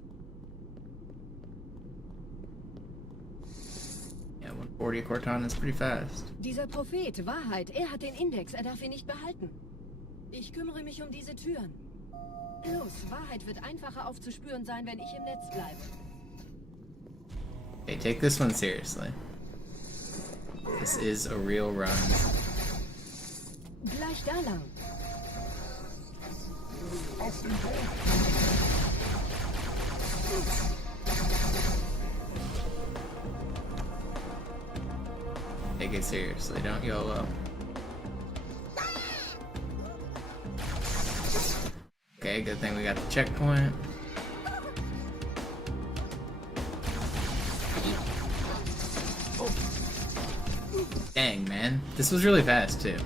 Yeah, 140 Cortana is pretty fast. Dieser Prophet, Wahrheit, er hat den Index, er darf ihn nicht behalten. Ich kümmere mich um diese Türen. Los, Wahrheit wird einfacher aufzuspüren sein, wenn ich im Netz bleibe. Okay, take this one seriously. This is a real run. Gleich da lang. Take it seriously, don't YOLO. Okay, good thing we got the checkpoint. Dang, man. This was really fast, too.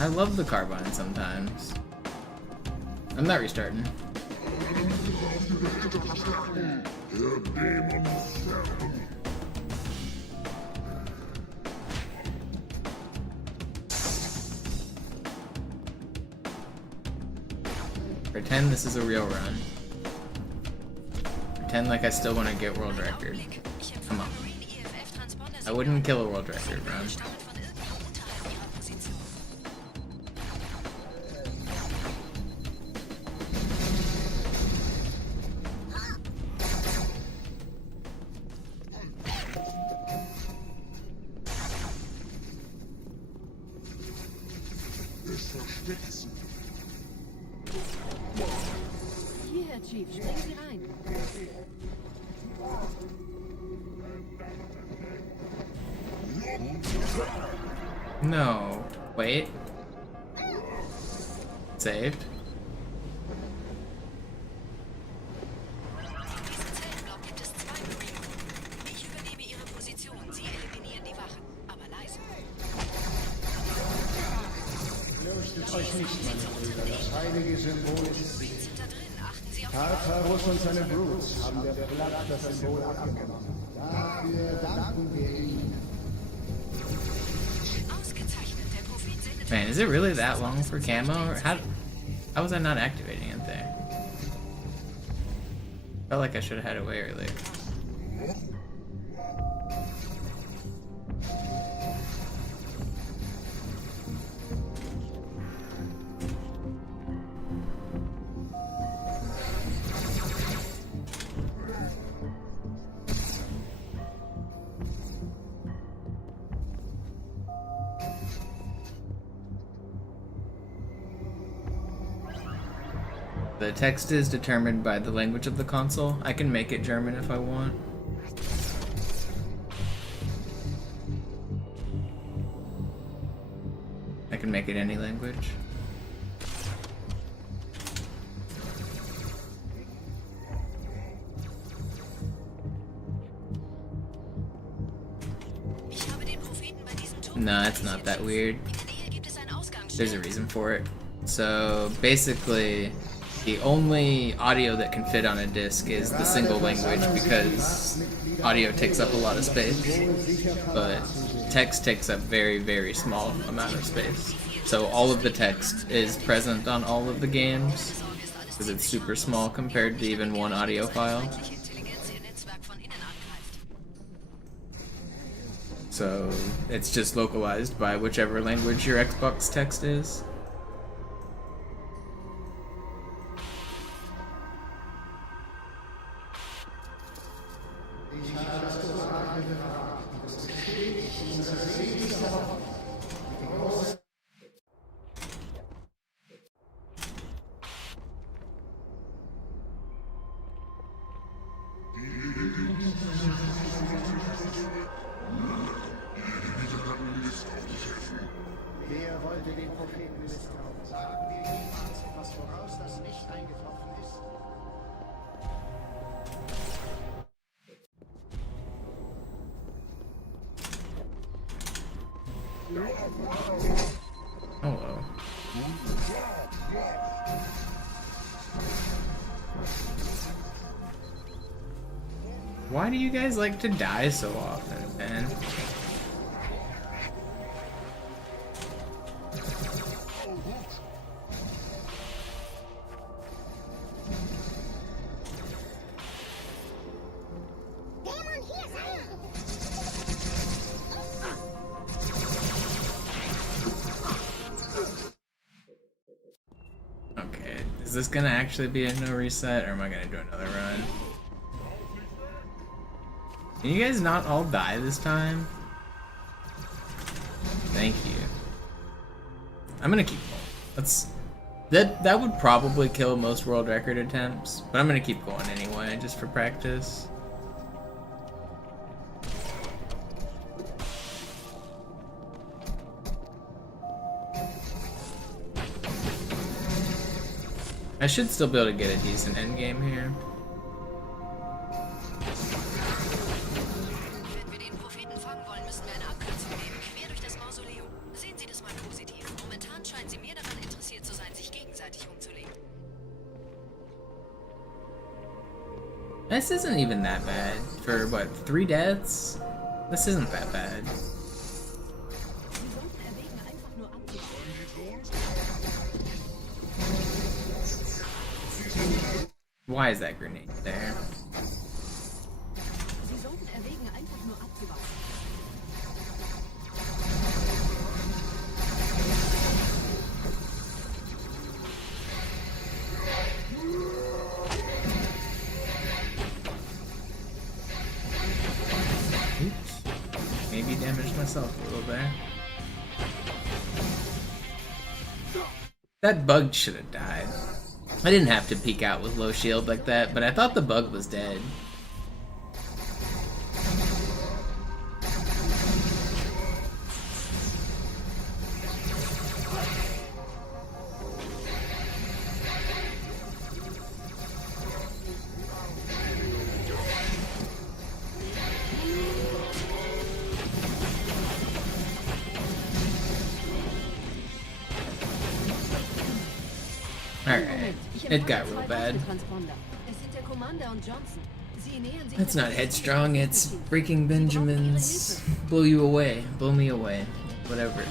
I love the carbine sometimes. I'm not restarting. Der Dämon muss sterben. Pretend this is a real run. Pretend like I still want to get world record. Come on. I wouldn't kill a world record run. Hier, Herr Chief, springen Sie rein. No. Wait. Saved. Ich übernehme Ihre Position. Sie eliminieren die Wachen. Aber leise. Fürchtet euch nicht, meine Brüder. Das heilige Symbol ist sicher. Sind da drin. Achten Sie auf die Tartarus und seine Brutes haben der Platt das Symbol abgenommen. Dafür danken wir ihnen. Ausgezeichnet. Der Prophet sendet Man, is it really that long for camo? Or how was I not activating it there? Felt like I should have had it way earlier. The text is determined by the language of the console. I can make it German if I want. I can make it any language. Ich No, it's not that weird. In der Nähe gibt es ein Ausgangsschild. There's a reason for it. So basically, the only audio that can fit on a disc is the single language because audio takes up a lot of space, but text takes up very, very small amount of space. So all of the text is present on all of the games because it's super small compared to even one audio file. Intelligenz ihr Netzwerk von innen angreift. So it's just localized by whichever language your Xbox text is. Wer wollte den Propheten misstrauen? Sagen wir jemals etwas voraus, das nicht eingetroffen ist? Hello. Why do you guys like to die so often, man? Okay, is this gonna actually be a no reset, or am I gonna do another run? Can you guys not all die this time? Thank you. I'm gonna keep going. That would probably kill most world record attempts, but I'm gonna keep going anyway, just for practice. I should still be able to get a decent endgame here. Wenn wir den Propheten fangen wollen, müssen wir eine Abkürzung nehmen, quer durch das Mausoleum. Sehen Sie das mal positiv. Momentan scheinen Sie mehr daran interessiert zu sein, sich gegenseitig umzulegen. This isn't even that bad. For what, 3 deaths? This isn't that bad. Sie sollten erwägen, einfach nur abzubauen. Why is that grenade there? Sie sollten erwägen, einfach nur abzubauen. Oops. Maybe damaged myself a little there. That bug should have died. I didn't have to peek out with low shield like that, but I thought the bug was dead. Alright, it got real bad. That's not headstrong, it's freaking Benjamins. Blow you away, blow me away, whatever.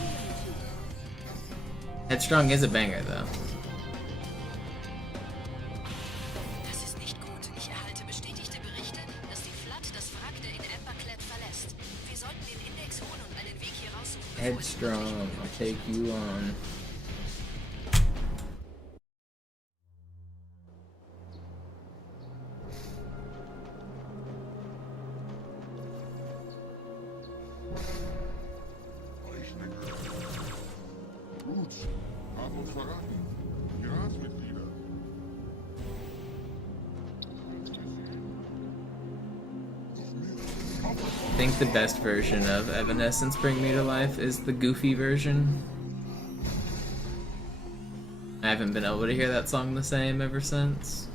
Headstrong is a banger though. Das ist nicht gut. Ich erhalte bestätigte Berichte, dass die Flood das Wrack der in Emberclad verlässt. Wir sollten den Index holen und einen Weg hier raussuchen. Headstrong, I'll take you on. Gut, haben uns verraten. Die Ratsmitglieder. I think the best version of Evanescence Bring Me to Life is the goofy version. I haven't been able to hear that song the same ever since.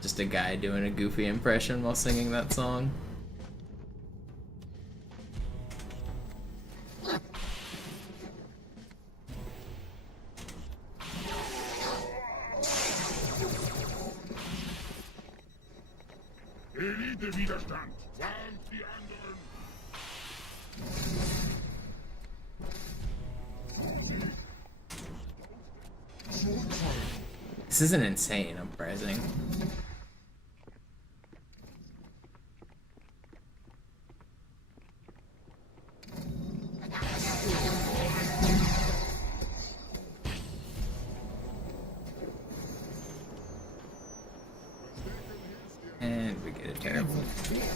Just a guy doing a goofy impression while singing that song. Elite-Widerstand! Warnt die anderen! This isn't insane, Uprising. And we get a terrible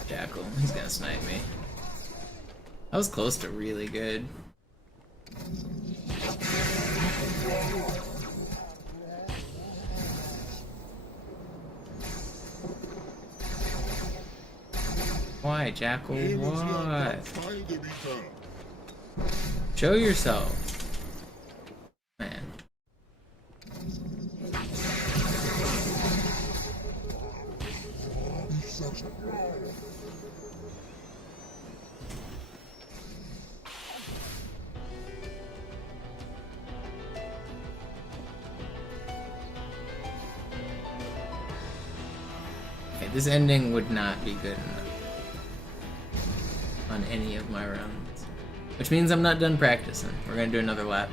jackal. He's gonna snipe me. That was close to really good. Why, Jackal? What? Show yourself. Man. Okay, this ending would not be good enough on any of my runs. Which means I'm not done practicing. We're gonna do another lap.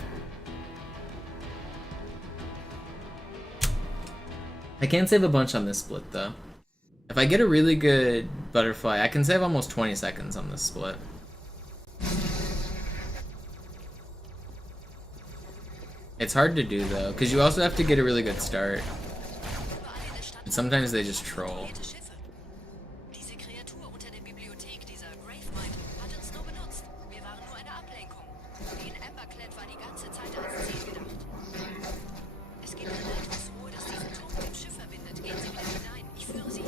I can't save a bunch on this split though. If I get a really good butterfly, I can save almost 20 seconds on this split. It's hard to do though, because you also have to get a really good start. And sometimes they just troll. Diese Kreatur unter der Bibliothek, dieser Gravemind, hat uns nur benutzt. Wir waren nur eine Ablenkung. Die in Emberclad war die ganze Zeit als Ziel gedacht. Es gibt eine Leitungsruhe, das diesen Turm mit dem Schiff verbindet. Gehen Sie wieder hinein. Ich führe Sie hin.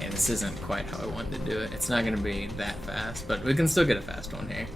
And this isn't quite how I wanted to do it. It's not going to be that fast, but we can still get a fast one here.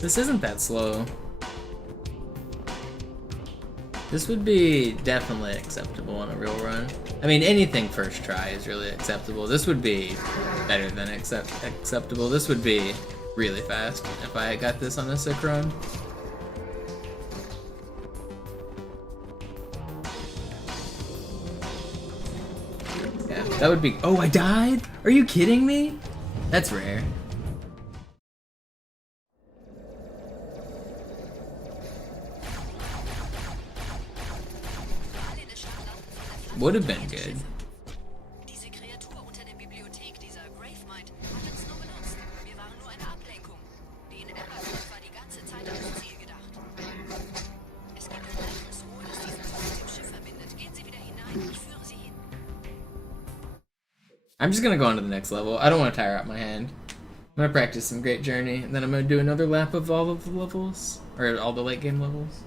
This isn't that slow. This would be definitely acceptable on a real run. I mean, anything first try is really acceptable. This would be better than acceptable. This would be really fast if I got this on a sick run. Yeah, that would be... Oh, I died? Are you kidding me? That's rare. Would have been good. Diese Kreatur unter der Bibliothek, dieser Gravemind, hat uns nur benutzt. Wir waren nur eine Ablenkung. Die in Emberclad war die ganze Zeit als Ziel gedacht. Es gibt eine Leitungsruhe, das diesen Turm mit dem Schiff verbindet. Gehen Sie wieder hinein. Ich führe Sie hin. I'm just gonna go on to the next level. I don't want to tire out my hand. I'm gonna practice some Great Journey, and then I'm gonna do another lap of all of the levels, or all the late game levels.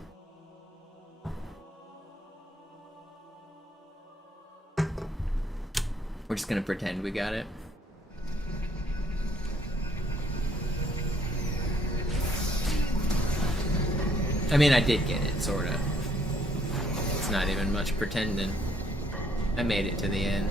We're just gonna pretend we got it. I mean, I did get it, sorta. It's not even much pretending. I made it to the end.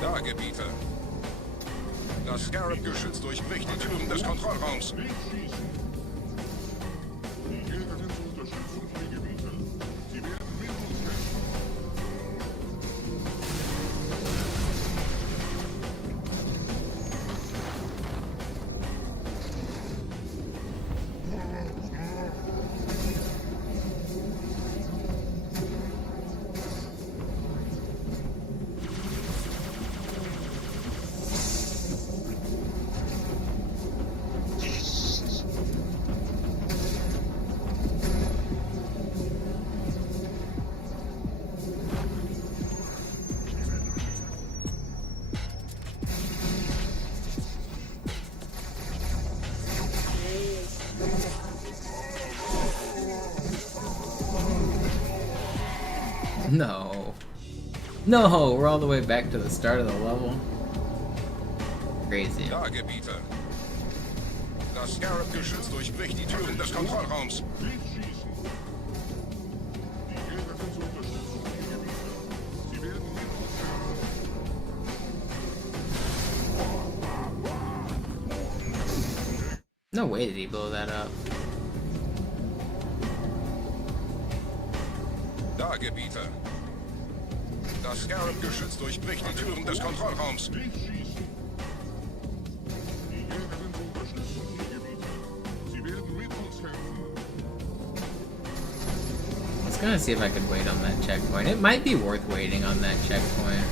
Da, Gebieter. Das Scarab-Geschütz durchbricht die Türen des Kontrollraums. Nicht schießen! Die Jäger sind zur Unterstützung für die Gebiete. Sie werden mit uns kämpfen. No. No, we're all the way back to the start of the level. Crazy. Da, Gebieter. Das Scarab-Geschütz durchbricht die Türen des Kontrollraums. Nicht schießen! Die Jäger sind zur Unterstützung für die Gebiete. Sie werden mit uns kämpfen. No way did he blow that up. Da, Gebieter. Das Scarab-Geschütz durchbricht die Türen des Kontrollraums. Nicht schießen! Die Jäger sind zur Unterstützung für die Gebiete. Sie werden mit uns kämpfen. I was gonna see if I could wait on that checkpoint. It might be worth waiting on that checkpoint.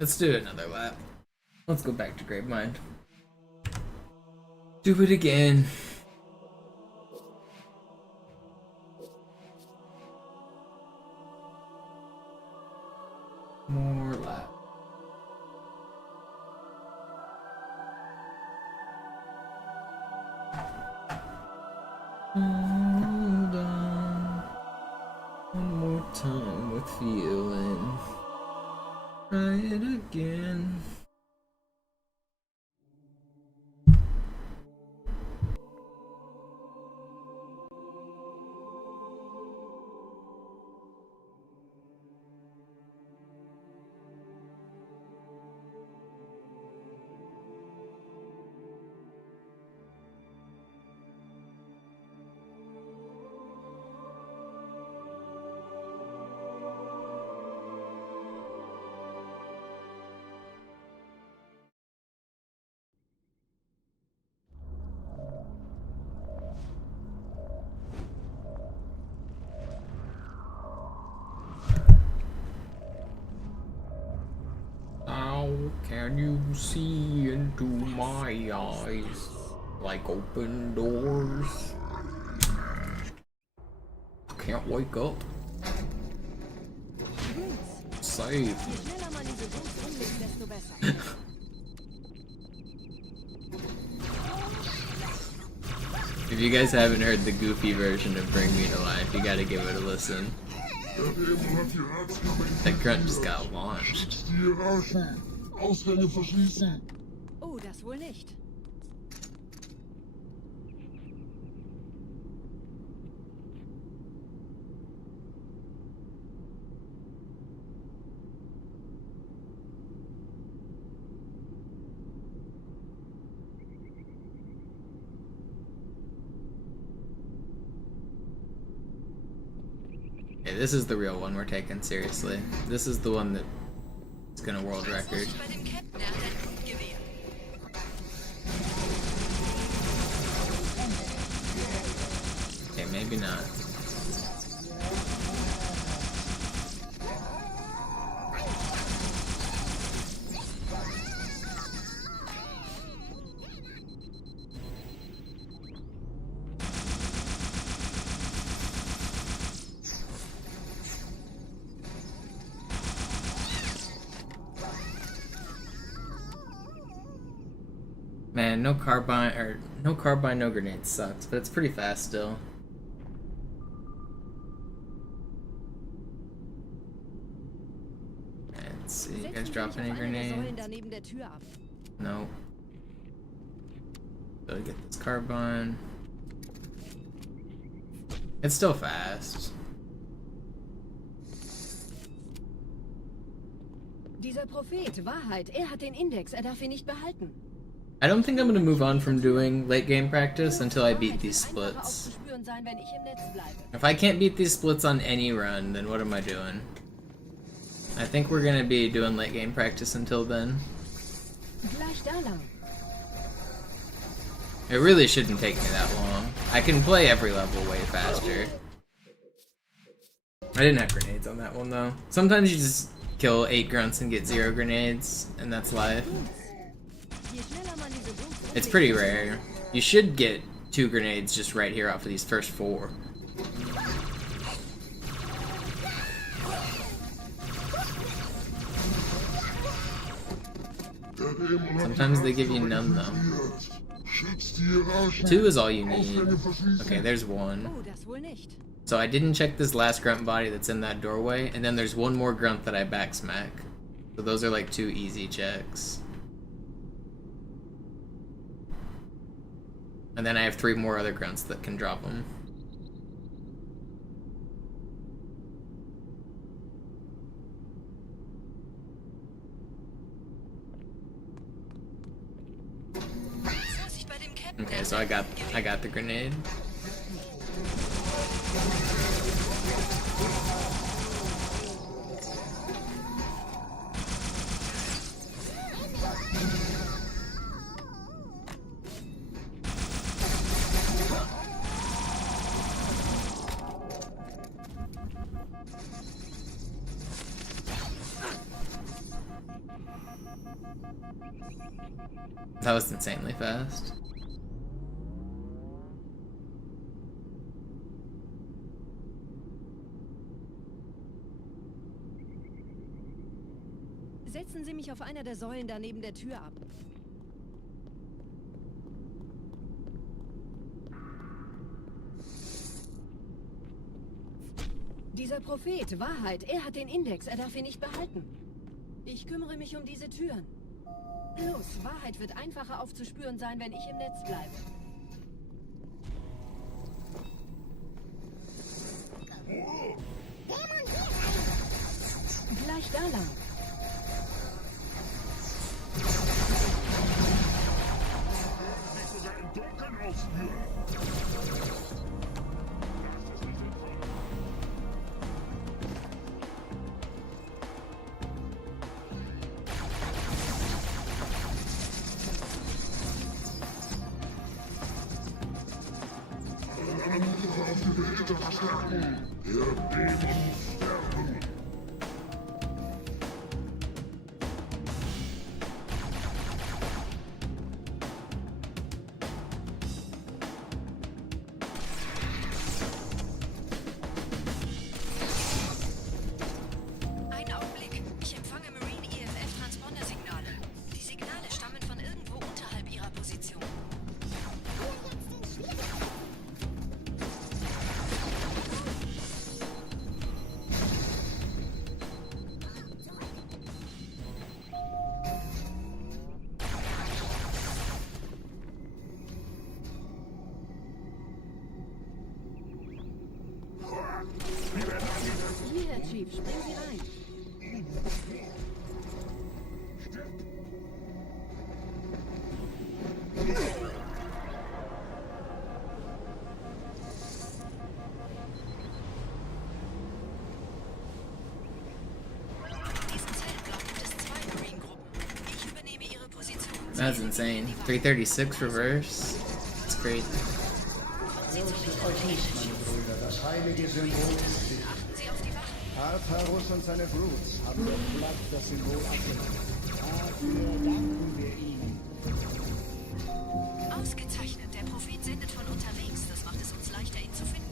Let's do another lap. Let's go back to Gravemind. Do it again. More lap. Hold on. One more time with feeling. Try it again. Can you see into my eyes like open doors? I can't wake up. Save. Je schneller man diese Boots umlegt, desto besser. If you guys haven't heard the goofy version of Bring Me to Life, you gotta give it a listen. That grunt just got launched. Ausgänge verschließen. Oh, das wohl nicht. Okay, this is the real one we're taking seriously. This is the one that's gonna world record. Bei dem Captain, er hat ein Grundgewehr. Okay, maybe not. Man, no carbine, no grenades sucks, but it's pretty fast still. Let's see, you guys drop any grenades? Daneben der Tür ab. No. So get this carbine. It's still fast. Dieser Prophet, Wahrheit, er hat den Index, er darf ihn nicht behalten. I don't think I'm gonna move on from doing late game practice until I beat these splits. If I can't beat these splits on any run, then what am I doing? I think we're gonna be doing late game practice until then. Gleich da lang. It really shouldn't take me that long. I can play every level way faster. I didn't have grenades on that one though. Sometimes you just kill 8 grunts and get 0 grenades, and that's life. It's pretty rare. You should get 2 grenades just right here off of these first 4. Sometimes they give you none though. 2 is all you need. Okay, there's 1. Oh, das wohl nicht. So I didn't check this last grunt body that's in that doorway, and then there's 1 more grunt that I backsmack. So those are like 2 easy checks. And then I have 3 more other grunts that can drop them. Okay, so I got the grenade. That was insanely fast. Setzen Sie mich auf einer der Säulen da neben der Tür ab. Dieser Prophet, Wahrheit, er hat den Index, er darf ihn nicht behalten. Ich kümmere mich um diese Türen. Los, Wahrheit wird einfacher aufzuspüren sein, wenn ich im Netz bleibe. Gleich da lang. Nicht sogar im Dunkeln ausführen. Chief. Springen Sie rein. That's insane. 336 reverse. That's crazy. Fürchtet euch nicht, meine Brüder, das heilige Symbol ist sicher. Tartarus und seine Brutes haben der Flag das Symbol abgenommen. Dafür danken wir ihnen. Ausgezeichnet. Der Prophet sendet von unterwegs. Das macht es uns leichter, ihn zu finden.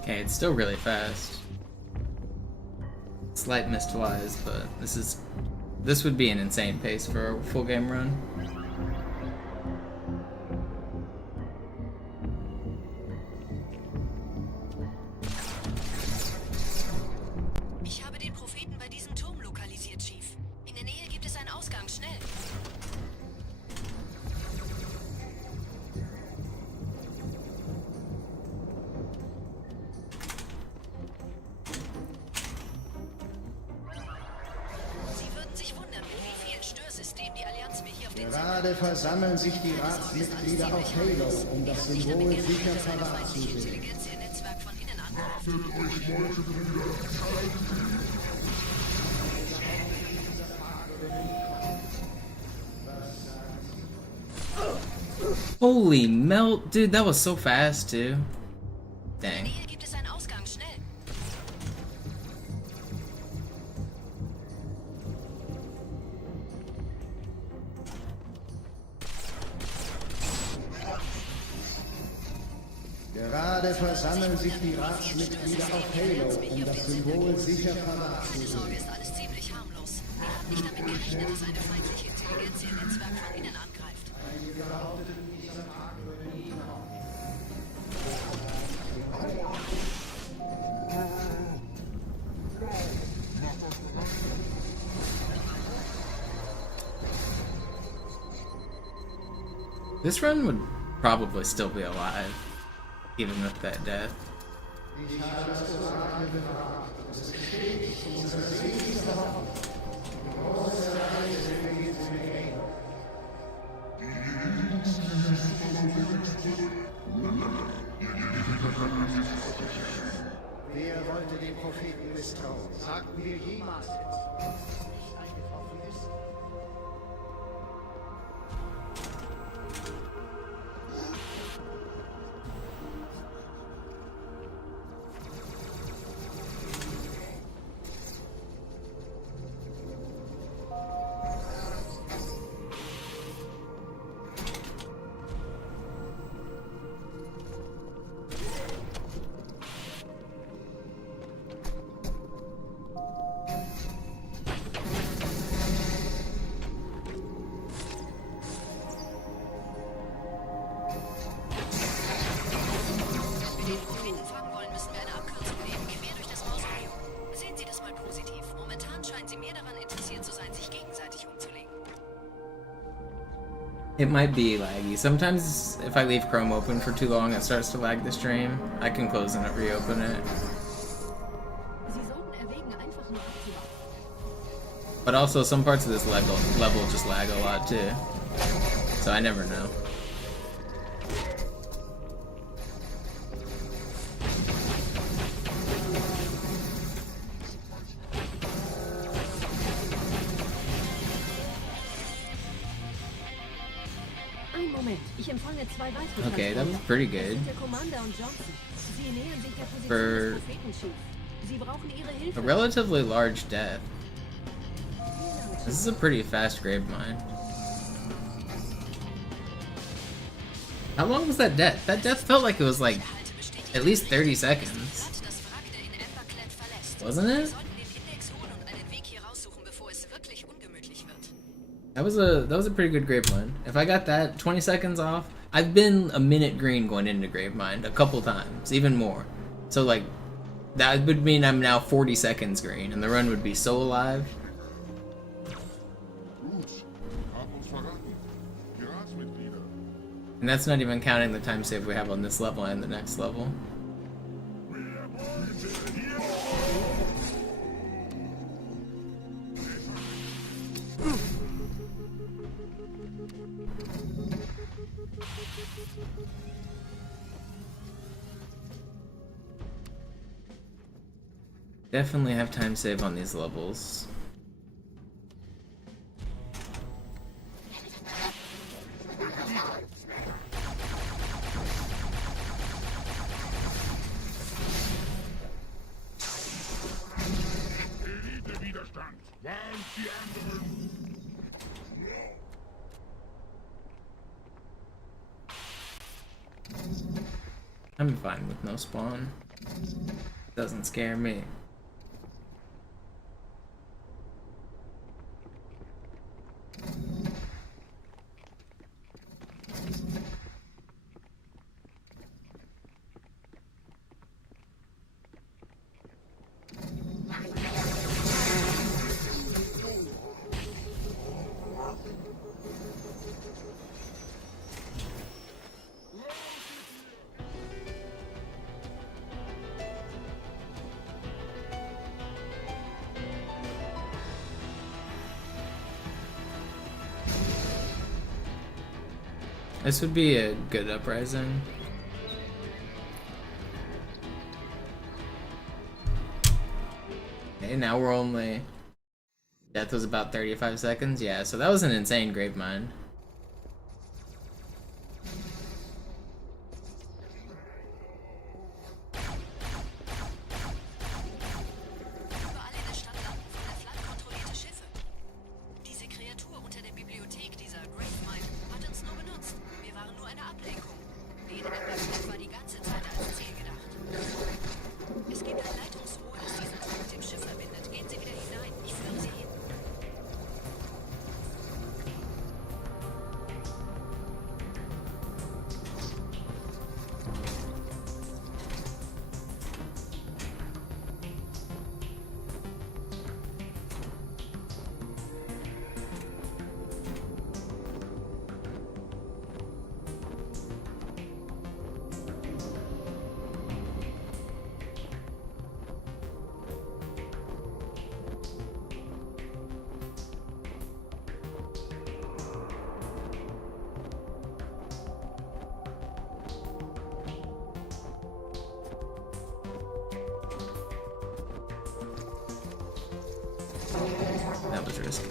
Okay, it's still really fast. Slight missed wise, but this would be an insane pace for a full game run. Ich habe den Propheten bei diesem Turm lokalisiert, Chief. In der Nähe gibt es einen Ausgang. Schnell! Gerade versammeln sich die Ratsmitglieder auf Halo, um das Symbol sicher parat zu sehen. Holy melt, dude, that was so fast too. Dang. Hier gibt es einen Ausgang. Schnell! Gerade versammeln sich die Ratsmitglieder auf Halo, um das Symbol sicher parat zu Keine Sorge, sehen. ist alles ziemlich harmlos. Wir haben nicht damit gerechnet, dass eine feindliche Intelligenz ihr Netzwerk von innen angreift. This run would probably still be alive, even with that death. Wer wollte den Propheten misstrauen? Sagten wir jemals etwas, was nicht eingetroffen ist? It might be laggy. Sometimes if I leave Chrome open for too long, it starts to lag the stream. I can close and reopen it. But also some parts of this level just lag a lot too. So I never know. Okay, that was pretty good. For a relatively large death. This is a pretty fast Gravemind. How long was that death? That death felt like it was like at least 30 seconds. Wasn't it? That was a pretty good Gravemind. If I got that 20 seconds off, I've been a minute green going into Gravemind a couple times, even more. So like, that would mean I'm now 40 seconds green, and the run would be so alive. Gut, hab uns verraten. Die Ratsmitglieder. And that's not even counting the time save we have on this level and the next level. Definitely have time save on these levels. Elite-Widerstand. Warnt die anderen. I'm fine with no spawn. Doesn't scare me. This would be a good Uprising. Okay, now we're only... Death was about 35 seconds? Yeah, so that was an insane Gravemind. Überall in der Stadt landen von der Flood kontrollierte Schiffe. Diese Kreatur unter der Bibliothek, dieser Gravemind, hat uns nur benutzt. Wir waren nur eine Ablenkung. Den Embark war die ganze Zeit als Ziel gedacht. Es gibt ein Leitungsrohr, das diesen Turm mit dem Schiff verbindet. Gehen Sie wieder hinein. Ich führe Sie hin. That was risky.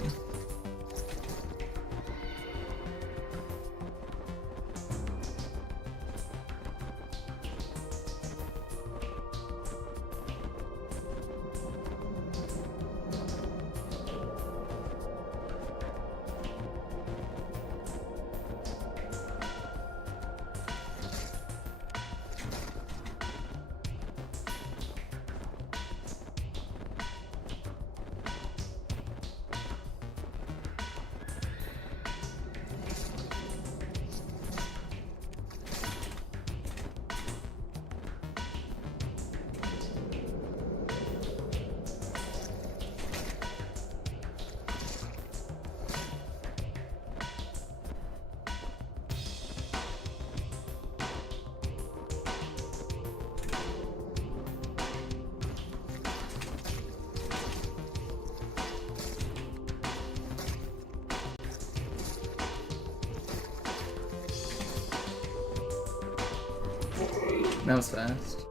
That was fast.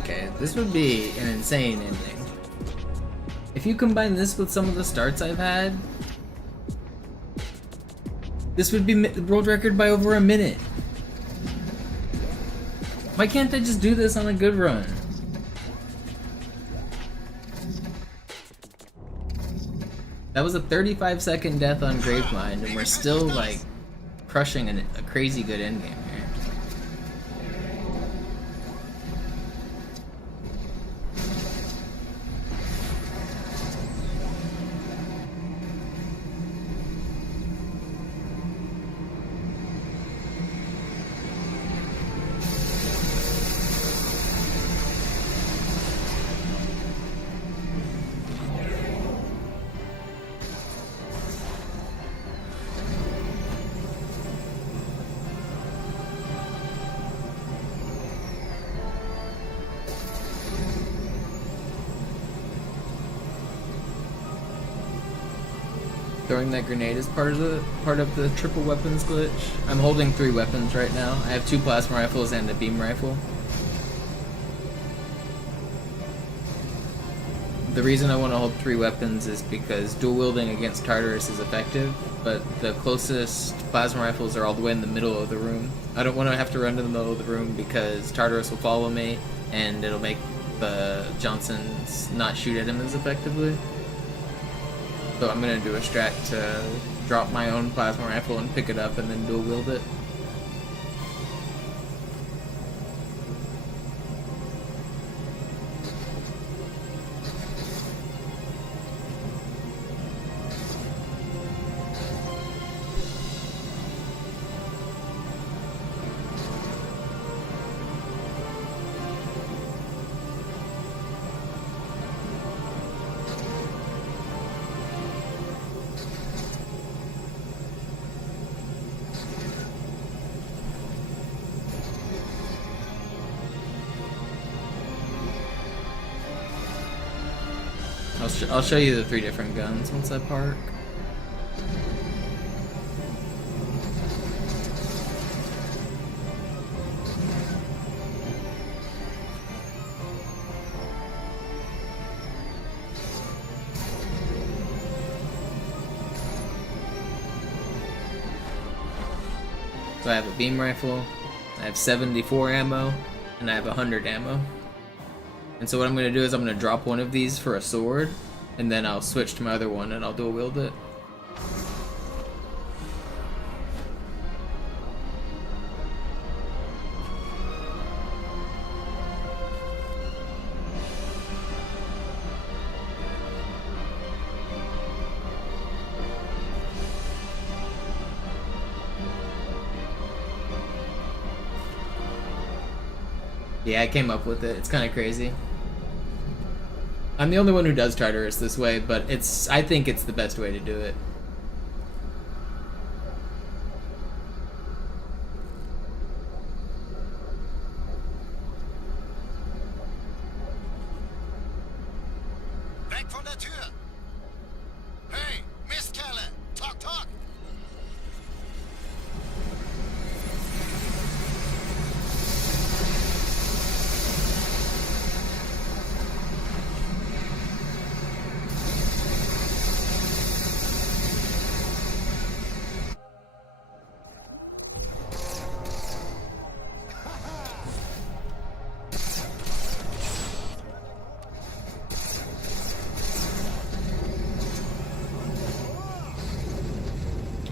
Okay, this would be an insane ending. If you combine this with some of the starts I've had, this would be the world record by over a minute. Why can't I just do this on a good run? That was a 35-second death on Gravemind, and we're still like crushing a crazy good endgame here. Throwing that grenade is part of the triple weapons glitch. I'm holding 3 weapons right now. I have 2 plasma rifles and a beam rifle. The reason I want to hold 3 weapons is because dual wielding against Tartarus is effective, but the closest plasma rifles are all the way in the middle of the room. I don't want to have to run to the middle of the room because Tartarus will follow me and it'll make the Johnsons not shoot at him as effectively. So I'm gonna do a strat to drop my own plasma rifle and pick it up and then dual wield it. I'll show you the 3 different guns once I park. So I have a beam rifle, I have 74 ammo, and I have 100 ammo. And so what I'm going to do is I'm going to drop one of these for a sword, and then I'll switch to my other one and I'll dual wield it. Yeah, I came up with it. It's kind of crazy. I'm the only one who does Tartarus this way, but I think it's the best way to do it. Weg von der Tür! Hey, Mistkerle! Talk, talk!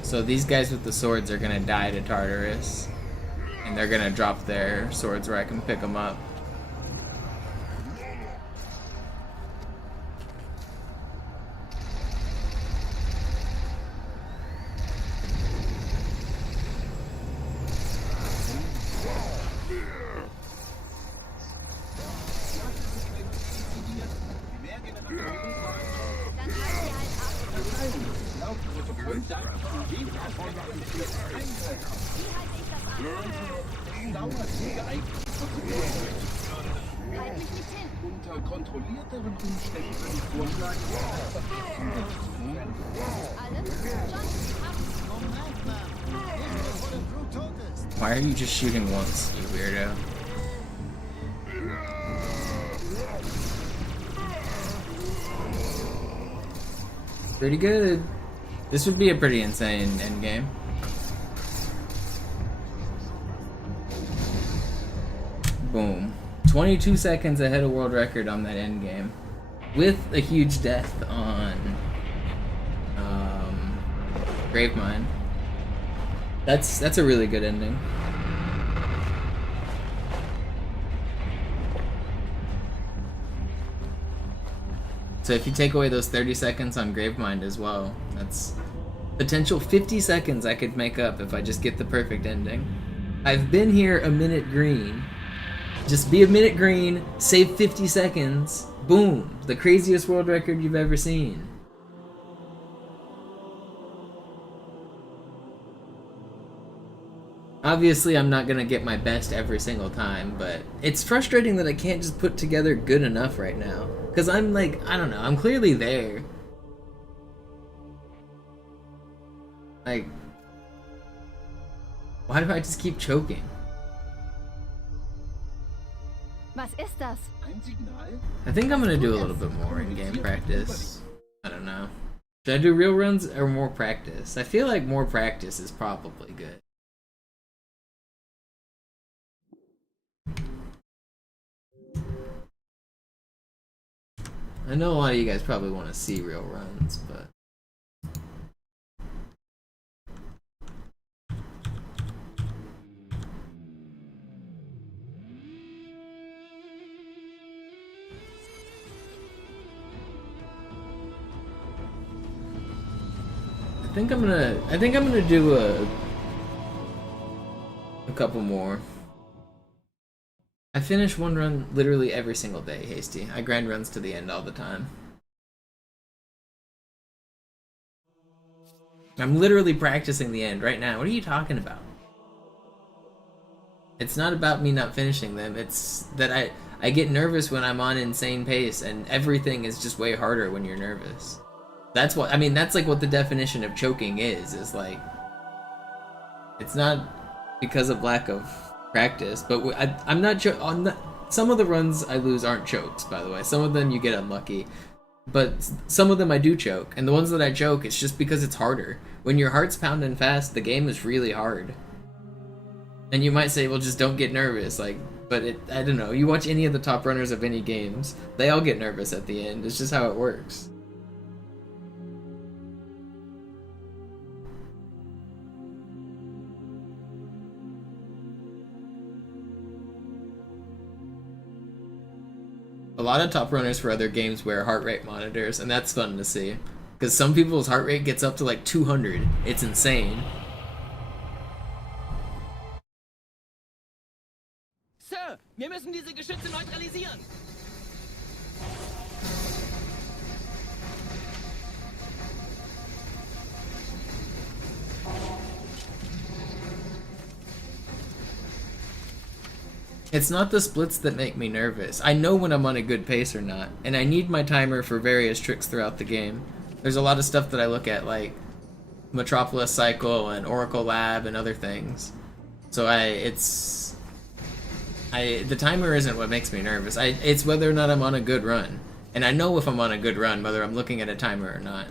So these guys with the swords are gonna die to Tartarus, and they're gonna drop their swords where I can pick them up. Unter kontrollierteren Umständen würde ich vorschlagen, Why are you just shooting once, you weirdo? Pretty good. This would be a pretty insane endgame. Boom. 22 seconds ahead of world record on that endgame. With a huge death on Gravemind. That's a really good ending. So if you take away those 30 seconds on Gravemind as well, that's potential 50 seconds I could make up if I just get the perfect ending. I've been here a minute green. Just be a minute green, save 50 seconds, boom, the craziest world record you've ever seen. Obviously, I'm not gonna get my best every single time, but it's frustrating that I can't just put together good enough right now. Because I'm like, I don't know, I'm clearly there. Like, why do I just keep choking? Was ist das? I think I'm gonna do a little bit more in-game practice. I don't know. Should I do real runs or more practice? I feel like more practice is probably good. I know a lot of you guys probably want to see real runs, but... I think I'm gonna do a couple more. I finish one run literally every single day, Hasty. I grind runs to the end all the time. I'm literally practicing the end right now. What are you talking about? It's not about me not finishing them. It's that I get nervous when I'm on insane pace, and everything is just way harder when you're nervous. That's what, I mean, that's like what the definition of choking is like, it's not because of lack of practice, but I'm not some of the runs I lose aren't chokes, by the way. Some of them you get unlucky, but some of them I do choke, and the ones that I choke, it's just because it's harder. When your heart's pounding fast, the game is really hard. And you might say, well, just don't get nervous, like, but I don't know, you watch any of the top runners of any games, they all get nervous at the end. It's just how it works. A lot of top runners for other games wear heart rate monitors, and that's fun to see. Because some people's heart rate gets up to like 200. It's insane. Sir, wir müssen diese Geschütze neutralisieren. It's not the splits that make me nervous. I know when I'm on a good pace or not, and I need my timer for various tricks throughout the game. There's a lot of stuff that I look at, like Metropolis Cycle and Oracle Lab and other things. So the timer isn't what makes me nervous. It's whether or not I'm on a good run. And I know if I'm on a good run, whether I'm looking at a timer or not.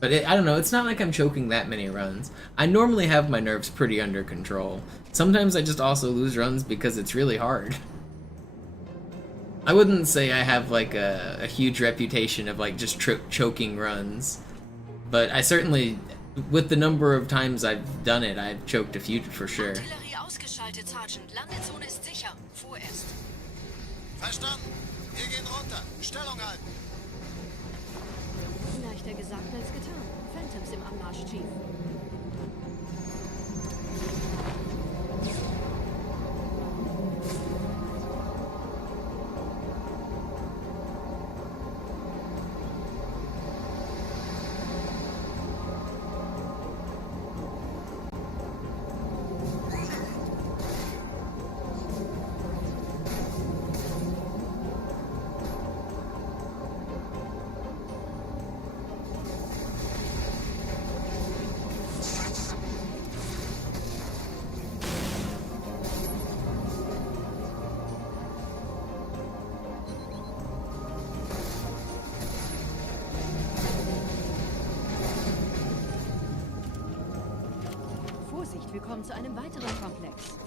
But I don't know, it's not like I'm choking that many runs. I normally have my nerves pretty under control. Sometimes I just also lose runs because it's really hard. I wouldn't say I have like a huge reputation of like just choking runs. But I certainly, with the number of times I've done it, I've choked a few for sure. Artillerie ausgeschaltet, Sergeant. Landezone ist sicher. Vorerst. Verstanden. Wir gehen runter. Stellung halten. Leichter gesagt als getan. Phantoms im Anmarsch, Chief. willkommen zu einem weiteren Komplex.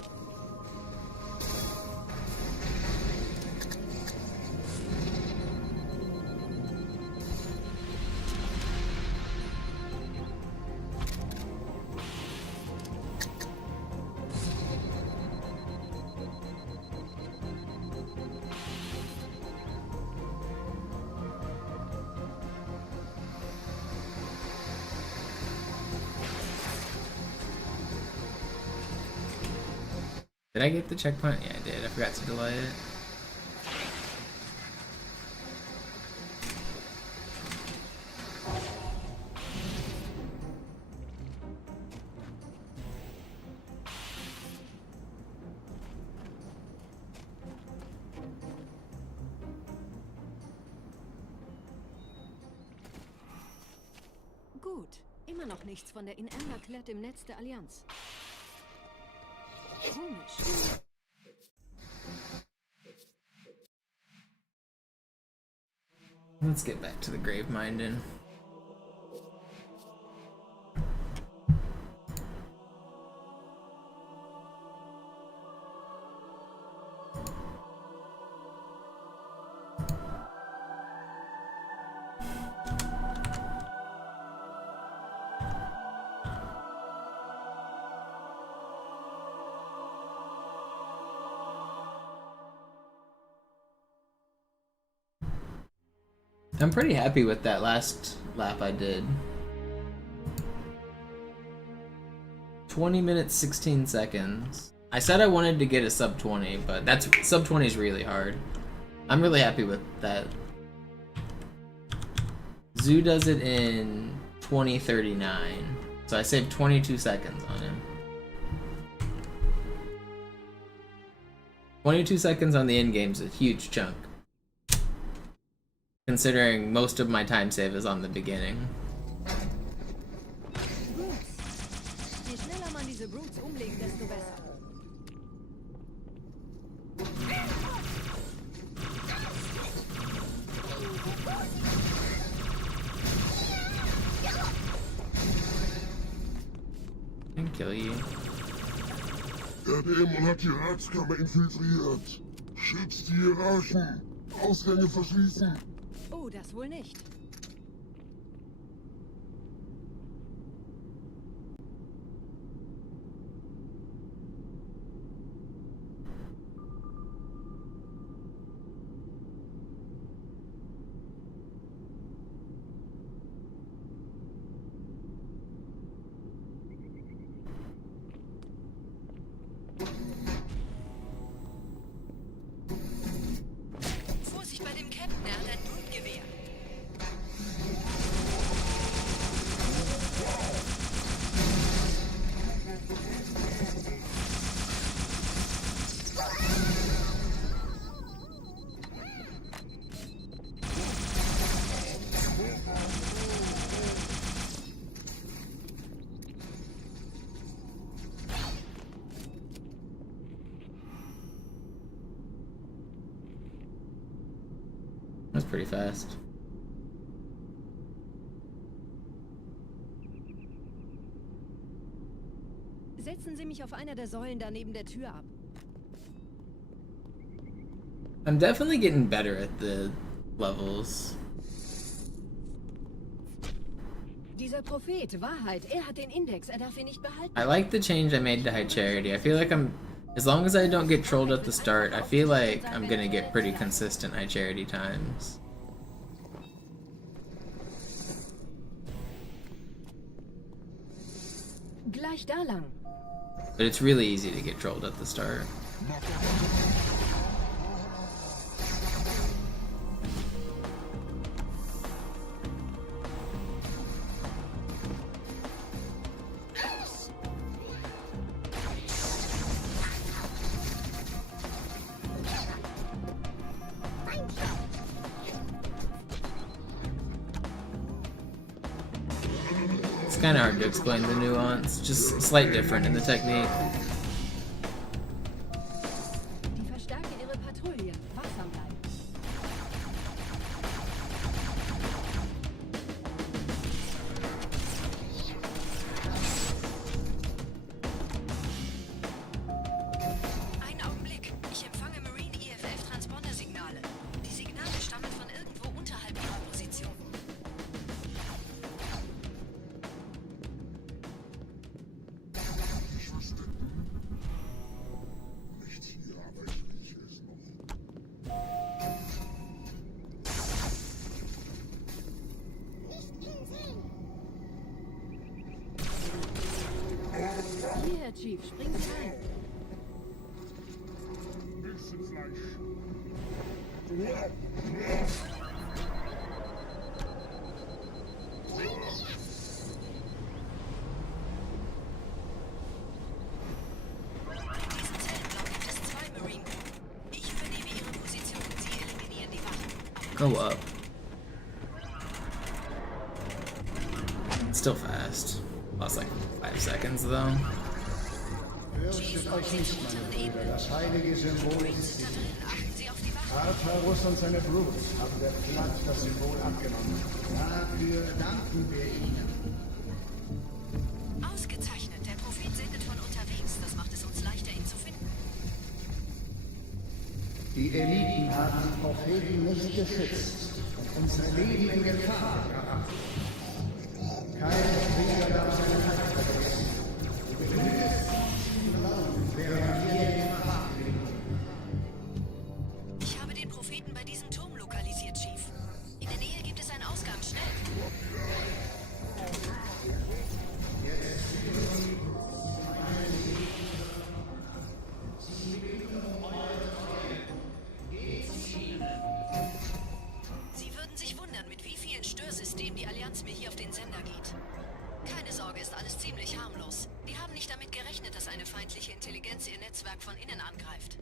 Did I get the checkpoint? Yeah, I did. I forgot to delay it. Gut. Immer noch nichts von der In-Ember-Klett im Netz der Allianz. Komisch. Let's get back to the Gravemind in. I'm pretty happy with that last lap I did. 20 minutes, 16 seconds. I said I wanted to get a sub 20, but that's sub 20 is really hard. I'm really happy with that. Zoo does it in 2039, so I saved 22 seconds on him. 22 seconds on the end game's a huge chunk, considering most of my time save is on the beginning. Je schneller man diese Brutes umlegt, desto besser. I can kill you. Der Dämon hat die Ratskammer infiltriert. Schützt die Hierarchen. Ausgänge verschließen. Oh, das wohl nicht. Vorsicht bei dem Captain, er hat ein Blutgewehr. That's pretty fast. Setzen Sie mich auf einer der Säulen da neben der Tür ab. I'm definitely getting better at the levels. Dieser Prophet, Wahrheit, er hat den Index, er darf ihn nicht behalten. I like the change I made to High Charity. I feel like as long as I don't get trolled at the start, I feel like I'm gonna get pretty consistent High Charity times. Gleich da lang. But it's really easy to get trolled at the start. It's kind of hard to explain the nuance, just slight different in the technique. Die verstärken ihre Patrouille. Wachsam bleiben. Feuer, Chief. Springen Sie rein. Menschenfleisch. Go up. It's still fast. Lost like 5 seconds though. Fürchtet euch nicht, meine Brüder, das heilige Symbol ist sicher. Tartarus und seine Brutes haben der Platt das Symbol abgenommen. Dafür danken wir ihnen. Ausgezeichnet. Der Prophet sendet von unterwegs. Das macht es uns leichter, ihn zu finden. Die Eliten haben die Propheten nicht geschützt und unser Leben in Gefahr gebracht. Kein Krieger darf seine Zeit vergessen. Die Blüte während wir in Verhaftung liegen. Ich habe den Propheten bei diesem Turm lokalisiert, Chief. In der Nähe gibt es einen Ausgang. Schnell! Sie würden sich wundern, mit wie vielen Störsystemen die Allianz mir hier auf den Sender geht. Keine Sorge, ist alles ziemlich harmlos. Die haben nicht damit gerechnet, dass eine feindliche Intelligenz ihr Netzwerk von innen angreift.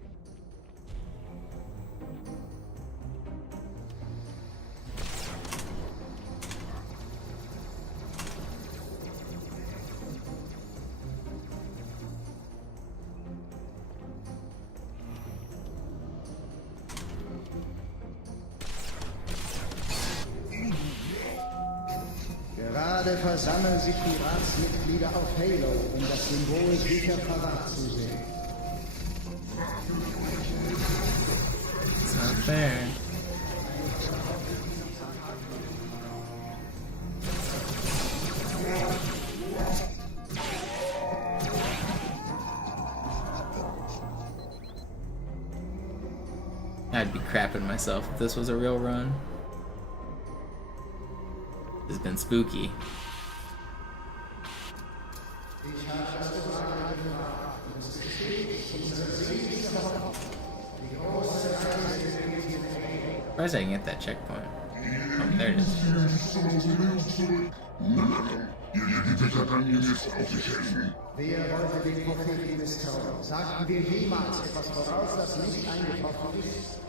Gerade versammeln sich die Ratsmitglieder auf Halo, um das Symbol sicher verwahrt zu sehen. It's not fair. I'd be crapping myself if this was a real run. It's been spooky. Surprised I can get that checkpoint. Oh, there it is. Ihre Gewitter kann mir jetzt auch nicht helfen. Wer wollte den Propheten misstrauen? Sagten wir jemals etwas voraus, das nicht eingetroffen ist?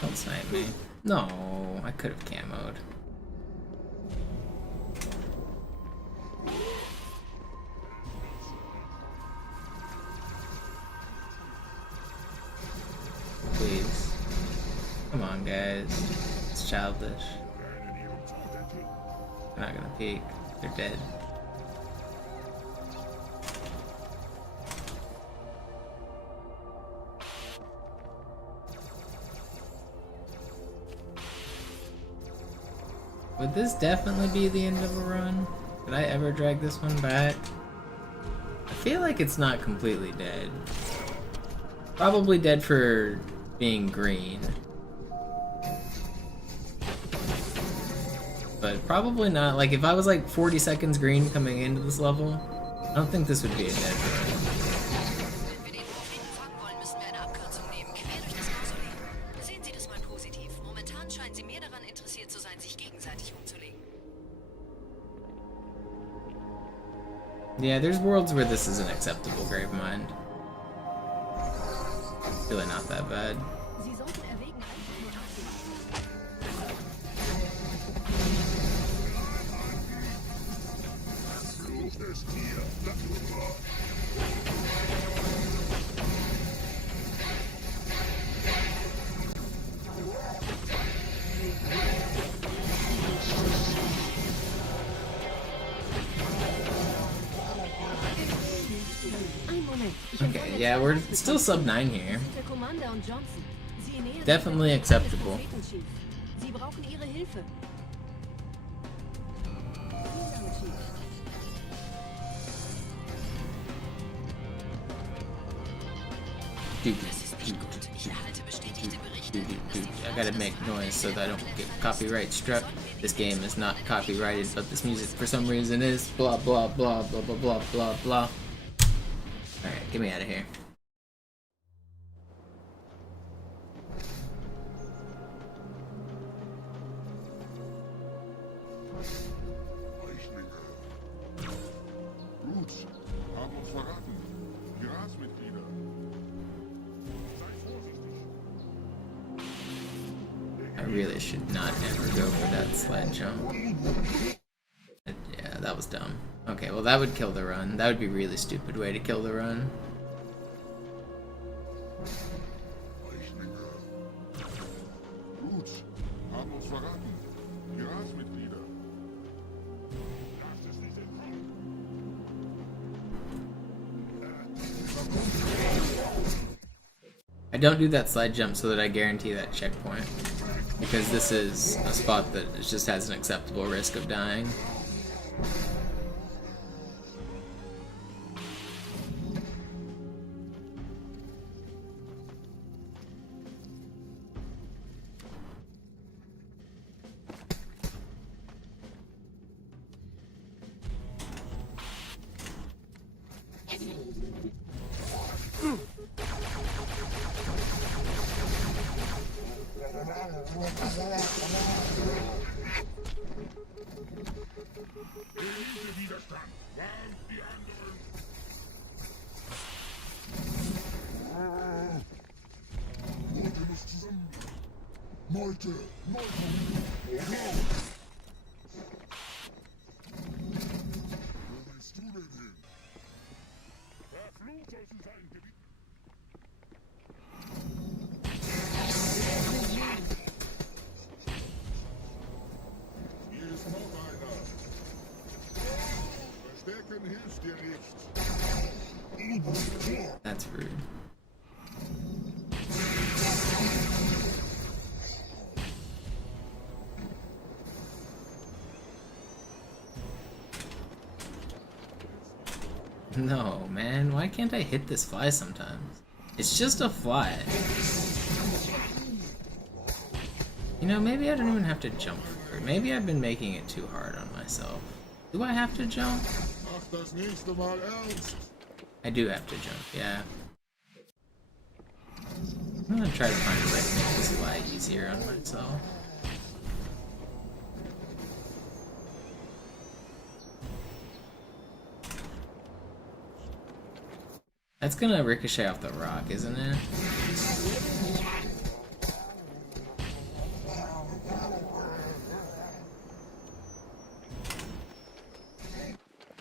Don't snipe me. No, I could have camoed. Please. Come on, guys. It's childish. They're not gonna peek. They're dead. Would this definitely be the end of a run? Did I ever drag this one back? I feel like it's not completely dead. Probably dead for being green. But probably not. Like, if I was like 40 seconds green coming into this level, I don't think this would be a dead run. Wenn wir den Propheten fangen wollen, müssen wir eine Abkürzung nehmen, quer durch das Mausoleum. Sehen Sie das mal positiv. Momentan scheinen Sie mehr daran interessiert zu sein, sich gegenseitig umzulegen. Yeah, there's worlds where this isn't acceptable, Gravemind. Really not that bad. Sie sollten erwägen, einfach nur abzuwarten. Ein Okay, yeah, we're still sub 9 here. Der Commander und Johnson. Sie nähern sich Definitely der acceptable. Propheten, Chief. Sie brauchen Ihre Hilfe. Vielen Dank, Chief. I gotta make noise so that I don't get copyright struck. This game is not copyrighted, but this music for some reason is. Blah blah blah blah blah blah blah blah. Alright, get me out of here. Gut, haben uns verraten. Die Ratsmitglieder. Sei vorsichtig. I really should not ever go for that sled jump. Yeah, that was dumb. Okay, well that would kill the run. That would be a really stupid way to kill the run. Gut, haben uns verraten. Die Ratsmitglieder. Lasst es nicht entkommen. I don't do that slide jump so that I guarantee that checkpoint, because this is a spot that just has an acceptable risk of dying. Widerstand. Warnt die anderen. Leute, muss zusammen. Leute, Leute. Wo willst du denn hin? Verflucht soll sie sein, Gebiet. Hier ist noch einer. Verstärken hilft dir nicht. That's rude. No, man, why can't I hit this fly sometimes? It's just a fly. You know, maybe I don't even have to jump for it. Maybe I've been making it too hard on myself. Do I have to jump? Mach das nächste Mal ernst. I do have to jump, yeah. I'm gonna try to find a way to make this fly easier on myself. That's gonna ricochet off the rock, isn't it?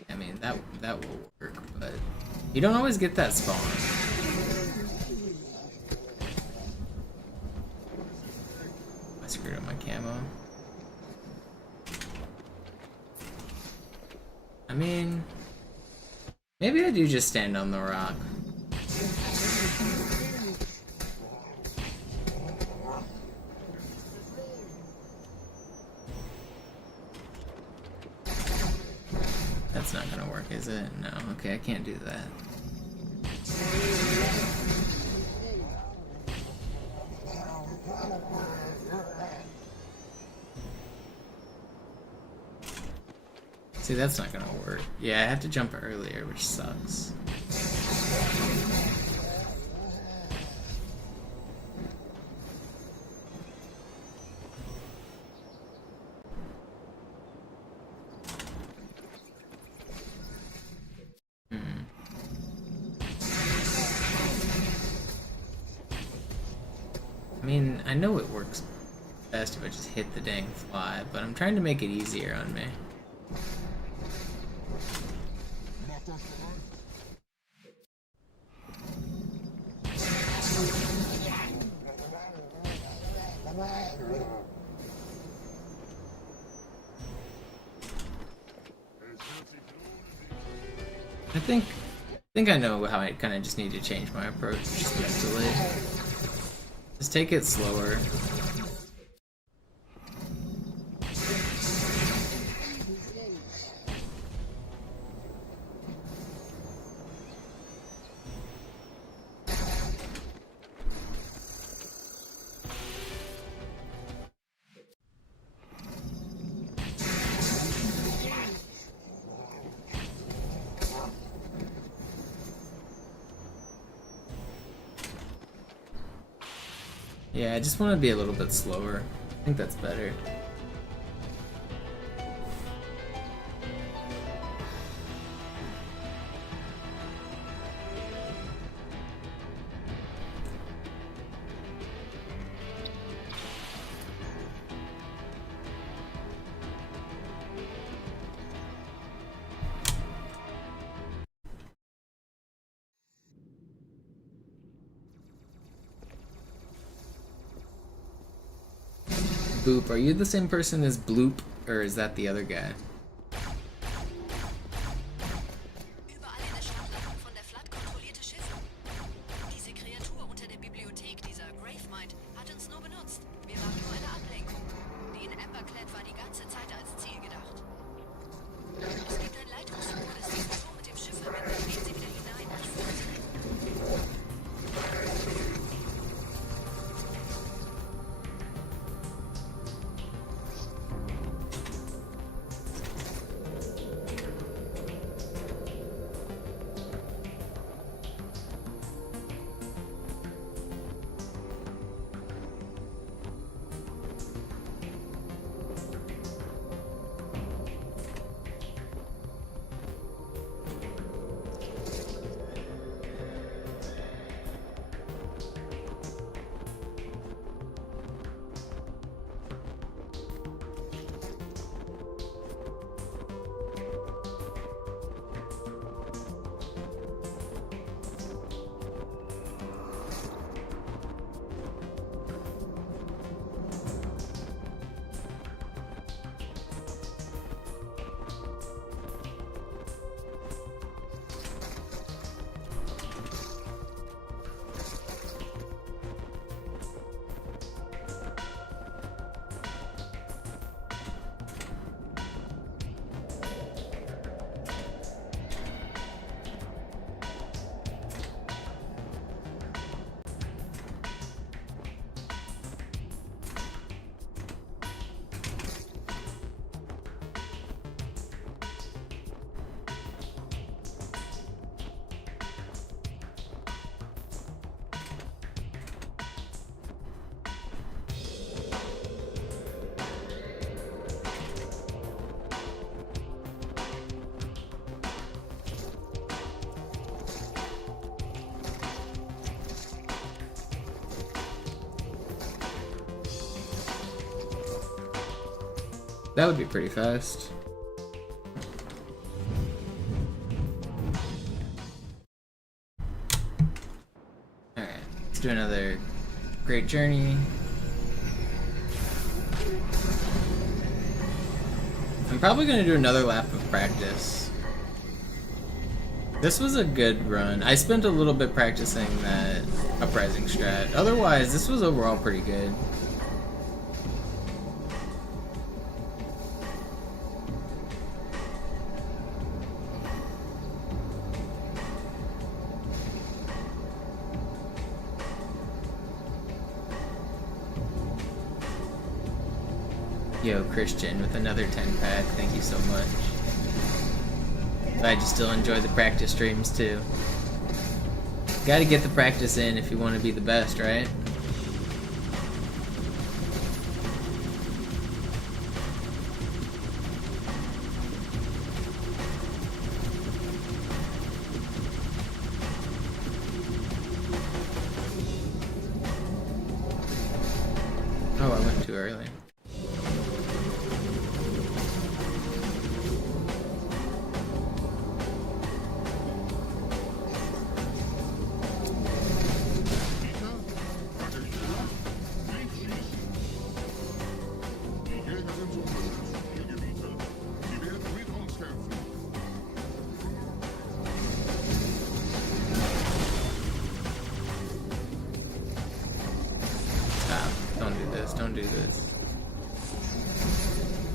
I mean, that will work, but you don't always get that spawn. I screwed up my camo. I mean, maybe I do just stand on the rock. That's not gonna work, is it? No, okay, I can't do that. See, that's not gonna work. Yeah, I have to jump earlier, which sucks. I mean, I know it works best if I just hit the dang fly, but I'm trying to make it easier on me. Macht euch bereit. I think think I know how I kind of just need to change my approach just mentally. Just take it slower. Yeah, I just want to be a little bit slower. I think that's better. Boop, are you the same person as Bloop, or is that the other guy? Überall in der Stadt landen von der Flood kontrollierte Schiffe. Diese Kreatur unter der Bibliothek, dieser Gravemind, hat uns nur benutzt. Wir waren nur eine Ablenkung. Die in Emberclad war die ganze Zeit als Ziel gedacht. Es gibt ein Leitungsrohr, das diesen Turm mit dem Schiff verbindet. Gehen Sie wieder hinein. Ich führe Sie hin. That would be pretty fast. Alright, let's do another great journey. I'm probably going to do another lap of practice. This was a good run. I spent a little bit practicing that Uprising strat. Otherwise, this was overall pretty good. Yo, Christian, with another 10-pack. Thank you so much. Glad you still enjoy the practice streams, too. Gotta get the practice in if you want to be the best, right? Oh, I went too early.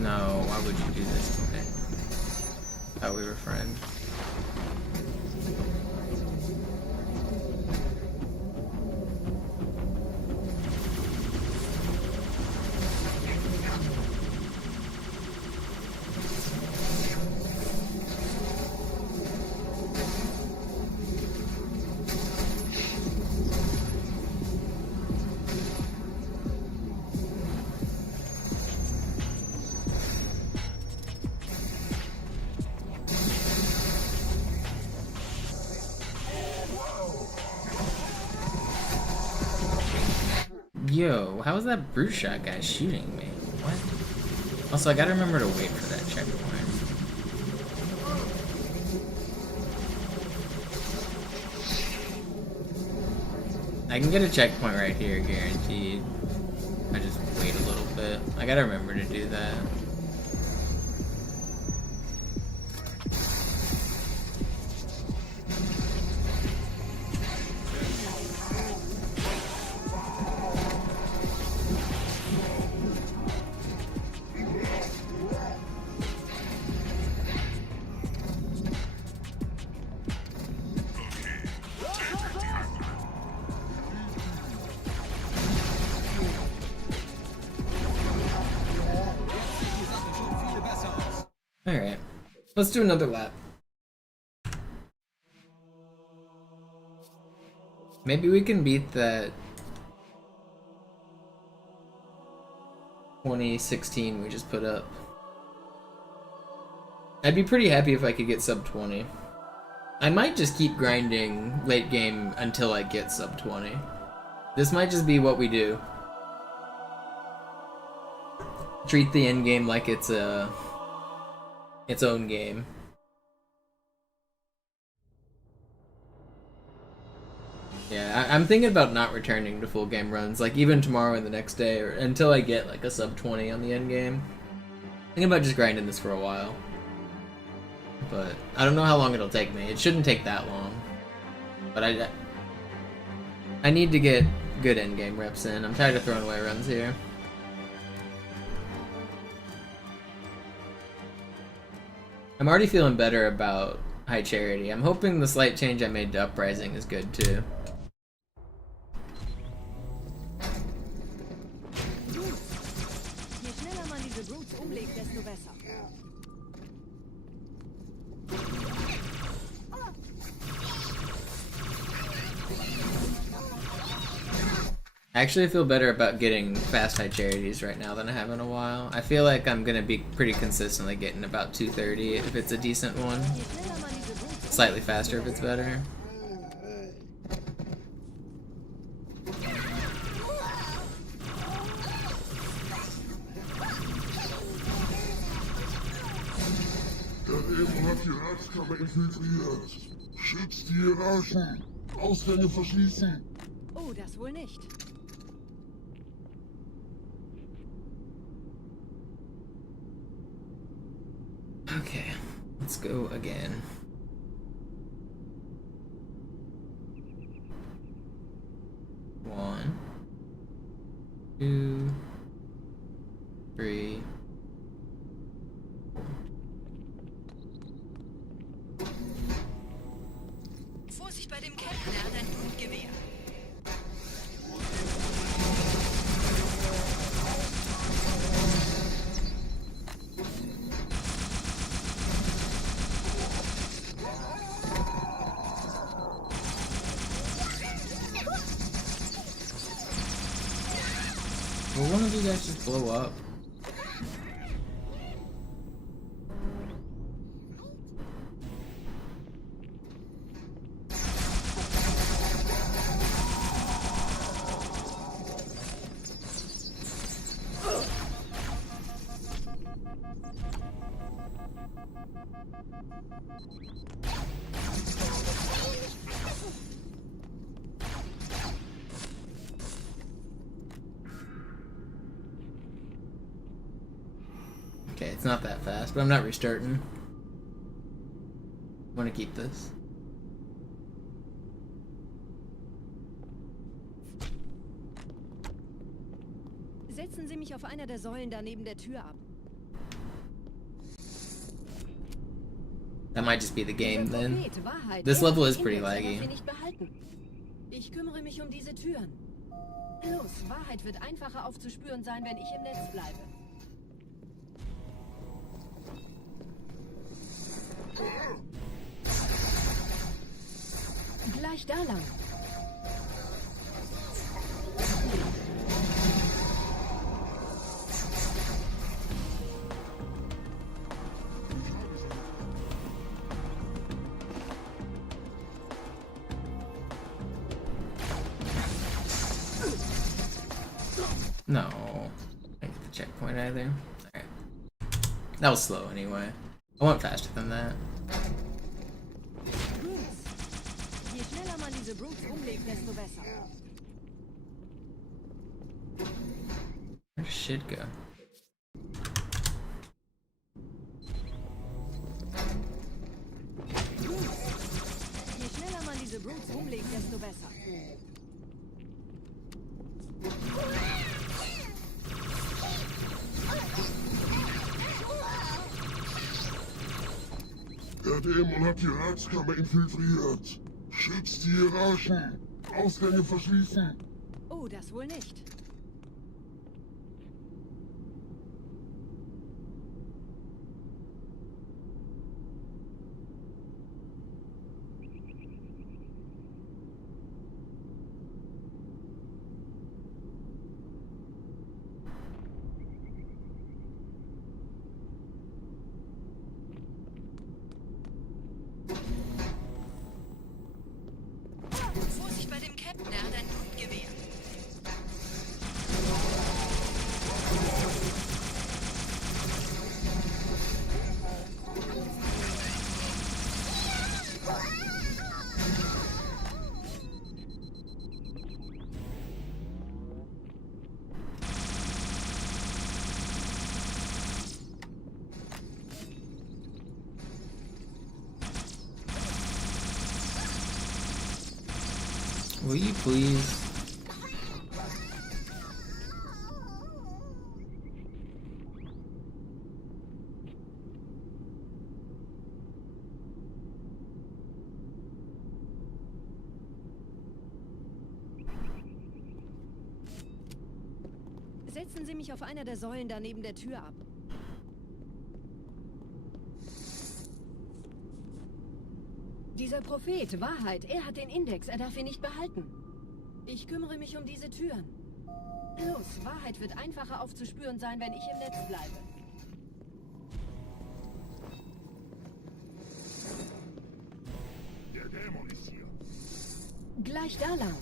No, why would you do this to me? Thought we were friends. Yo, how is that brute shot guy shooting me? What? Also, I gotta remember to wait for that checkpoint. I can get a checkpoint right here, guaranteed. I just wait a little bit. I gotta remember to do that. Alright, let's do another lap. Maybe we can beat that 2016 we just put up. I'd be pretty happy if I could get sub 20. I might just keep grinding late game until I get sub 20. This might just be what we do. Treat the end game like it's its own game. Yeah, I'm thinking about not returning to full game runs, like even tomorrow and the next day, or until I get like a sub 20 on the end game. Thinking about just grinding this for a while. But I don't know how long it'll take me. It shouldn't take that long. But I need to get good end game reps in. I'm tired of throwing away runs here. I'm already feeling better about High Charity. I'm hoping the slight change I made to Uprising is good too. I actually feel better about getting fast High Charities right now than I have in a while. I feel like I'm gonna be pretty consistently getting about 230 if it's a decent one. Slightly faster if it's better. Der Dämon hat die Ratskammer infiltriert. Schützt die Hierarchen. Ausgänge verschließen. Oh, das wohl nicht. Okay, let's go again. One, 2, 3, 4. Vorsicht bei dem Kettenherd, er hat ein Blutgewehr. Will one of you guys just blow up? Okay, it's not that fast, but I'm not restarting. I want to keep this. Setzen Sie mich auf einer der Säulen da neben der Tür ab. That might just be the game Dieser then. Prophet, Wahrheit, This er level hat is den pretty Index, er darf laggy. ihn nicht behalten. Ich kümmere mich um diese Türen. Los, Wahrheit wird einfacher aufzuspüren sein, wenn ich im Netz bleibe. Gleich da lang. No. I didn't get the checkpoint either. Alright. That was slow anyway. I went faster than that. Brutes. Je schneller man diese Brutes umlegt, desto besser. Where does shit go? Je schneller man diese Brutes umlegt, desto besser. Der Dämon hat die Ratskammer infiltriert. Schützt die Hierarchen. Ausgänge verschließen. Oh, das wohl nicht. Vorsicht bei dem Captain, er hat ein Blutgewehr. Will you please? Setzen Sie mich auf einer der Säulen da neben der Tür ab. Dieser Prophet, Wahrheit, er hat den Index, er darf ihn nicht behalten. Ich kümmere mich um diese Türen. Los, Wahrheit wird einfacher aufzuspüren sein, wenn ich im Netz bleibe. Der Dämon ist hier. Gleich da lang.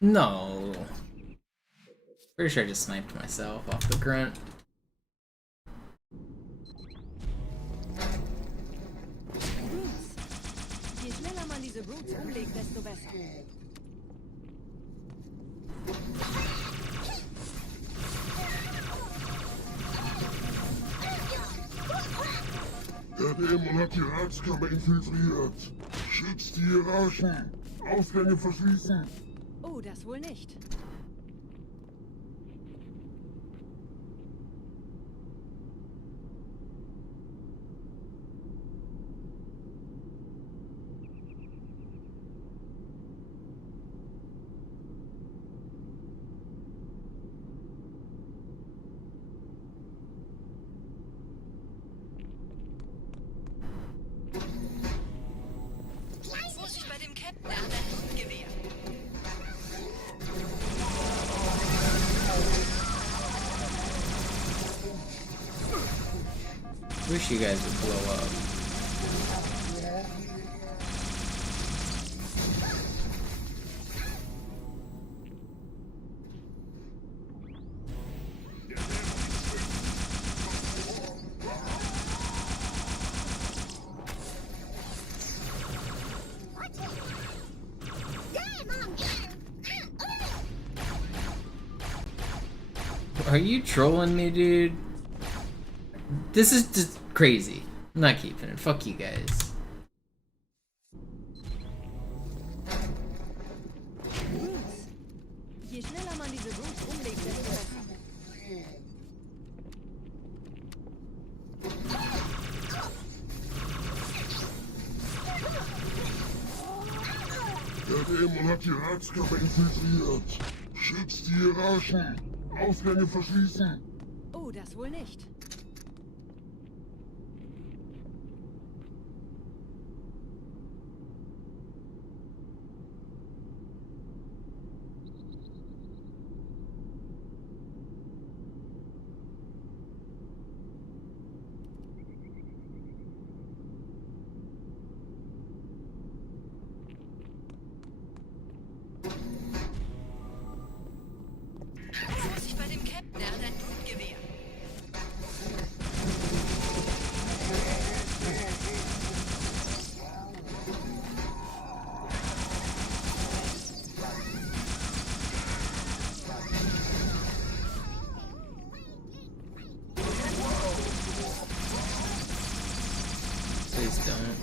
No. Pretty sure I just sniped myself off the grunt. Brutes. Je schneller man diese Brutes umlegt, desto besser. Der Dämon hat die Ratskammer infiltriert. Schützt die Hierarchen. Ausgänge verschließen. Oh, das wohl nicht. Vorsicht bei dem Captain, er hat ein Blutgewehr. Wish you guys would blow up. Are you trolling me, dude? This is just crazy. I'm not keeping it. Fuck you guys. Je schneller man diese Roots umlegt, desto besser. Der Dämon hat die Ratskammer infiltriert. Schützt die Hierarchen. Ausgänge verschließen. Oh, das wohl nicht. Vorsicht bei dem Captain, er hat ein Blutgewehr. Please don't.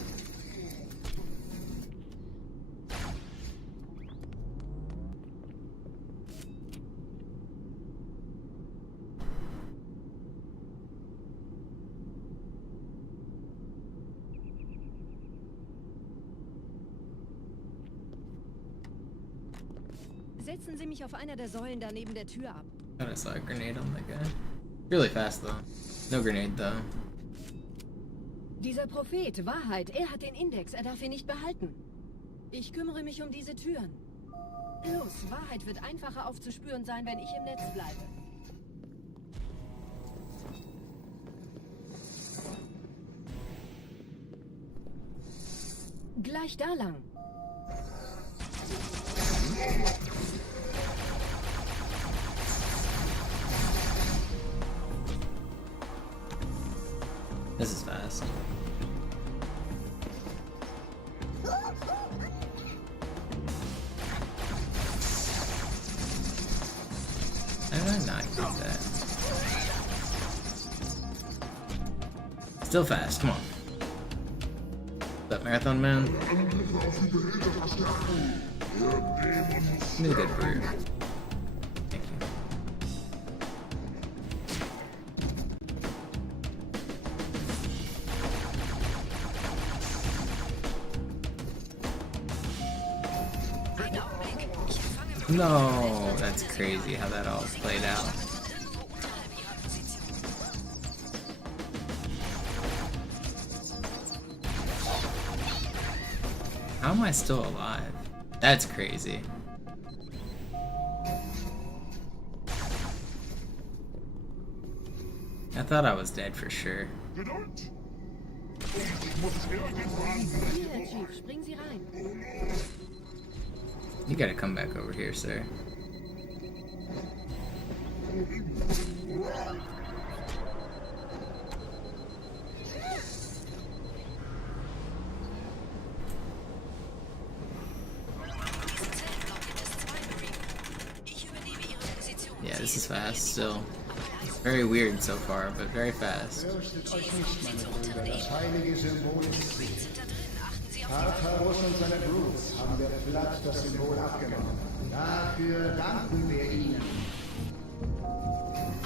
Setzen Sie mich auf einer der Säulen da neben der Tür ab. Thought I saw a grenade on that guy. Really fast though. No grenade though. Dieser Prophet, Wahrheit, er hat den Index, er darf ihn nicht behalten. Ich kümmere mich um diese Türen. Los, Wahrheit wird einfacher aufzuspüren sein, wenn ich im Netz bleibe. Gleich da lang. This is fast. How did I not get that? Still fast, come on. What's up, Marathon Man? Give me the good brew. Thank you. No, that's crazy how that all played out. How am I still alive? That's crazy. I thought I was dead for sure. Geduld! Hier, Chief, springen Sie rein. You gotta come back over here, sir. Yeah, this is fast still. Very weird so far, but very fast. Fürchtet euch nicht, meine Brüder, das heilige Symbol ist sicher. Tartarus und seine Brutes haben der Platt das Symbol abgenommen. Dafür danken wir ihnen.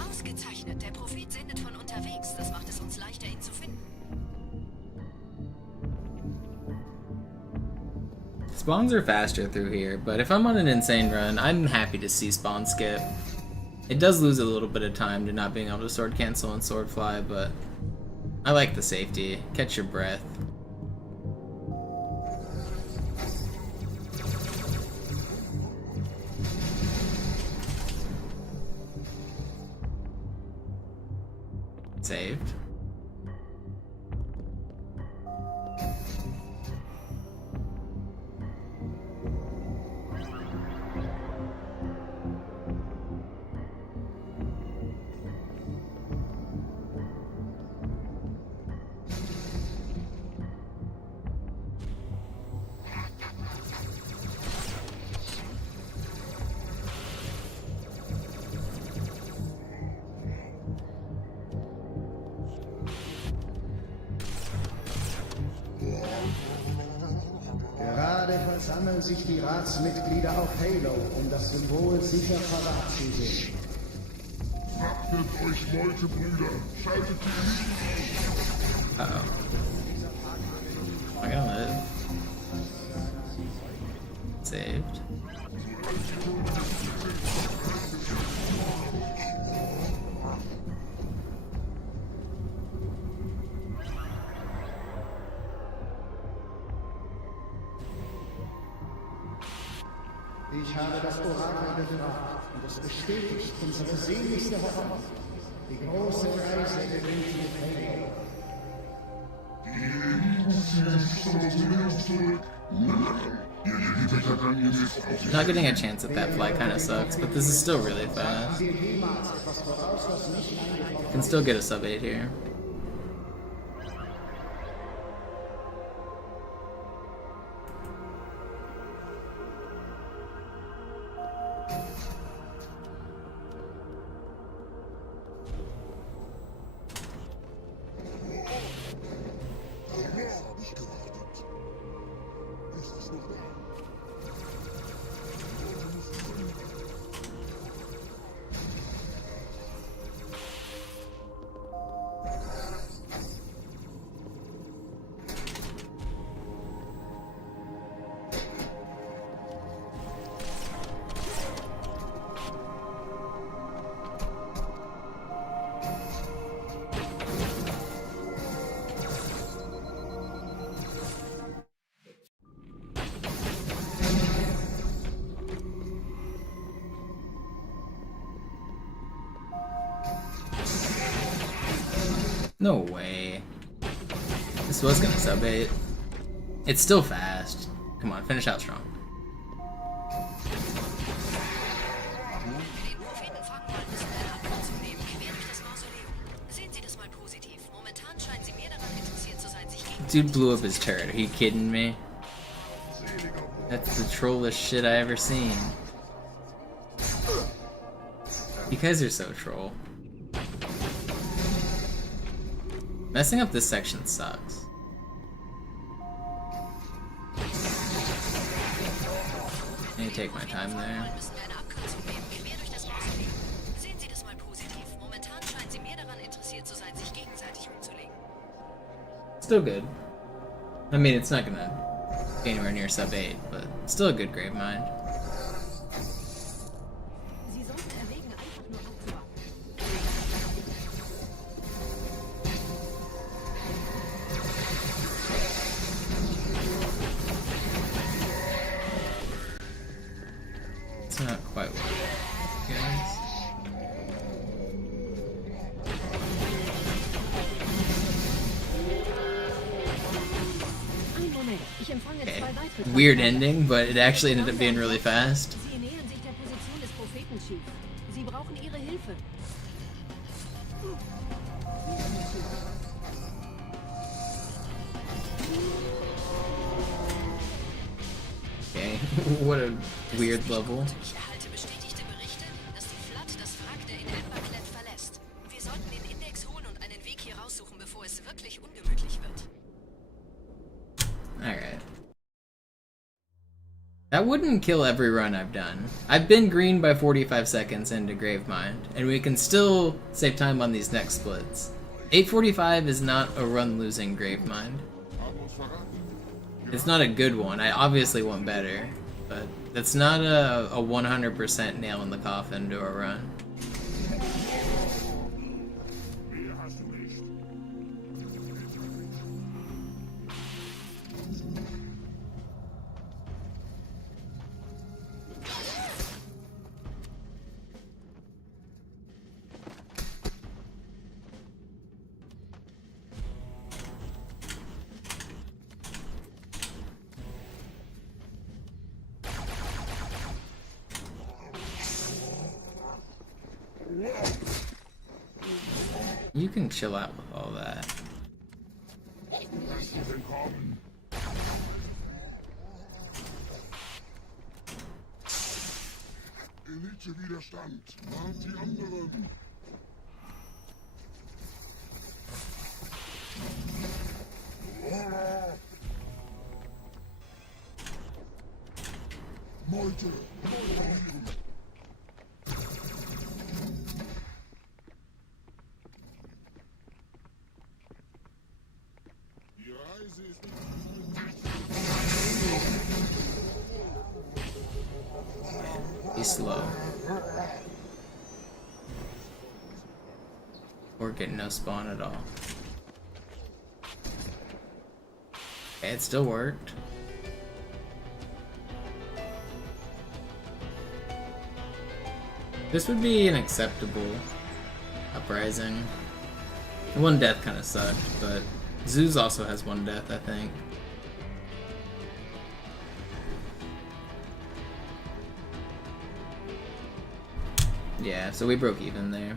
Ausgezeichnet. Der Prophet sendet von unterwegs. Das macht es uns leichter, ihn zu finden. Spawns are faster through here, but if I'm on an insane run, I'm happy to see spawn skip. It does lose a little bit of time to not being able to sword cancel and sword fly, but I like the safety. Catch your breath. Saved. sammeln sich die Ratsmitglieder auf Halo, um das Symbol sicher verabschieden. Achtet euch, Leute, Brüder. Schaltet die Eliten aus. Uh-oh. Am I gonna live? Saved. Ich habe das Orakel gefragt und es bestätigt unsere sehnlichste Hoffnung. Die große Reise beginnt mit Halo. Die Eliten ziehen sich zum Mausoleum zurück. Nein, ihr geliebter Gang ist auf Not getting a chance at that flight kind of sucks, but this is still really fast. Can still get a sub 8 here. No way. This was gonna sub 8. It's still fast. Come on, finish out strong. Den Propheten fangen wollen, müssen wir eine Abkürzung nehmen, quer durch das Mausoleum. Sehen Sie das mal positiv. Momentan scheinen Sie mehr daran interessiert zu sein, sich gegen... Dude blew up his turret. Are you kidding me? That's the trollest shit I ever seen. You guys are so troll. Messing up this section sucks. I need to take my time there. müssen wir eine Abkürzung nehmen, quer durch das Mausoleum. Sehen Sie das mal positiv. Momentan scheinen Sie mehr daran interessiert zu sein, sich gegenseitig umzulegen. Still good. I mean, it's not gonna be anywhere near sub 8, but still a good Gravemind. Sie sollten erwägen, einfach nur abzuwarten. It's not quite what it is. Ein Moment, ich empfange Okay. zwei weitere... Weird ending, but it actually ended up being really fast. Sie nähern sich der Position des Propheten, Chief. Sie brauchen Ihre Hilfe. Okay, what a weird level. Ich erhalte bestätigte Berichte, dass die Flood das Wrack der in Emberclad verlässt. Wir sollten den Index holen und einen Weg hier raussuchen, bevor es wirklich ungemütlich wird. Alright. That wouldn't kill every run I've done. I've been green by 45 seconds into Gravemind, and we can still save time on these next splits. 8:45 is not a run-losing Gravemind. Haben uns verraten. It's not a good one. I obviously want better, but that's not a 100% nail in the coffin to a run. Mehr hast du nicht. You can chill out with all that. Lass dich entkommen. Elite-Widerstand. Warnt die anderen. Seite. Die Reise ist Be slow. We're getting no spawn at all. Okay, it still worked. This would be an acceptable Uprising. One death kind of sucked, but Zeus also has one death, I think. Yeah, so we broke even there.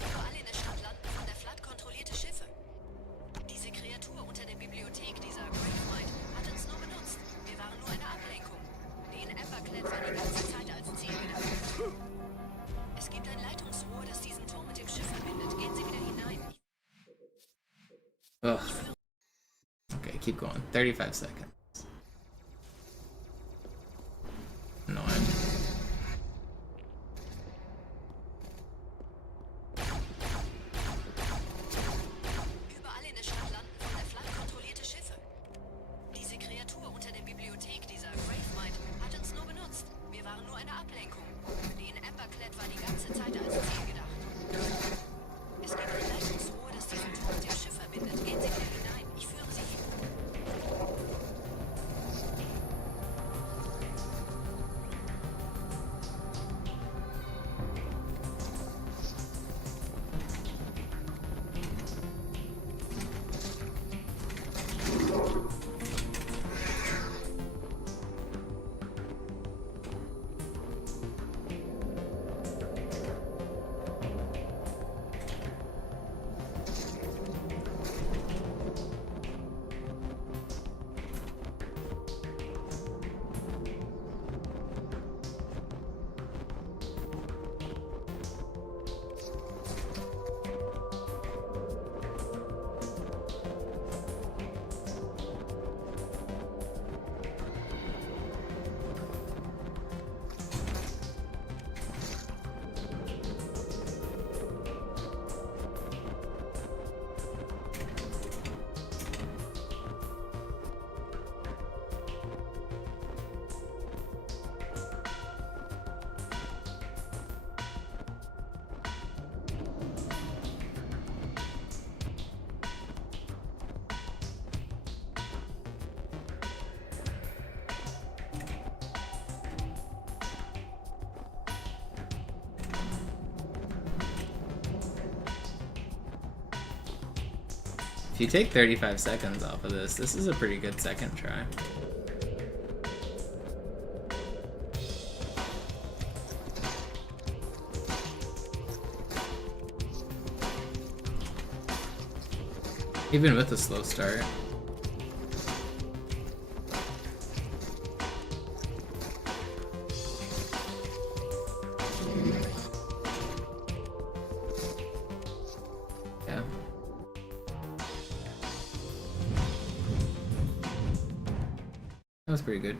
Überall in der Stadt landen von der Flood kontrollierte Schiffe. Diese Kreatur unter der Bibliothek, dieser Gravemind, hat uns nur benutzt. Wir waren nur eine Ablenkung. Den Emberclad war die ganze Zeit als Ziel gedacht. Es gibt ein Leitungsrohr, das diesen Turm mit dem Schiff verbindet. Gehen Sie wieder hinein. Ugh. Okay, keep going. 35 seconds. Annoying. Überall in der Stadt landen von der Flood kontrollierte Schiffe. Diese Kreatur unter der Bibliothek, dieser Gravemind, hat uns nur benutzt. Wir waren nur eine Ablenkung. Den Emberclad war die ganze Zeit als Ziel gedacht. Es gibt ein Leitungsrohr, das diesen Turm mit dem Schiff verbindet. Gehen Sie wieder hinein. Ich führe Sie hin. If you take 35 seconds off of this, this is a pretty good second try. Even with a slow start. Yeah. That was pretty good.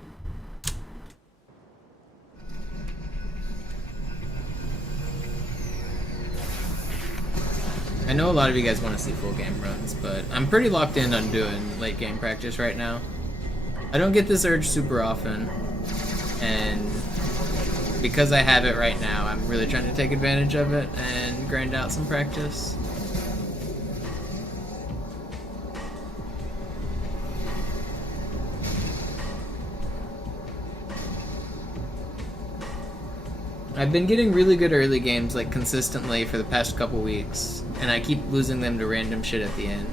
I know a lot of you guys want to see full game runs, but I'm pretty locked in on doing late game practice right now. I don't get this urge super often, and because I have it right now, I'm really trying to take advantage of it and grind out some practice. I've been getting really good early games, like, consistently for the past couple weeks, and I keep losing them to random shit at the end.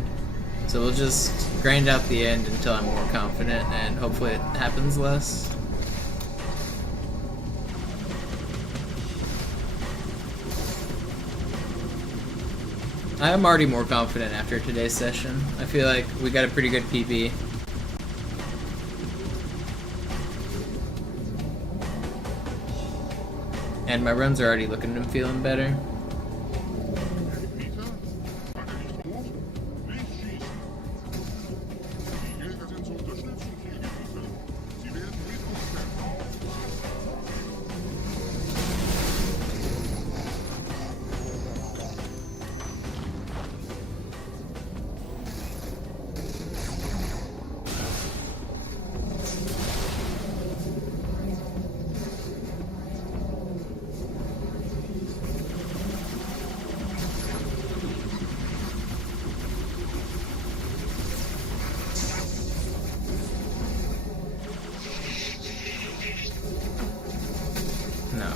So we'll just grind out the end until I'm more confident, and hopefully it happens less. I am already more confident after today's session. I feel like we got a pretty good PB. And my runs are already looking and feeling better. Mieter? Hat nicht hoch? Nicht schießen! Die Jäger sind zur Unterstützung hier gerufen. Sie werden mit uns kämpfen. No.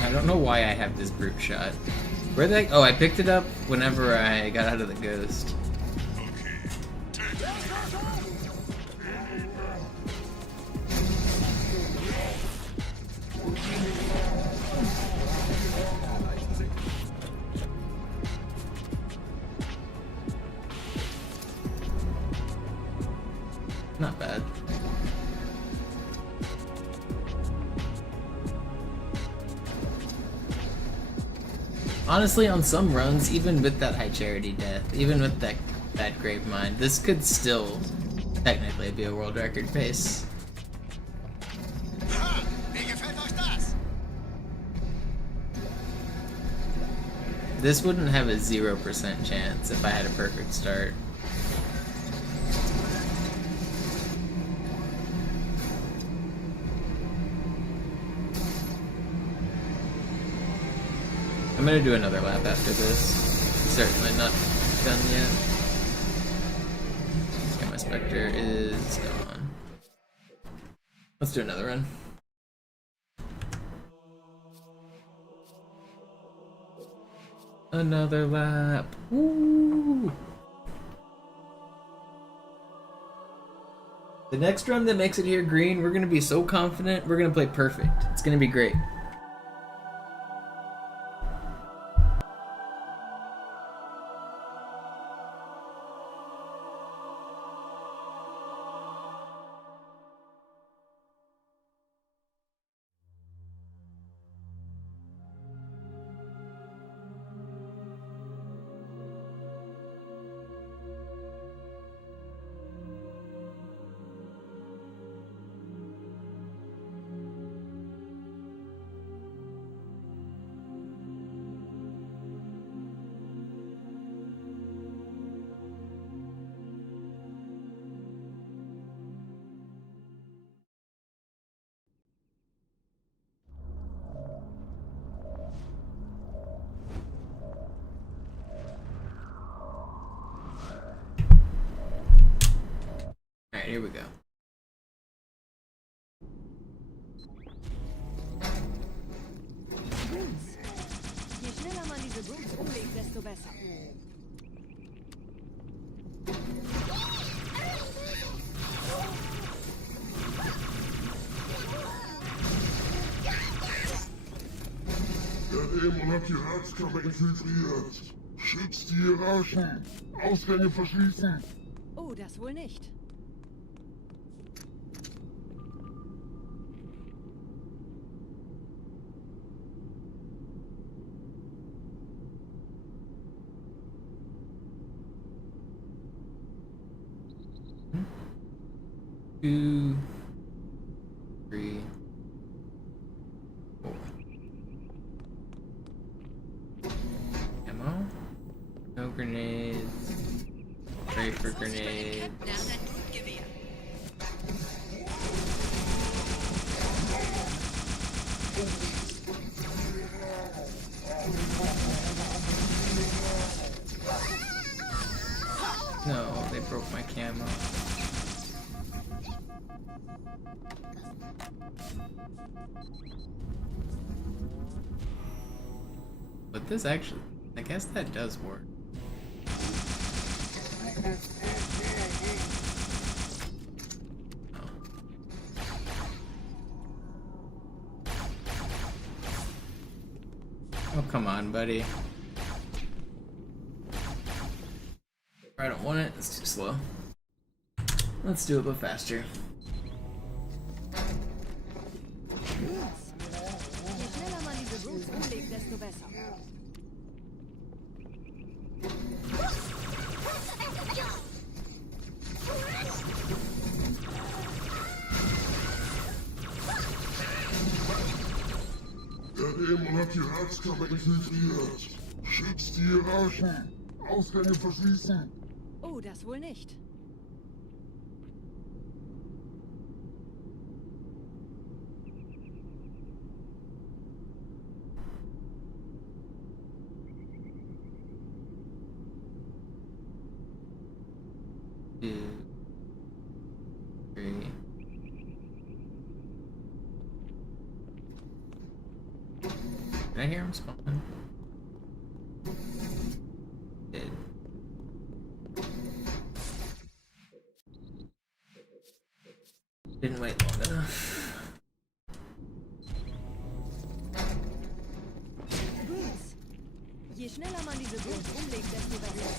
I don't know why I have this brute shot. Where the heck? Oh, I picked it up whenever I got out of the ghost. Not bad. Honestly, on some runs, even with that high charity death, even with that Gravemind, this could still technically be a world record pace. This wouldn't have a 0% chance if I had a perfect start. I'm gonna do another lap after this. Certainly not done yet. Okay, my Spectre is gone. Let's do another run. Another lap. Woo! The next run that makes it here green, we're gonna be so confident, we're gonna play perfect. It's gonna be great. Alright, here we go. Je schneller man diese Brutes umlegt, desto besser. Der Dämon hat die Ratskammer infiltriert. Schützt die Hierarchen. Ausgänge verschließen. Oh, das wohl nicht. Two, three, four. Ammo? No grenades. Pray for grenades. No, they broke my camo. But this actually, I guess that does work. Oh, come on, buddy. I don't want it, it's too slow. Let's do it, but faster. Je schneller man diese Roots umlegt, desto besser. Der Dämon hat die Ratskammer infiltriert. Schützt die Hierarchen. Ausgänge verschließen. Oh, das wohl nicht. Did I hear him spawn? Did. Didn't wait long enough. Roots. Je schneller man diese Roots umlegt, desto besser.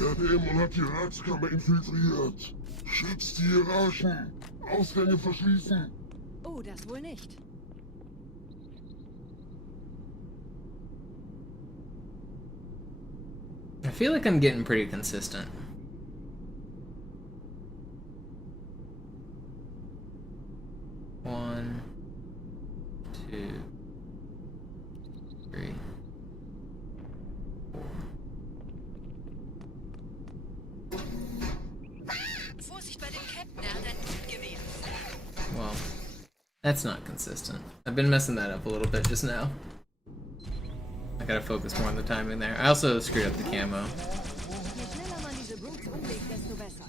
Der Dämon hat die Ratskammer infiltriert. Schützt die Hierarchen. Ausgänge verschließen. Oh, das wohl nicht. I feel like I'm getting pretty consistent. One, two, three, four. Vorsicht bei dem Captain, er hat ein Gewehr. Well, that's not consistent. I've been messing that up a little bit just now. I gotta focus more on the timing there. I also screwed up the camo. Je schneller man diese Roots umlegt, desto besser.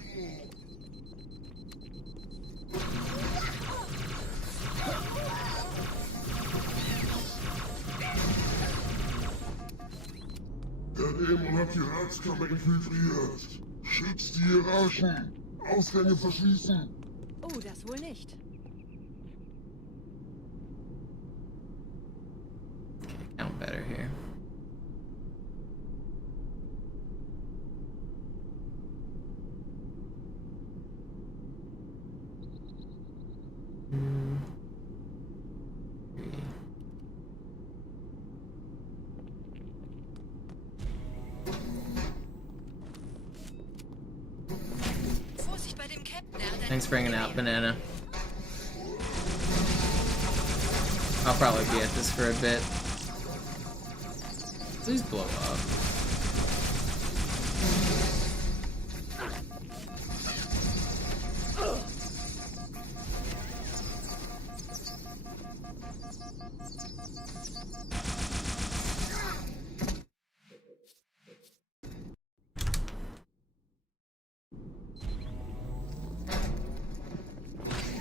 Der Dämon hat die Ratskammer infiltriert. Schützt die Hierarchen. Ausgänge verschließen. Oh, das wohl nicht. Count better here. Two, three. Vorsicht bei dem Captain, er hat ein Thanks for hanging out, Banana. I'll probably be at this for a bit. Please blow up.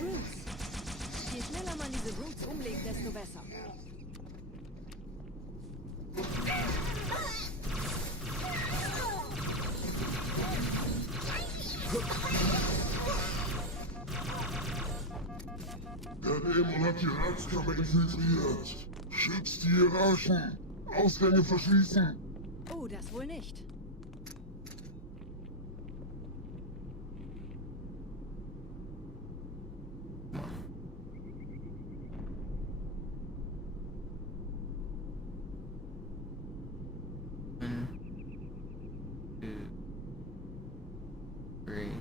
Roots. Je schneller man diese Roots umlegt, desto besser. Der Dämon hat die Ratskammer infiltriert. Schützt die Hierarchen. Ausgänge verschließen. Oh, das wohl nicht. One, two, three.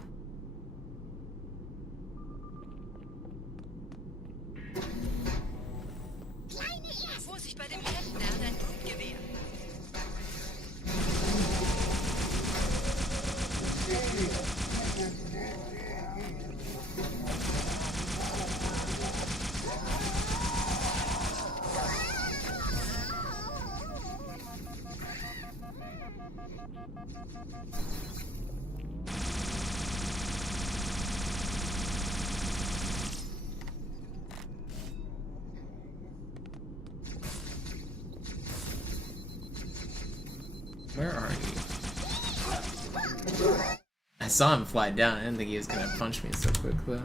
Vorsicht bei dem Captain, er hat ein Gewehr. Where are you? saw him fly down. I didn't think he was gonna punch me so quick though.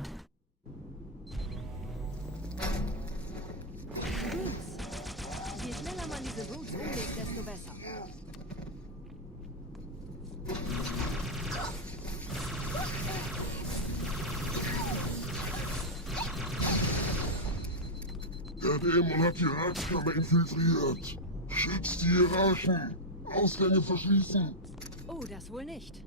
Je schneller man diese Roots umlegt, desto besser. Der Dämon hat die Ratskammer infiltriert. Schützt die Hierarchen. Ausgänge verschließen. Oh, das wohl nicht.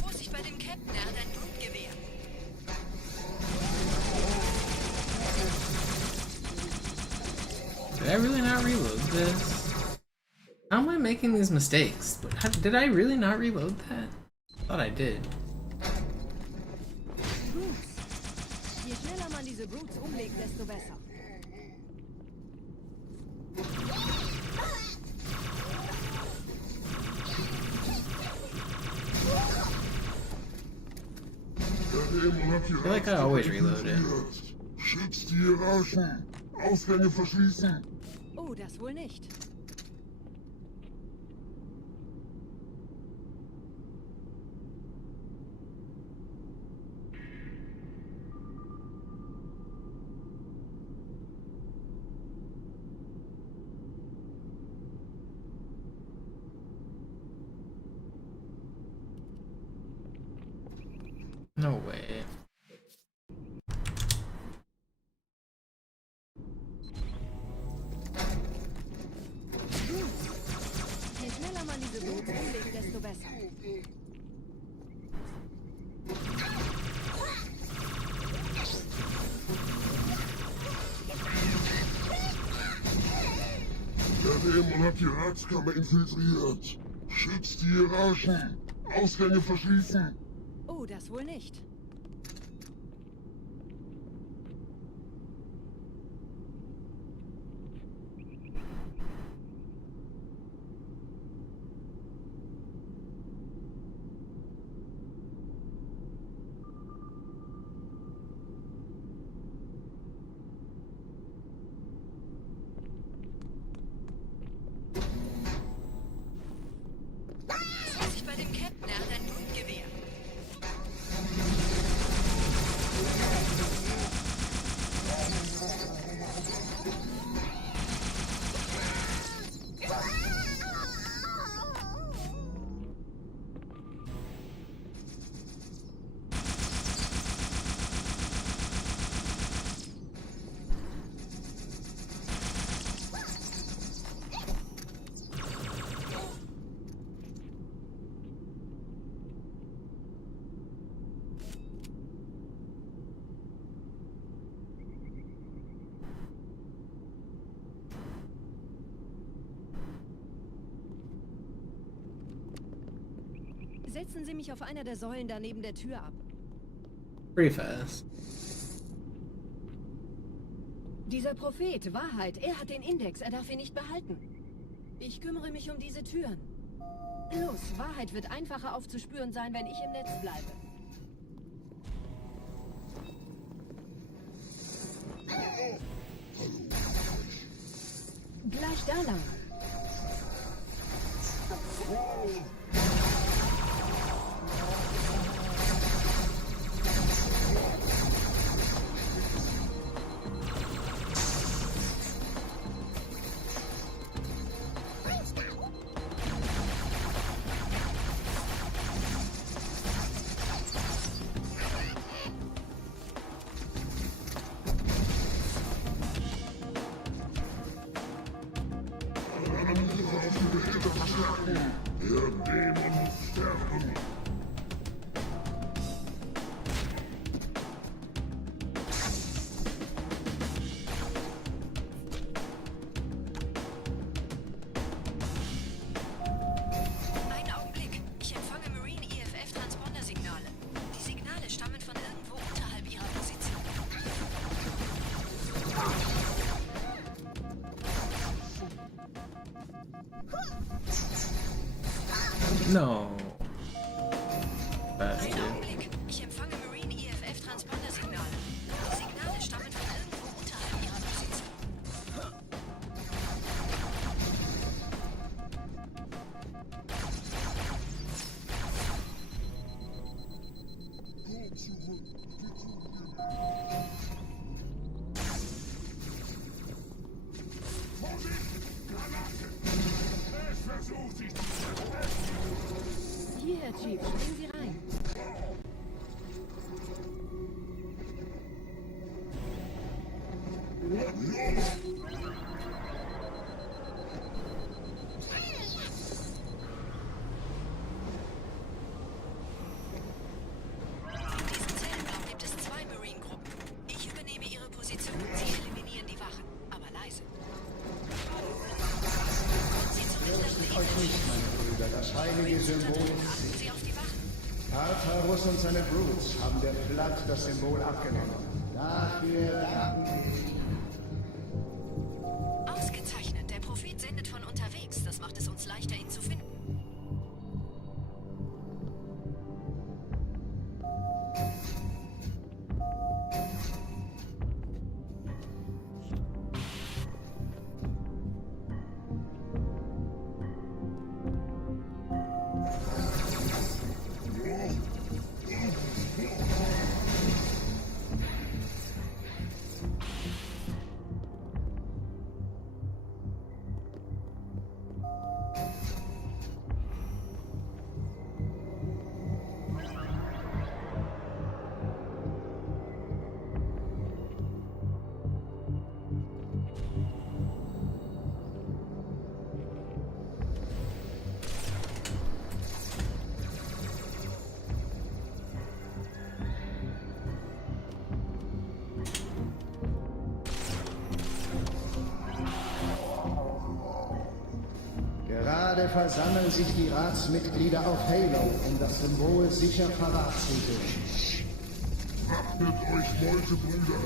Vorsicht bei dem Captain, er hat ein Blutgewehr. Did I really not reload this? How am I making these mistakes? Did I really not reload that? I thought I did. Roots. Je schneller man diese Roots umlegt, desto besser. Der Dämon hat die I feel like I always reload it. Schützt die Hierarchen. Ausgänge verschließen. Oh, das wohl nicht. No way. Je schneller man diese Roots umlegt, desto besser. Der Dämon hat die Ratskammer infiltriert. Schützt die Hierarchen. Ausgänge verschließen. Oh, das wohl nicht. Vorsicht bei dem Captain, er hat ein Blutgewehr. Setzen Sie mich auf einer der Säulen da neben der Tür ab. Pretty fast. Dieser Prophet, Wahrheit, er hat den Index, er darf ihn nicht behalten. Ich kümmere mich um diese Türen. Los, Wahrheit wird einfacher aufzuspüren sein, wenn ich im Netz bleibe. Gleich da lang. Der Dämon muss sterben. Einen Augenblick. Ich empfange Marine EFF-Transponder-Signale. Die Signale stammen von irgendwo unterhalb ihrer Position. No. Bastard. Einen Augenblick. Ich empfange Marine EFF-Transponder-Signale. Die Signale stammen von irgendwo unterhalb ihrer Position. Hier, Herr Chief, springen Sie rein. In diesem Zellenraum gibt es 2 Marine-Gruppen. Ich übernehme ihre Position. Sie eliminieren die Wachen, aber leise. Kommen Sie zur mittleren Euch nicht, meine Brüder, das heilige Symbol. Achten Sie auf die Wachen. Tartarus und seine Brutes haben der Platt das Symbol abgenommen. Dafür danken wir. Ausgezeichnet. Der Prophet sendet von unterwegs. Das macht es uns leichter, ihn zu finden. Gerade versammeln sich die Ratsmitglieder auf Halo, um das Symbol sicher verwahrt zu sehen. Wappnet euch, Meutebrüder!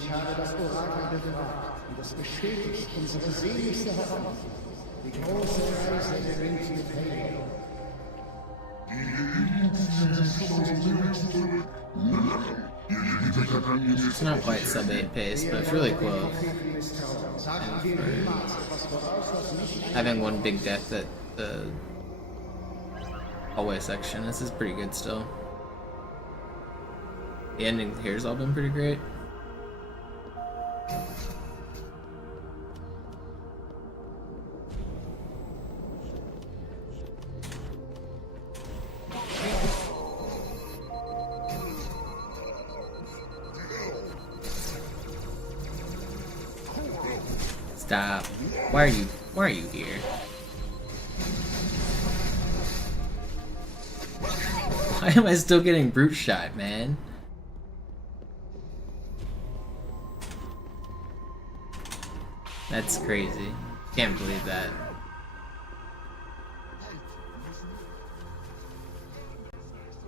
Ich habe das Orakel gefragt und es bestätigt unsere seligste Hoffnung. Die große Reise beginnt mit Halo. It's not quite sub 8 pace, but it's really close. Having one big death at the hallway section, this is pretty good still. The ending here's all been pretty great. Stop. Why are you here? Why am I still getting brute shot, man? That's crazy. Can't believe that.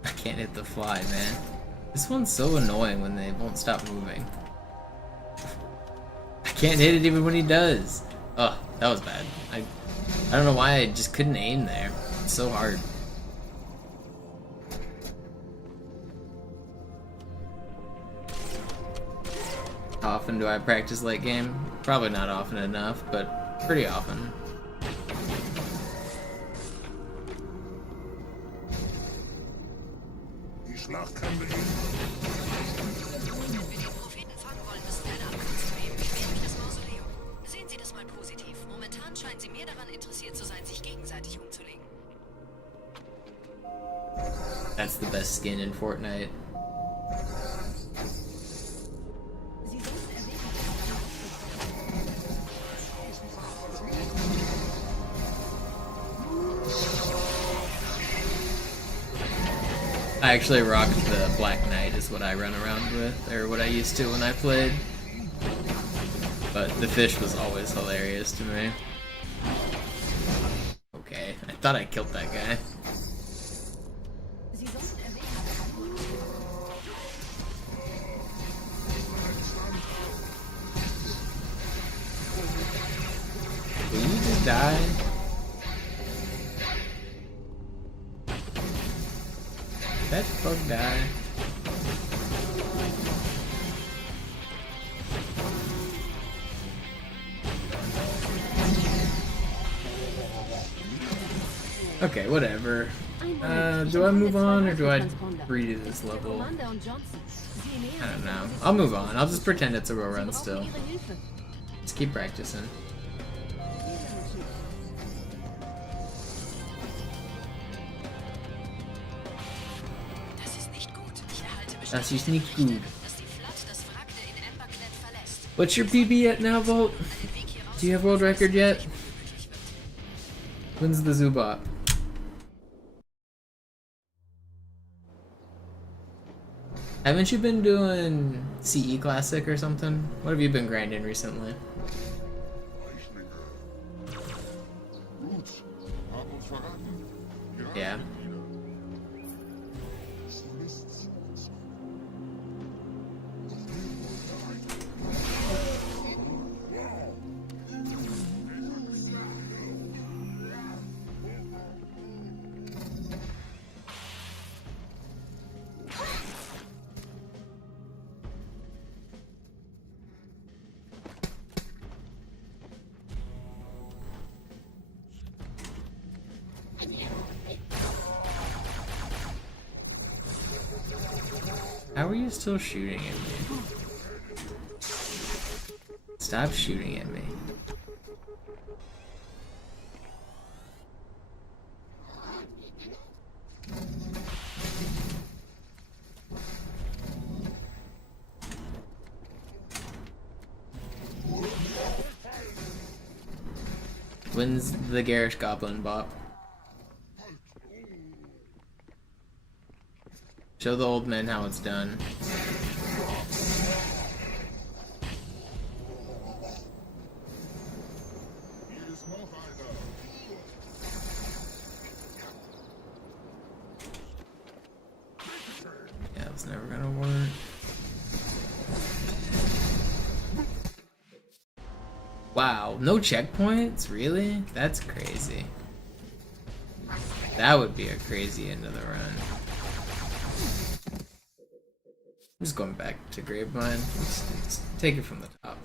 I can't hit the fly, man. This one's so annoying when they won't stop moving. I can't hit it even when he does. Oh, that was bad. I don't know why I just couldn't aim there. It's so hard. How often do I practice late game? Probably not often enough, but pretty often. Die Schlacht kann beginnen. Wenn wir den Propheten fangen wollen, müssen wir eine Abkürzung nehmen. Quer durch das Mausoleum. Sehen Sie das mal positiv. Momentan scheinen Sie mehr daran interessiert zu sein, sich gegenseitig umzulegen. That's the best skin in Fortnite. I actually rock the Black Knight is what I run around with, or what I used to when I played. But the fish was always hilarious to me. Okay, I thought I killed that guy. Sie sollten erwähnen, Will you just die? That bug die. Okay, whatever. Do I move on or do I redo this level? I don't know. I'll move on. I'll just pretend it's a row run still. Just keep practicing. Das ist nicht gut. What's your PB at now, Volt? Do you have world record yet? When's the Zubot? Haven't you been doing CE Classic or something? What have you been grinding recently? Roots haben uns verraten. Yeah. How are you still shooting at me? Stop shooting at me. When's the Garish Goblin bop? Show the old men how it's done. Yeah, it's never gonna work. Wow, no checkpoints? Really? That's crazy. That would be a crazy end of the run. I'm just going back to Gravemind. Let's take it from the top.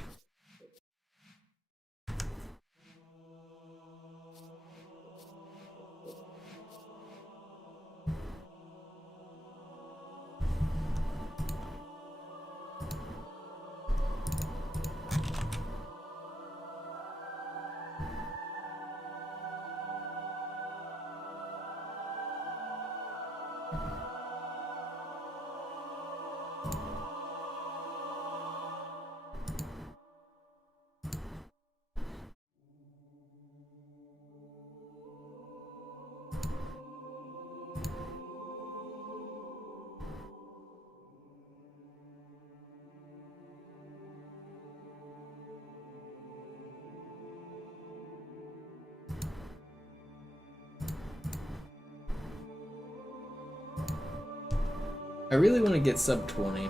I really want to get sub 20.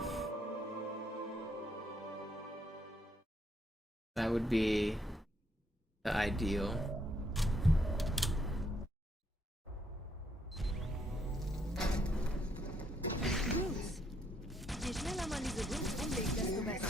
That would be the ideal. Bruce. Je schneller man diese Bruce umlegt, desto besser.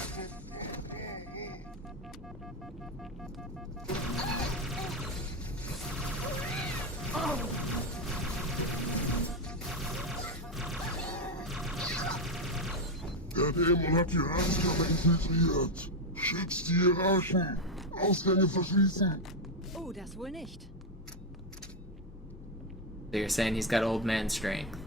Der Dämon hat die Ratskammer infiltriert. Schützt die Hierarchen. Ausgänge verschließen. Oh, das wohl nicht. So you're saying he's got old man strength.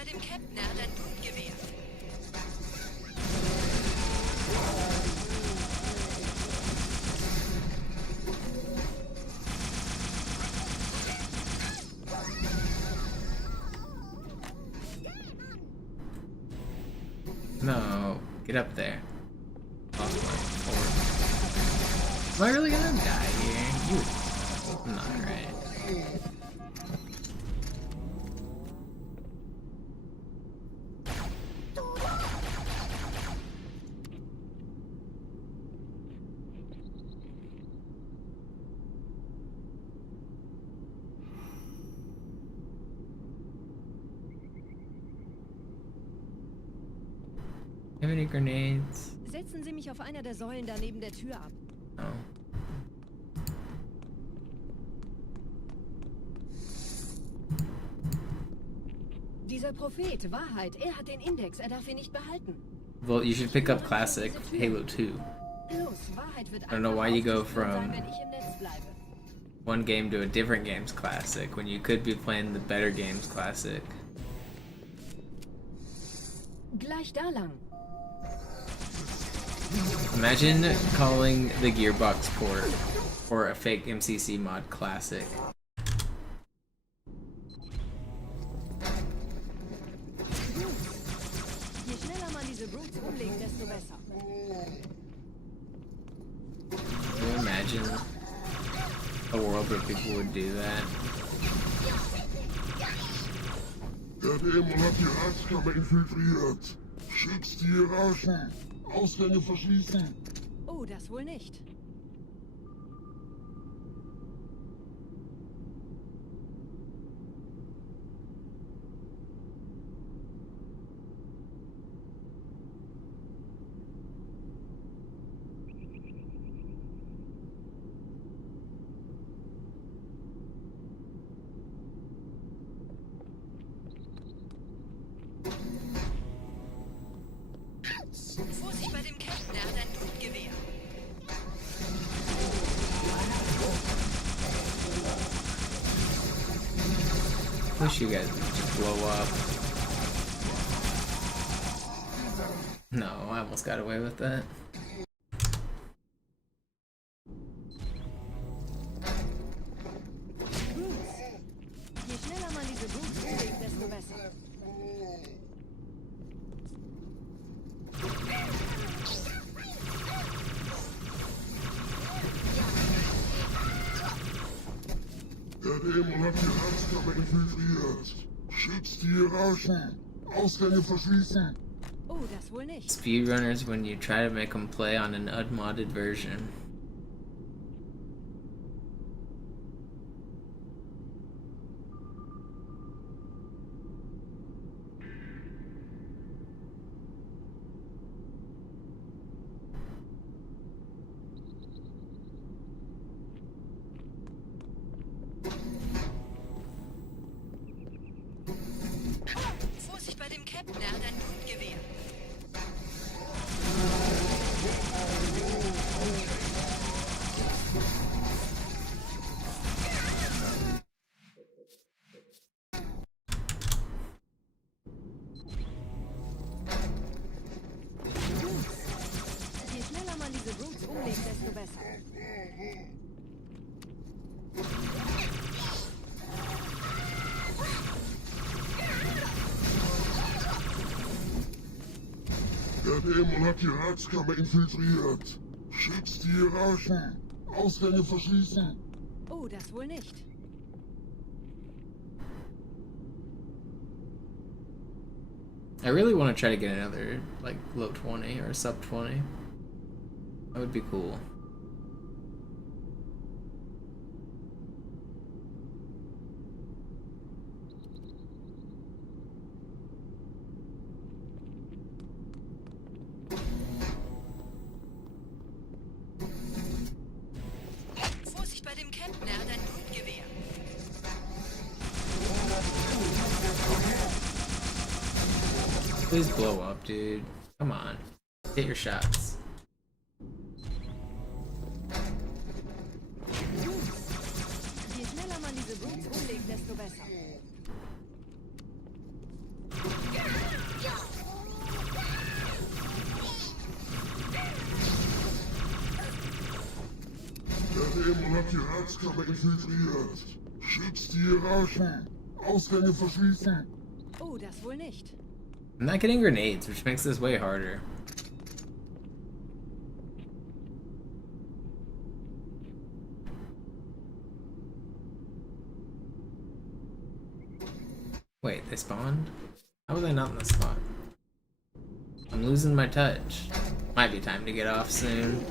bei dem Captain, er hat ein Blutgewehr. No, get up there. Off my forward. Am I really gonna die here? You not right. Have any grenades? Setzen Sie mich auf einer der Säulen da neben der Tür ab. Oh. Dieser Prophet, Wahrheit, er hat den Index, er darf ihn nicht behalten. Well, you should pick up classic Halo 2. Los, Wahrheit wird I don't know why you go aufzuspüren from sein, wenn ich im Netz bleibe. one game to a different game's classic when you could be playing the better game's classic. Gleich da lang. Imagine calling the Gearbox port or a fake MCC mod classic. Je schneller man diese Brutes umlegt, desto besser. Can you imagine a world where people would do that? Der Dämon hat die Ratskammer infiltriert. Schütz die Hierarchen. Ausgänge verschließen. Oh, das wohl nicht. Vorsicht bei dem Captain, er hat ein Blutgewehr. Wish you guys would just blow up. No, I almost got away with that. Je schneller man diese Brutes umlegt, desto besser. Der Dämon hat die Ratskammer infiltriert. Schütz die Hierarchen. Ausgänge verschließen. Oh, das wohl nicht. Speedrunners when you try to make them play on an unmodded version. Vorsicht bei dem Captain, er hat ein Blutgewehr. Je schneller man diese Brutes umlegt, desto besser. Der Dämon hat die Ratskammer infiltriert. Schütz die Hierarchen. Ausgänge verschließen. Oh, das wohl nicht. I really want to try to get another, like, low 20 or sub 20. That would be cool. Vorsicht bei dem Captain, er hat ein Blutgewehr. Please blow up, dude. Come on. Hit your shots. Je schneller man diese Brutes umlegt, desto besser. Herzkammer infiltriert. Schützt die Hierarchen. Ausgänge verschließen. Oh, das wohl nicht. I'm not getting grenades, which makes this way harder. Wait, they spawned? How was I not in the spot? I'm losing my touch. Might be time to get off soon.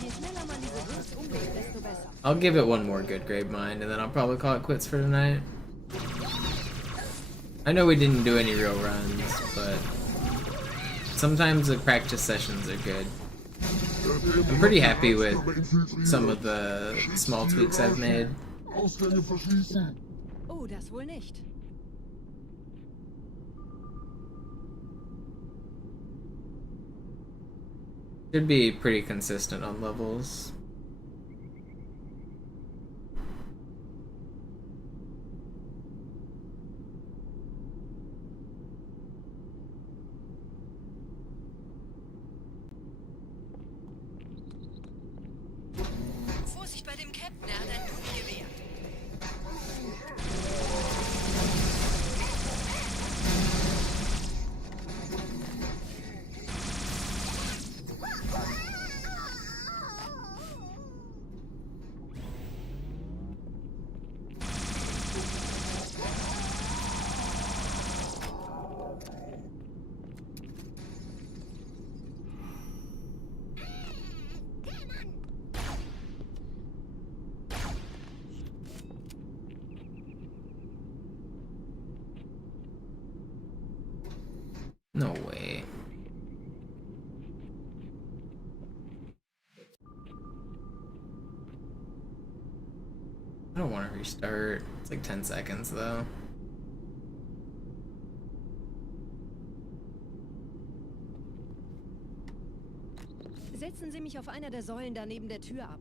Je schneller man diese Wurst umlegt, desto besser. I'll give it one more good Gravemind, and then I'll probably call it quits for tonight. I know we didn't do any real runs, but sometimes the practice sessions are good. I'm pretty happy with some of the small tweaks I've made. Ausgänge verschließen. Oh, das wohl nicht. Should be pretty consistent on levels. Vorsicht bei dem Captain, er hat ein Luftgewehr. No way. I don't want to restart. It's like 10 seconds though. Setzen Sie mich auf einer der Säulen da neben der Tür ab.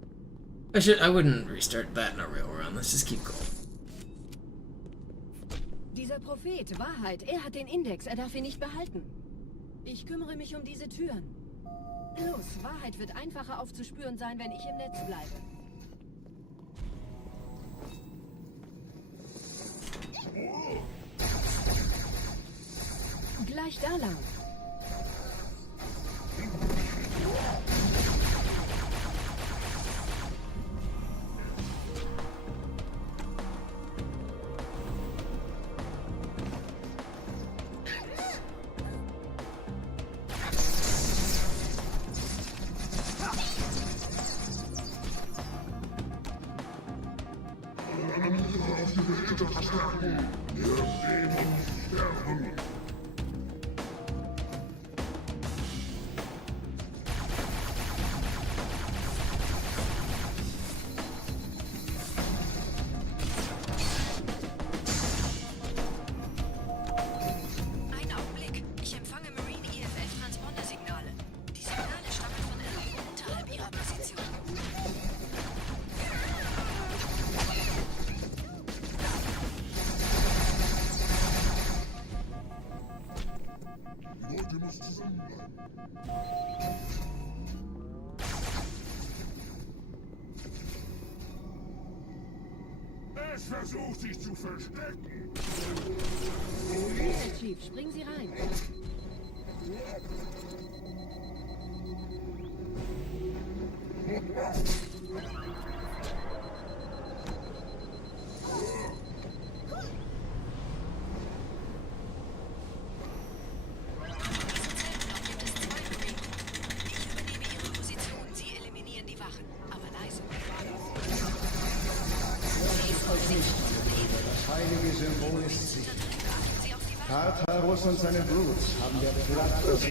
I wouldn't restart that in a real run. Let's just keep going. Dieser Prophet, Wahrheit, er hat den Index, er darf ihn nicht behalten. Ich kümmere mich um diese Türen. Los, Wahrheit wird einfacher aufzuspüren sein, wenn ich im Netz bleibe. Gleich da lang. Einen Augenblick. Ich empfange Marine EFF-Transponder-Signale. Die Signale stammen von irgendwo unterhalb ihrer Position. Die Leute müssen zusammenbleiben. Es versucht sich zu verstecken. Hier, Chief, springen Sie rein. Sie eliminieren die Wachen, aber leise. Das heilige Symbol ist sicher. Tartarus und seine Brutes haben der Platte. Das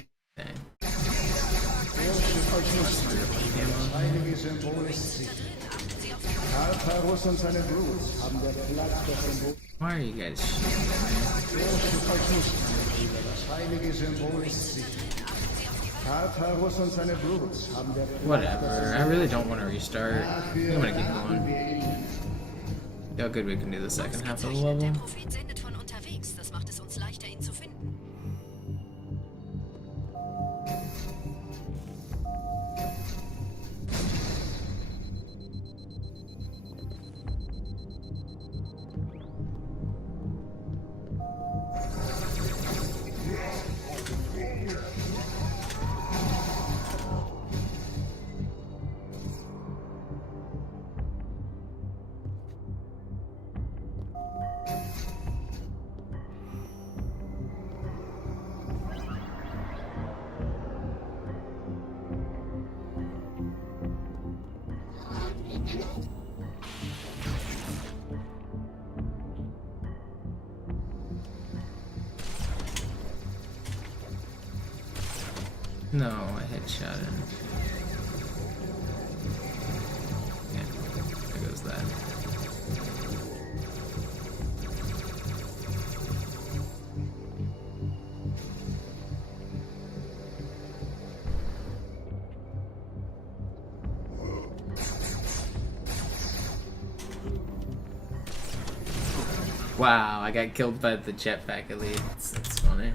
heilige Symbol ist sicher. Tartarus und seine Brutes haben der Platz das Symbol. Why are you guys Das heilige Symbol ist sicher. Tartarus und seine Brutes haben der Platz. Whatever. I really don't want to restart. I'm gonna keep going. See how good we can do the second half of the level. Der Prophet sendet von unterwegs. Das macht es uns leichter, ihn zu finden. No, I headshot him. Yeah, there goes that. Wow, I got killed by the jetpack elite. That's funny.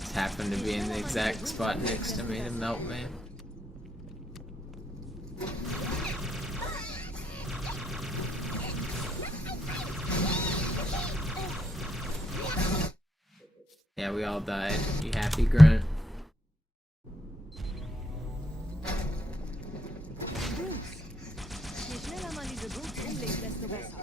Just happened to be in the exact spot next to me to melt me. Yeah, we all died. You happy, Grunt? Je schneller man diese Brutes umlegt, desto besser.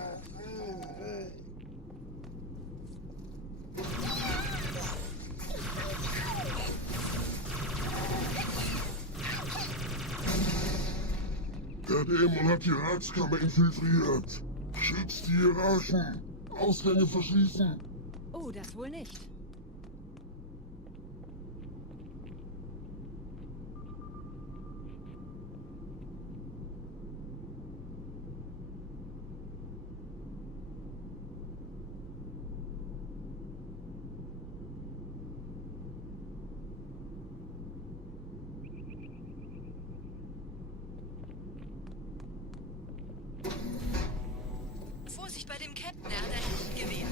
Der Dämon hat die Ratskammer infiltriert. Schützt die Hierarchen. Ausgänge verschließen. Oh, das wohl nicht. Vorsicht bei dem Captain, er hat ein Luftgewehr.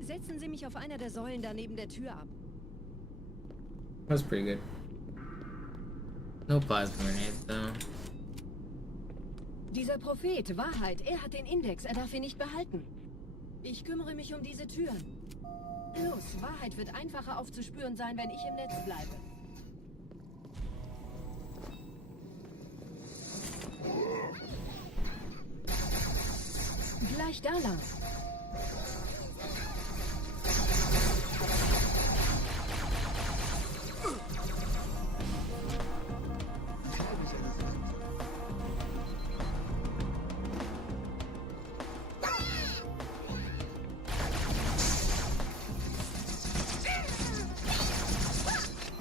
Setzen Sie mich auf einer der Säulen da neben der Tür ab. That's pretty good. No plasma grenade though. Dieser Prophet, Wahrheit, er hat den Index, er darf ihn nicht behalten. Ich kümmere mich um diese Türen. Los, Wahrheit wird einfacher aufzuspüren sein, wenn ich im Netz bleibe. Gleich da lang.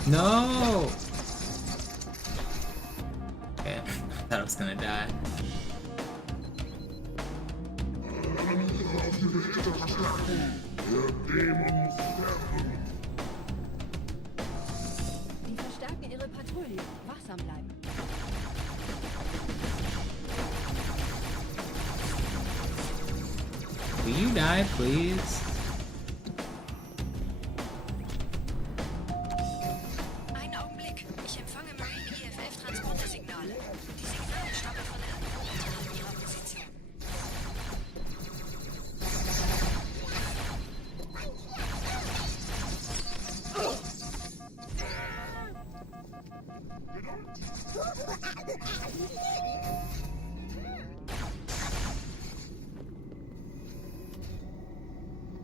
No! Okay, I thought I was gonna die. Die verstärken ihre Patrouille. Wachsam bleiben. Will you die, please? Einen Augenblick. Ich empfange Marine EFF-Transportersignale. Die Signale stammen von irgendwo unterhalb ihrer Position.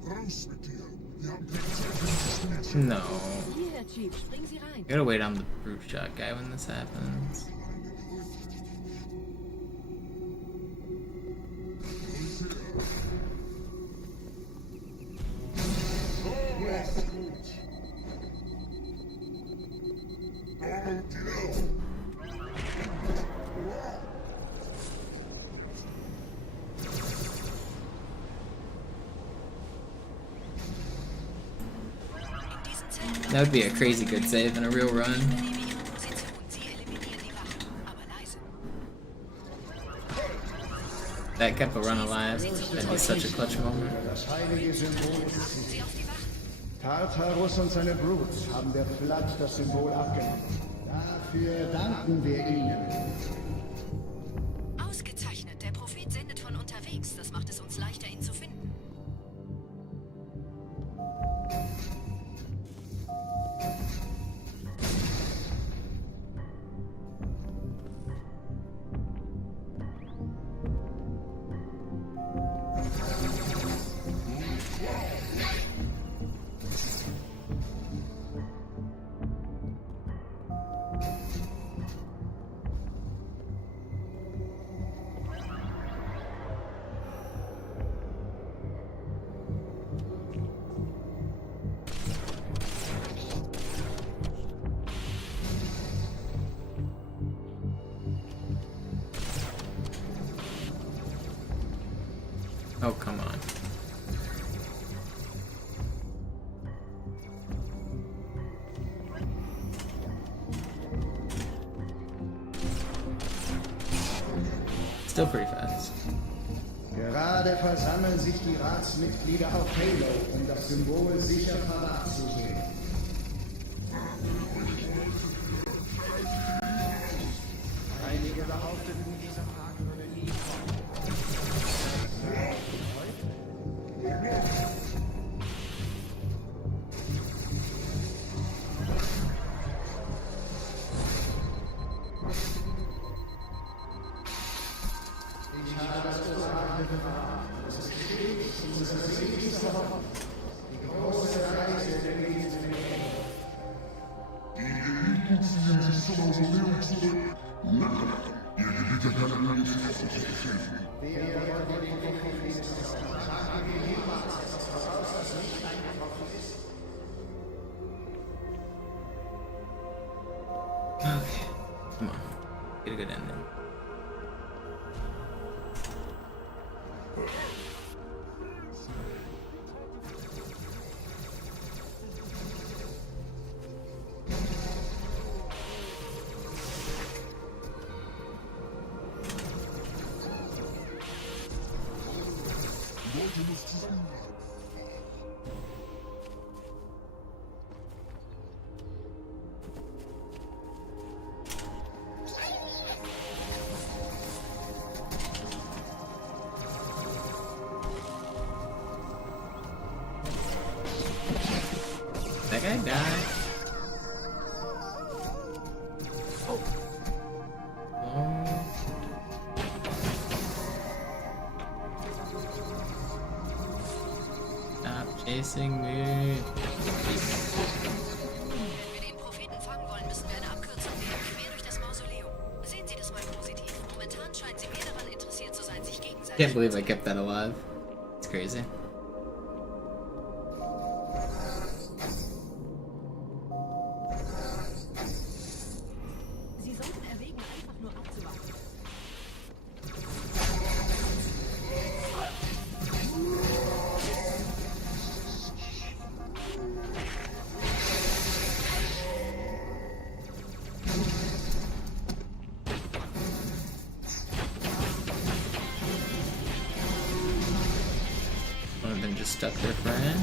Raus mit dir. Wir haben keine Zeit für dieses Spielchen. No. Hier, Herr Chief, springen Sie rein. Gotta wait on the brute shot guy when this happens. In diesen Zellen That would be a crazy good save in a real run. übernehme ihre Position. Sie eliminieren die Wachen, aber leise. That kept a run alive. That'd be such a clutch moment. Das heilige Symbol ist sicher. Tartarus und seine Brutes haben der Flood das Symbol abgenommen. Dafür danken wir ihnen. Ausgezeichnet. Der Prophet sendet von unterwegs. Das macht es uns leichter, ihn zu finden. Oh, come on. Still pretty fast. Gerade versammeln sich die Ratsmitglieder auf Halo, um das Symbol sicher verwahrt zu sehen. Einige behaupteten, dieser Tag würde nie kommen. Ich habe das Orakel bewahrt. Es ist stets unsere seligste Hoffnung. Die große Reise der Wesen. Die Eliten ziehen sich zum Mausoleum zurück. Lachen. Ihr Gewitter kann an jetzt helfen. Wir wollen den Prophet sagen wir niemals etwas voraus, das nicht eingetroffen ist. Okay. Come on. Get a good ending. Leute muss zusammenhalten. That guy died. Oh. Stop chasing me. Wenn wir den Propheten fangen wollen, müssen wir eine Abkürzung nehmen, quer durch das Mausoleum. Sehen Sie das mal positiv. Momentan scheinen sie mehr daran interessiert zu sein, sich gegenseitig... Can't believe I kept that alive. It's crazy. Sie sollten erwägen, einfach nur abzuwarten. One of them just stuck their friend.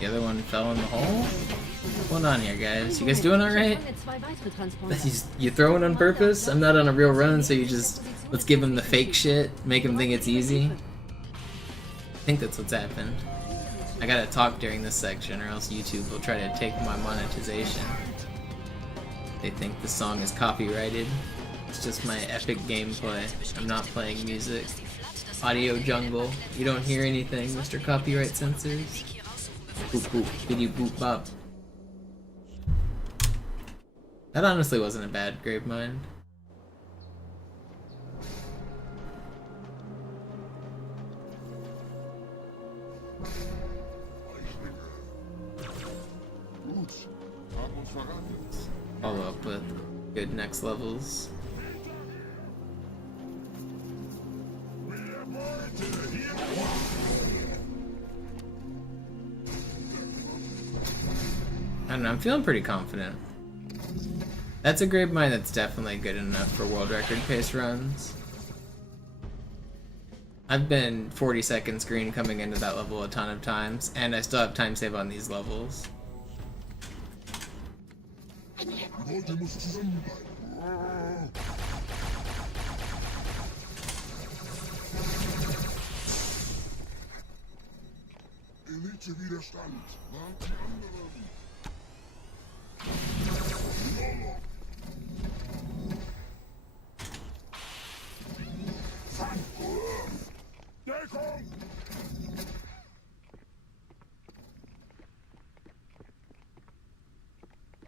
The other one fell in the hole. What's going on here, guys? You guys doing alright? You throwing on purpose? I'm not on a real run, so you just... Let's give him the fake shit, make him think it's easy. I think that's what's happened. I gotta talk during this section, or else YouTube will try to take my monetization. They think the song is copyrighted. It's just my epic gameplay. I'm not playing music. Audio jungle. You don't hear anything, Mr. Copyright Censors. Boop boop, biddy boop bop. That honestly wasn't a bad Gravemind. Gut, haben uns verraten. Follow up with good next levels. I don't know, I'm feeling pretty confident. That's a Gravemind that's definitely good enough for world record pace runs. I've been 40 seconds green coming into that level a ton of times, and I still have time save on these levels. Leute muss zusammenbleiben. Elite-Widerstand. Wart die anderen. Deckung!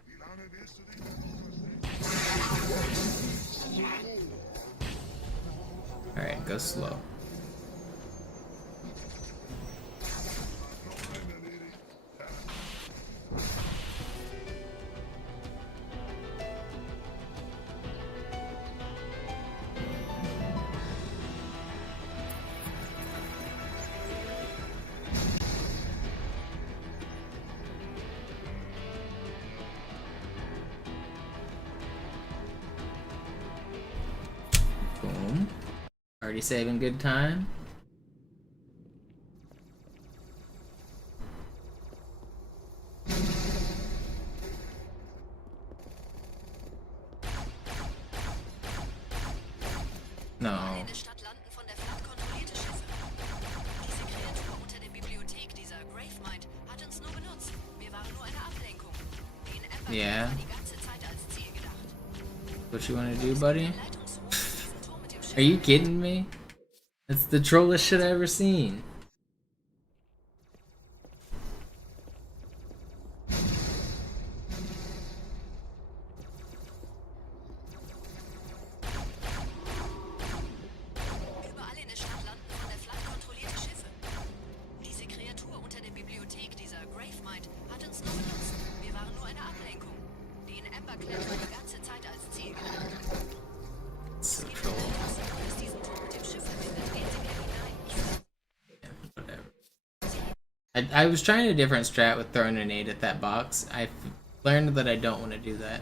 Wie lange willst du dich Alright, go slow. Boom. Already saving good time. No. In der Stadt landen von der Flotte kontrollierte Schiffe. Diese Kreatur unter der Bibliothek, dieser Gravemind, hat uns nur benutzt. Wir waren nur eine Ablenkung. Den Ember Yeah. war die ganze Zeit als Ziel gedacht. What you wanna do, buddy? Leitungsrohr in diesem Turm mit dem Schiff. Are you kidding me? That's the trollest shit I ever seen. Überall in der Stadt landen von der Flotte kontrollierte Schiffe. Diese Kreatur unter der Bibliothek, dieser Gravemind, hat uns nur benutzt. Wir waren nur eine Ablenkung. Den Emberclad war die ganze Zeit als Ziel gedacht. So troll. Leitungsrohr aus diesem Turm mit dem Schiff verbindet. Gehen Sie wieder hinein. Whatever. I was trying a different strat with throwing a nade at that box. I've learned that I don't want to do that.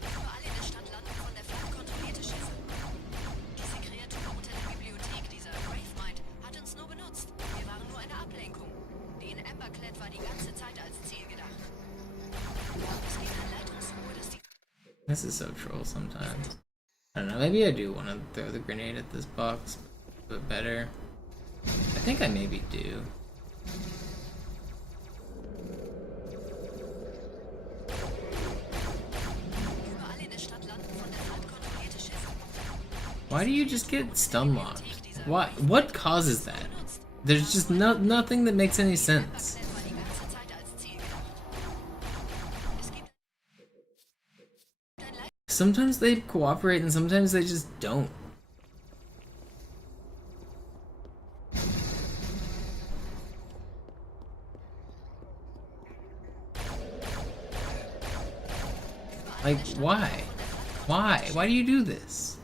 Überall in der Stadt landen von der Flotte kontrollierte Schiffe. Diese Kreatur unter der Bibliothek, dieser Gravemind, hat uns nur benutzt. Wir waren nur eine Ablenkung. Den Emberclad war die ganze Zeit als Ziel gedacht. Es gibt ein Leitungsrohr, das die... This is so troll sometimes. I don't know, maybe I do want to throw the grenade at this box, but better. I think I maybe do. Überall in der Stadt landen von der Flotte kontrollierte Schiffe. Why do you just get stun locked? What causes that? There's just nothing that makes any sense. Emberclad war die ganze Zeit als Ziel gedacht. Es gibt ein Leitungsrohr. Sometimes they cooperate and sometimes they just don't. Like, why? Why? Why do you do this?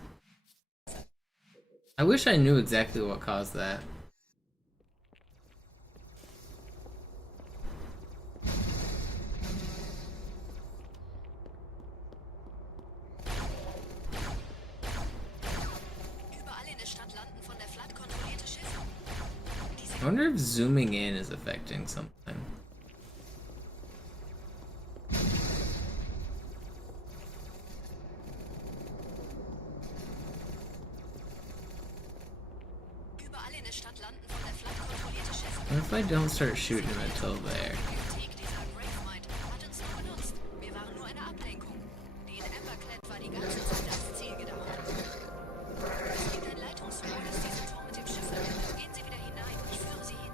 I wish I knew exactly what caused that. Überall in der Stadt landen von der Flotte kontrollierte Schiffe. Diese I wonder if zooming in is affecting something. Überall in der Stadt landen von der Flotte kontrollierte Schiffe. What if I don't start shooting him until there? Bibliothek, dieser Gravemind, hat uns nur benutzt. Wir waren nur eine Ablenkung. Den Emberclad war die ganze Zeit als Ziel gedacht. Es gibt ein Leitungsrohr, das diesen Turm mit dem Schiff verbindet. Gehen Sie wieder hinein. Ich führe Sie hin.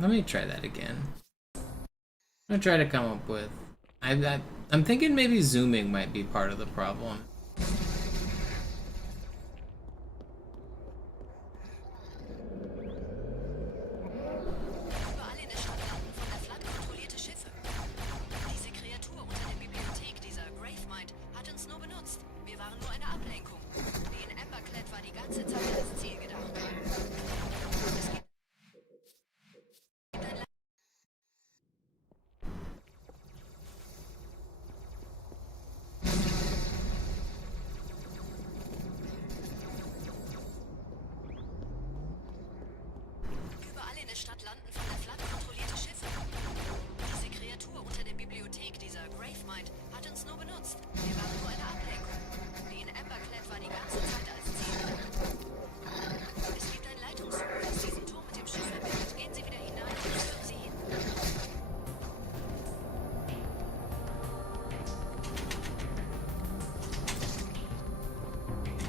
Let me try that again. I'm gonna try to come up with. I'm thinking maybe zooming might be part of the problem. Überall in der Stadt landen von der Flotte kontrollierte Schiffe. Diese Kreatur unter der Bibliothek, dieser Gravemind, hat uns nur benutzt. Wir waren nur eine Ablenkung. Den Emberclad war die ganze Zeit als Ziel gedacht.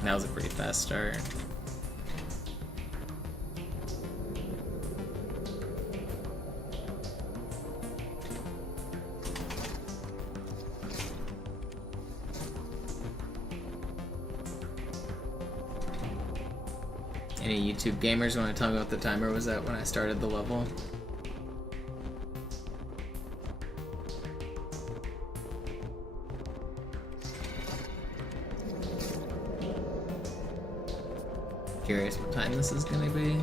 That was a pretty fast start. Any YouTube gamers want to tell me what the timer was at when I started the level? Curious what time this is gonna be.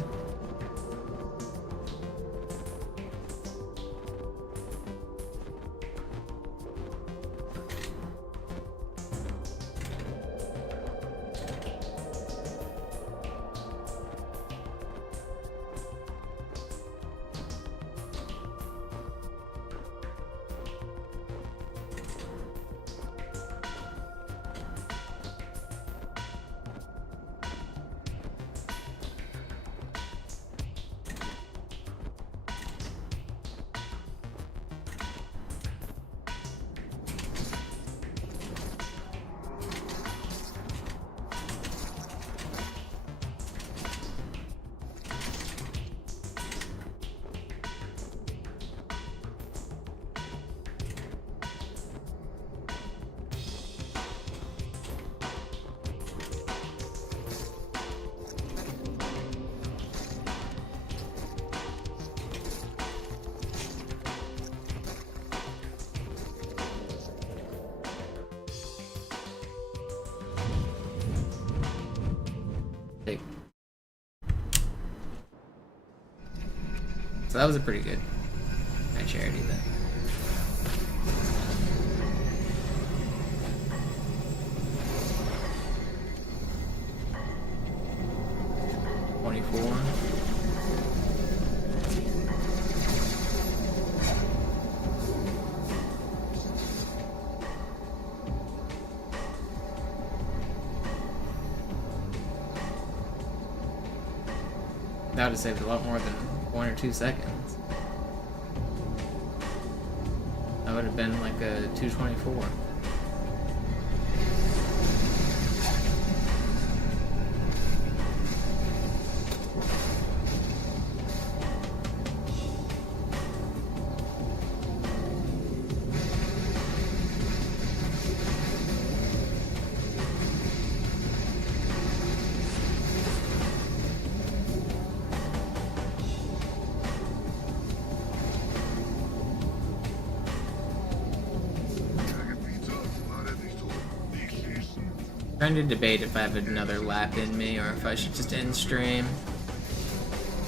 So that was a pretty good charity then. That would have saved a lot more than 1 or 2 seconds. That would have been like a 224. Trying to debate if I have another lap in me or if I should just end stream.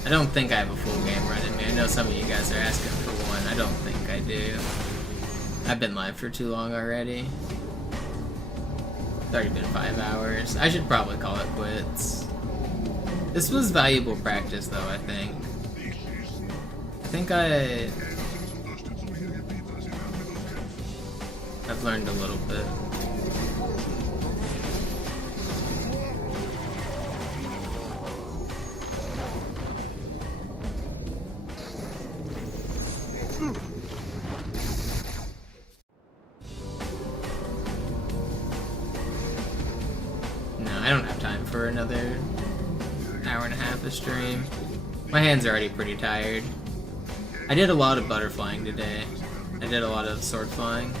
I don't think I have a full game run in me. I know some of you guys are asking for one. I don't think I do. I've been live for too long already. It's already been 5 hours. I should probably call it quits. This was valuable practice though, I think. I've learned a little bit. No, I don't have time for another hour and a half of stream. My hands are already pretty tired. I did a lot of butterflying today. I did a lot of sword flying.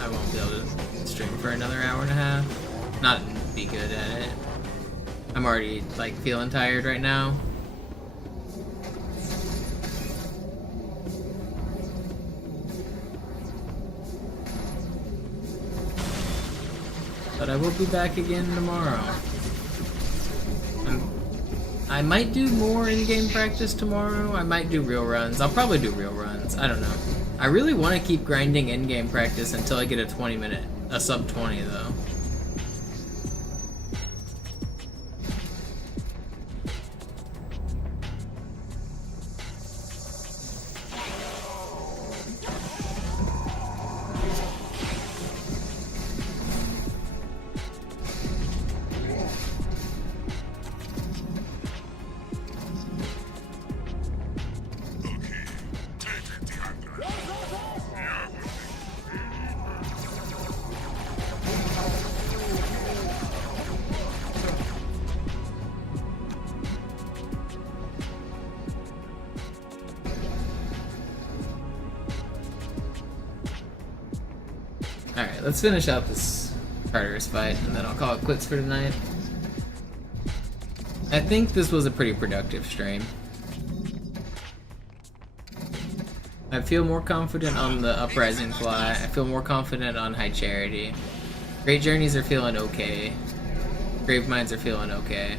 I won't be able to stream for another hour and a half. Not be good at it. I'm already like feeling tired right now. But I will be back again tomorrow. I might do more in-game practice tomorrow. I might do real runs. I'll probably do real runs. I don't know. I really want to keep grinding in-game practice until I get a 20-minute, a sub 20 though. let's finish out this Tartarus fight, and then I'll call it quits for tonight. I think this was a pretty productive stream. I feel more confident on the Uprising fly. I feel more confident on High Charity. Great Journeys are feeling okay. Graveminds are feeling okay.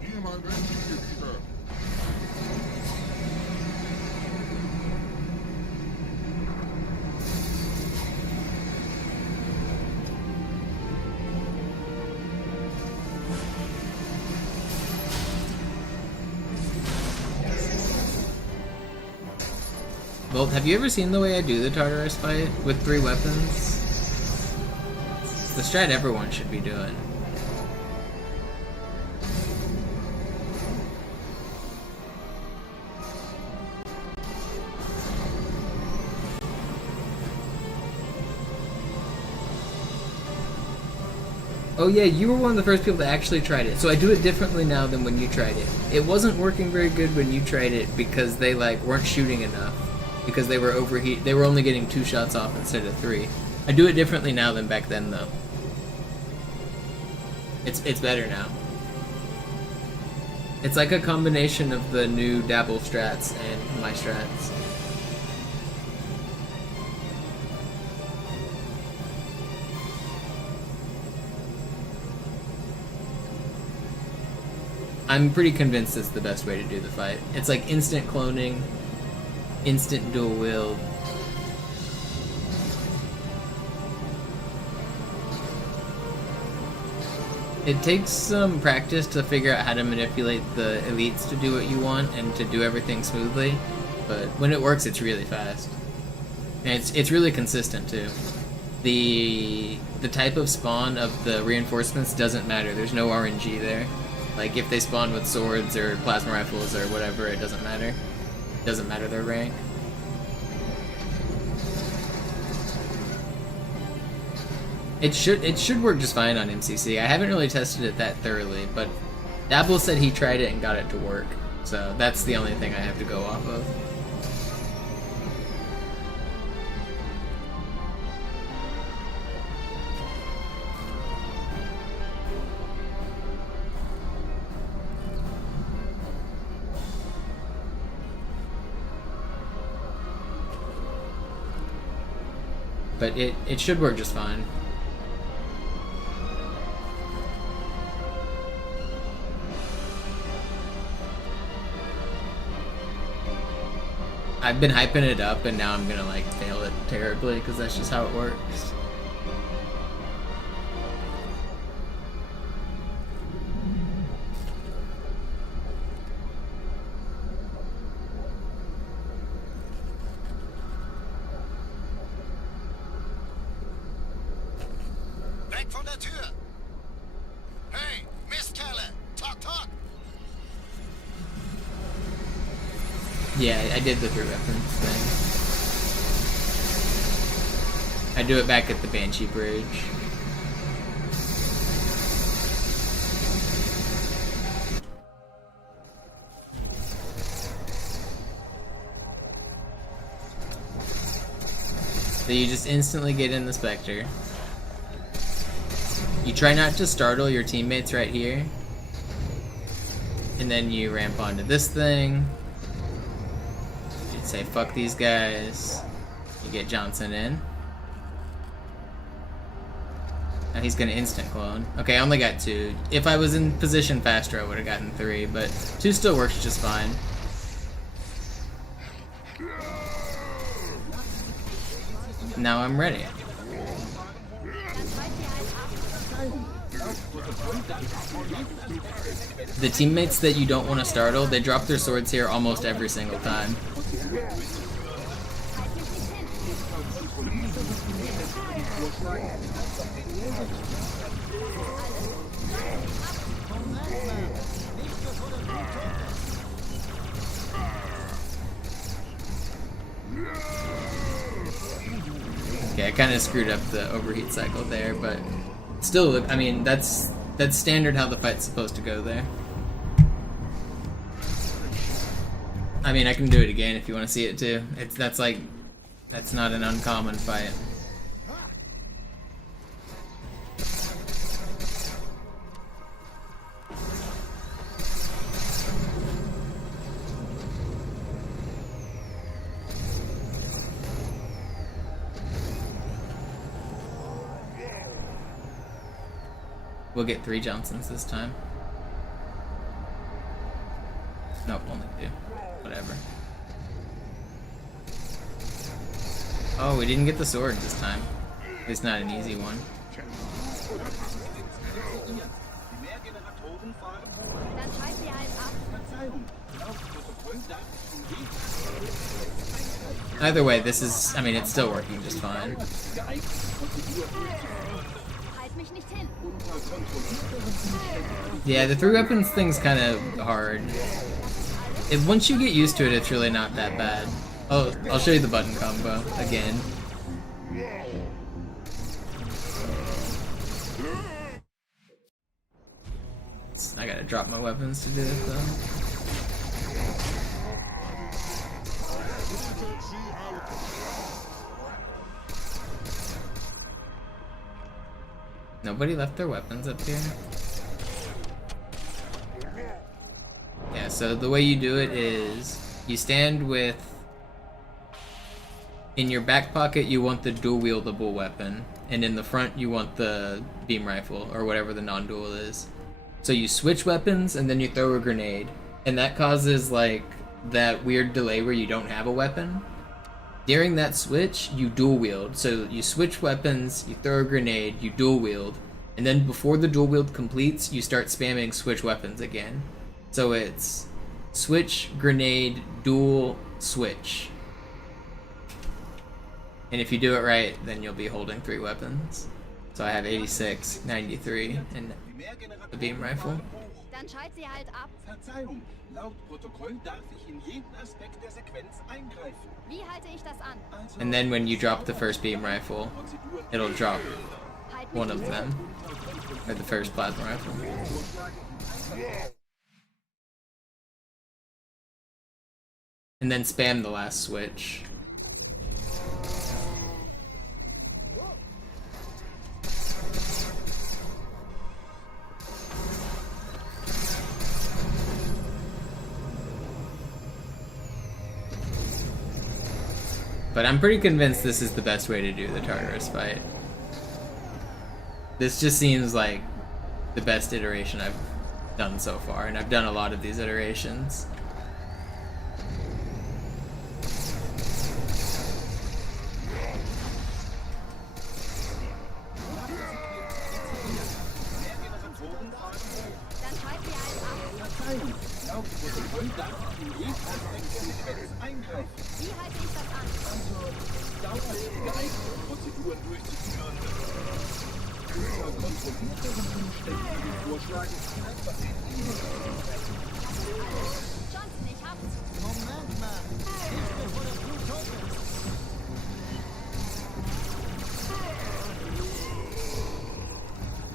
Hier mal menschliche Güter. Well, have you ever seen the way I do the Tartarus fight with 3 weapons? It's the strat everyone should be doing. Oh yeah, you were one of the first people that actually tried it. So I do it differently now than when you tried it. It wasn't working very good when you tried it because they like weren't shooting enough. Because they were overheat. They were only getting 2 shots off instead of 3. I do it differently now than back then though. It's better now. It's like a combination of the new Dabble strats and my strats. I'm pretty convinced it's the best way to do the fight. It's like instant cloning, instant dual wield. It takes some practice to figure out how to manipulate the elites to do what you want and to do everything smoothly, but when it works, it's really fast. And it's really consistent too. The type of spawn of the reinforcements doesn't matter. There's no RNG there. Like if they spawn with swords or plasma rifles or whatever, it doesn't matter. It doesn't matter their rank. It should work just fine on MCC. I haven't really tested it that thoroughly, but Dabble said he tried it and got it to work. So that's the only thing I have to go off of. But it should work just fine. I've been hyping it up and now I'm gonna like fail it terribly because that's just how it works. Weg von der Tür! Hey, Mistkerle! Talk, talk! Yeah, I did the 3 weapons thing. I do it back at the Banshee Bridge. So you just instantly get in the Spectre. You try not to startle your teammates right here. And then you ramp onto this thing. Say fuck these guys. You get Johnson in. Now he's gonna instant clone. Okay, I only got 2. If I was in position faster I would have gotten 3, but 2 still works just fine. Now I'm ready. The teammates that you don't want to startle, they drop their swords here almost every single time. Okay, I kind of screwed up the overheat cycle there, but still, I mean, that's standard how the fight's supposed to go there. I mean, I can do it again if you want to see it too. That's not an uncommon fight. We'll get 3 Johnsons this time. Nope, only 2. Whatever. Oh, we didn't get the sword this time. It's not an easy one. Either way, this is, I mean, it's still working just fine. Yeah, the 3 weapons thing's kind of hard. Once you get used to it, it's really not that bad. Oh, I'll show you the button combo again. I gotta drop my weapons to do it though. Nobody left their weapons up here. Yeah, so the way you do it is you stand with, in your back pocket you want the dual wieldable weapon, and in the front you want the beam rifle or whatever the non-dual is. So you switch weapons and then you throw a grenade, and that causes like that weird delay where you don't have a weapon. During that switch, you dual wield. So you switch weapons, you throw a grenade, you dual wield, and then before the dual wield completes, you start spamming switch weapons again. So it's switch, grenade, dual, switch. And if you do it right, then you'll be holding 3 weapons. So I have 86, 93, and the beam rifle. Dann schalt sie halt ab. Verzeihung, laut Protokoll darf ich in jeden Aspekt der Sequenz eingreifen. Wie halte ich das an? And then when you drop the first beam rifle, it'll drop one of them, or the first plasma rifle. And then spam the last switch. But I'm pretty convinced this is the best way to do the Tartarus fight. This just seems like the best iteration I've done so far, and I've done a lot of these iterations.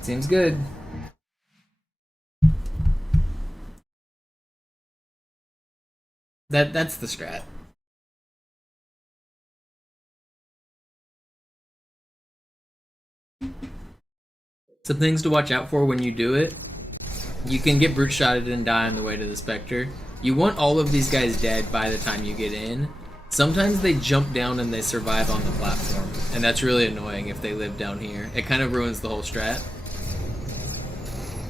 Seems good. That's the strat. Some things to watch out for when you do it. You can get brute shotted and die on the way to the Spectre. You want all of these guys dead by the time you get in. Sometimes they jump down and they survive on the platform, and that's really annoying if they live down here. It kind of ruins the whole strat.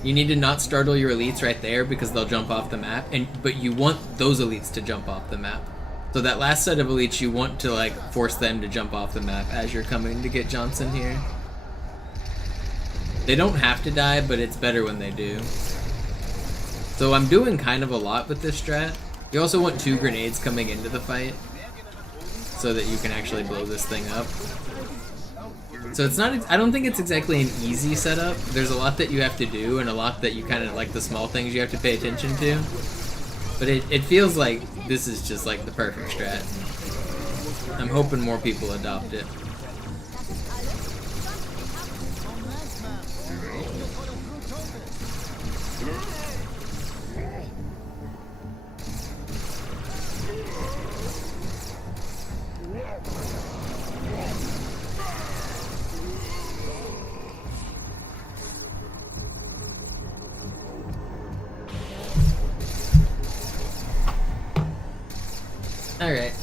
You need to not startle your elites right there because they'll jump off the map, but you want those elites to jump off the map. So that last set of elites, you want to like force them to jump off the map as you're coming to get Johnson here. They don't have to die, but it's better when they do. So I'm doing kind of a lot with this strat. You also want 2 grenades coming into the fight so that you can actually blow this thing up. So it's not, I don't think it's exactly an easy setup. There's a lot that you have to do and a lot that you kind of like the small things you have to pay attention to. But it feels like this is just like the perfect strat. I'm hoping more people adopt it.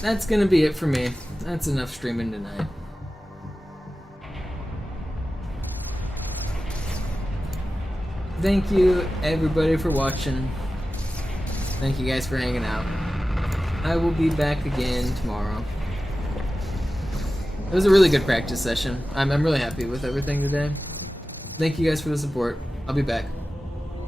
that's gonna be it for me. That's enough streaming tonight. Thank you everybody for watching. Thank you guys for hanging out. I will be back again tomorrow. It was a really good practice session. I'm really happy with everything today. Thank you guys for the support. I'll be back.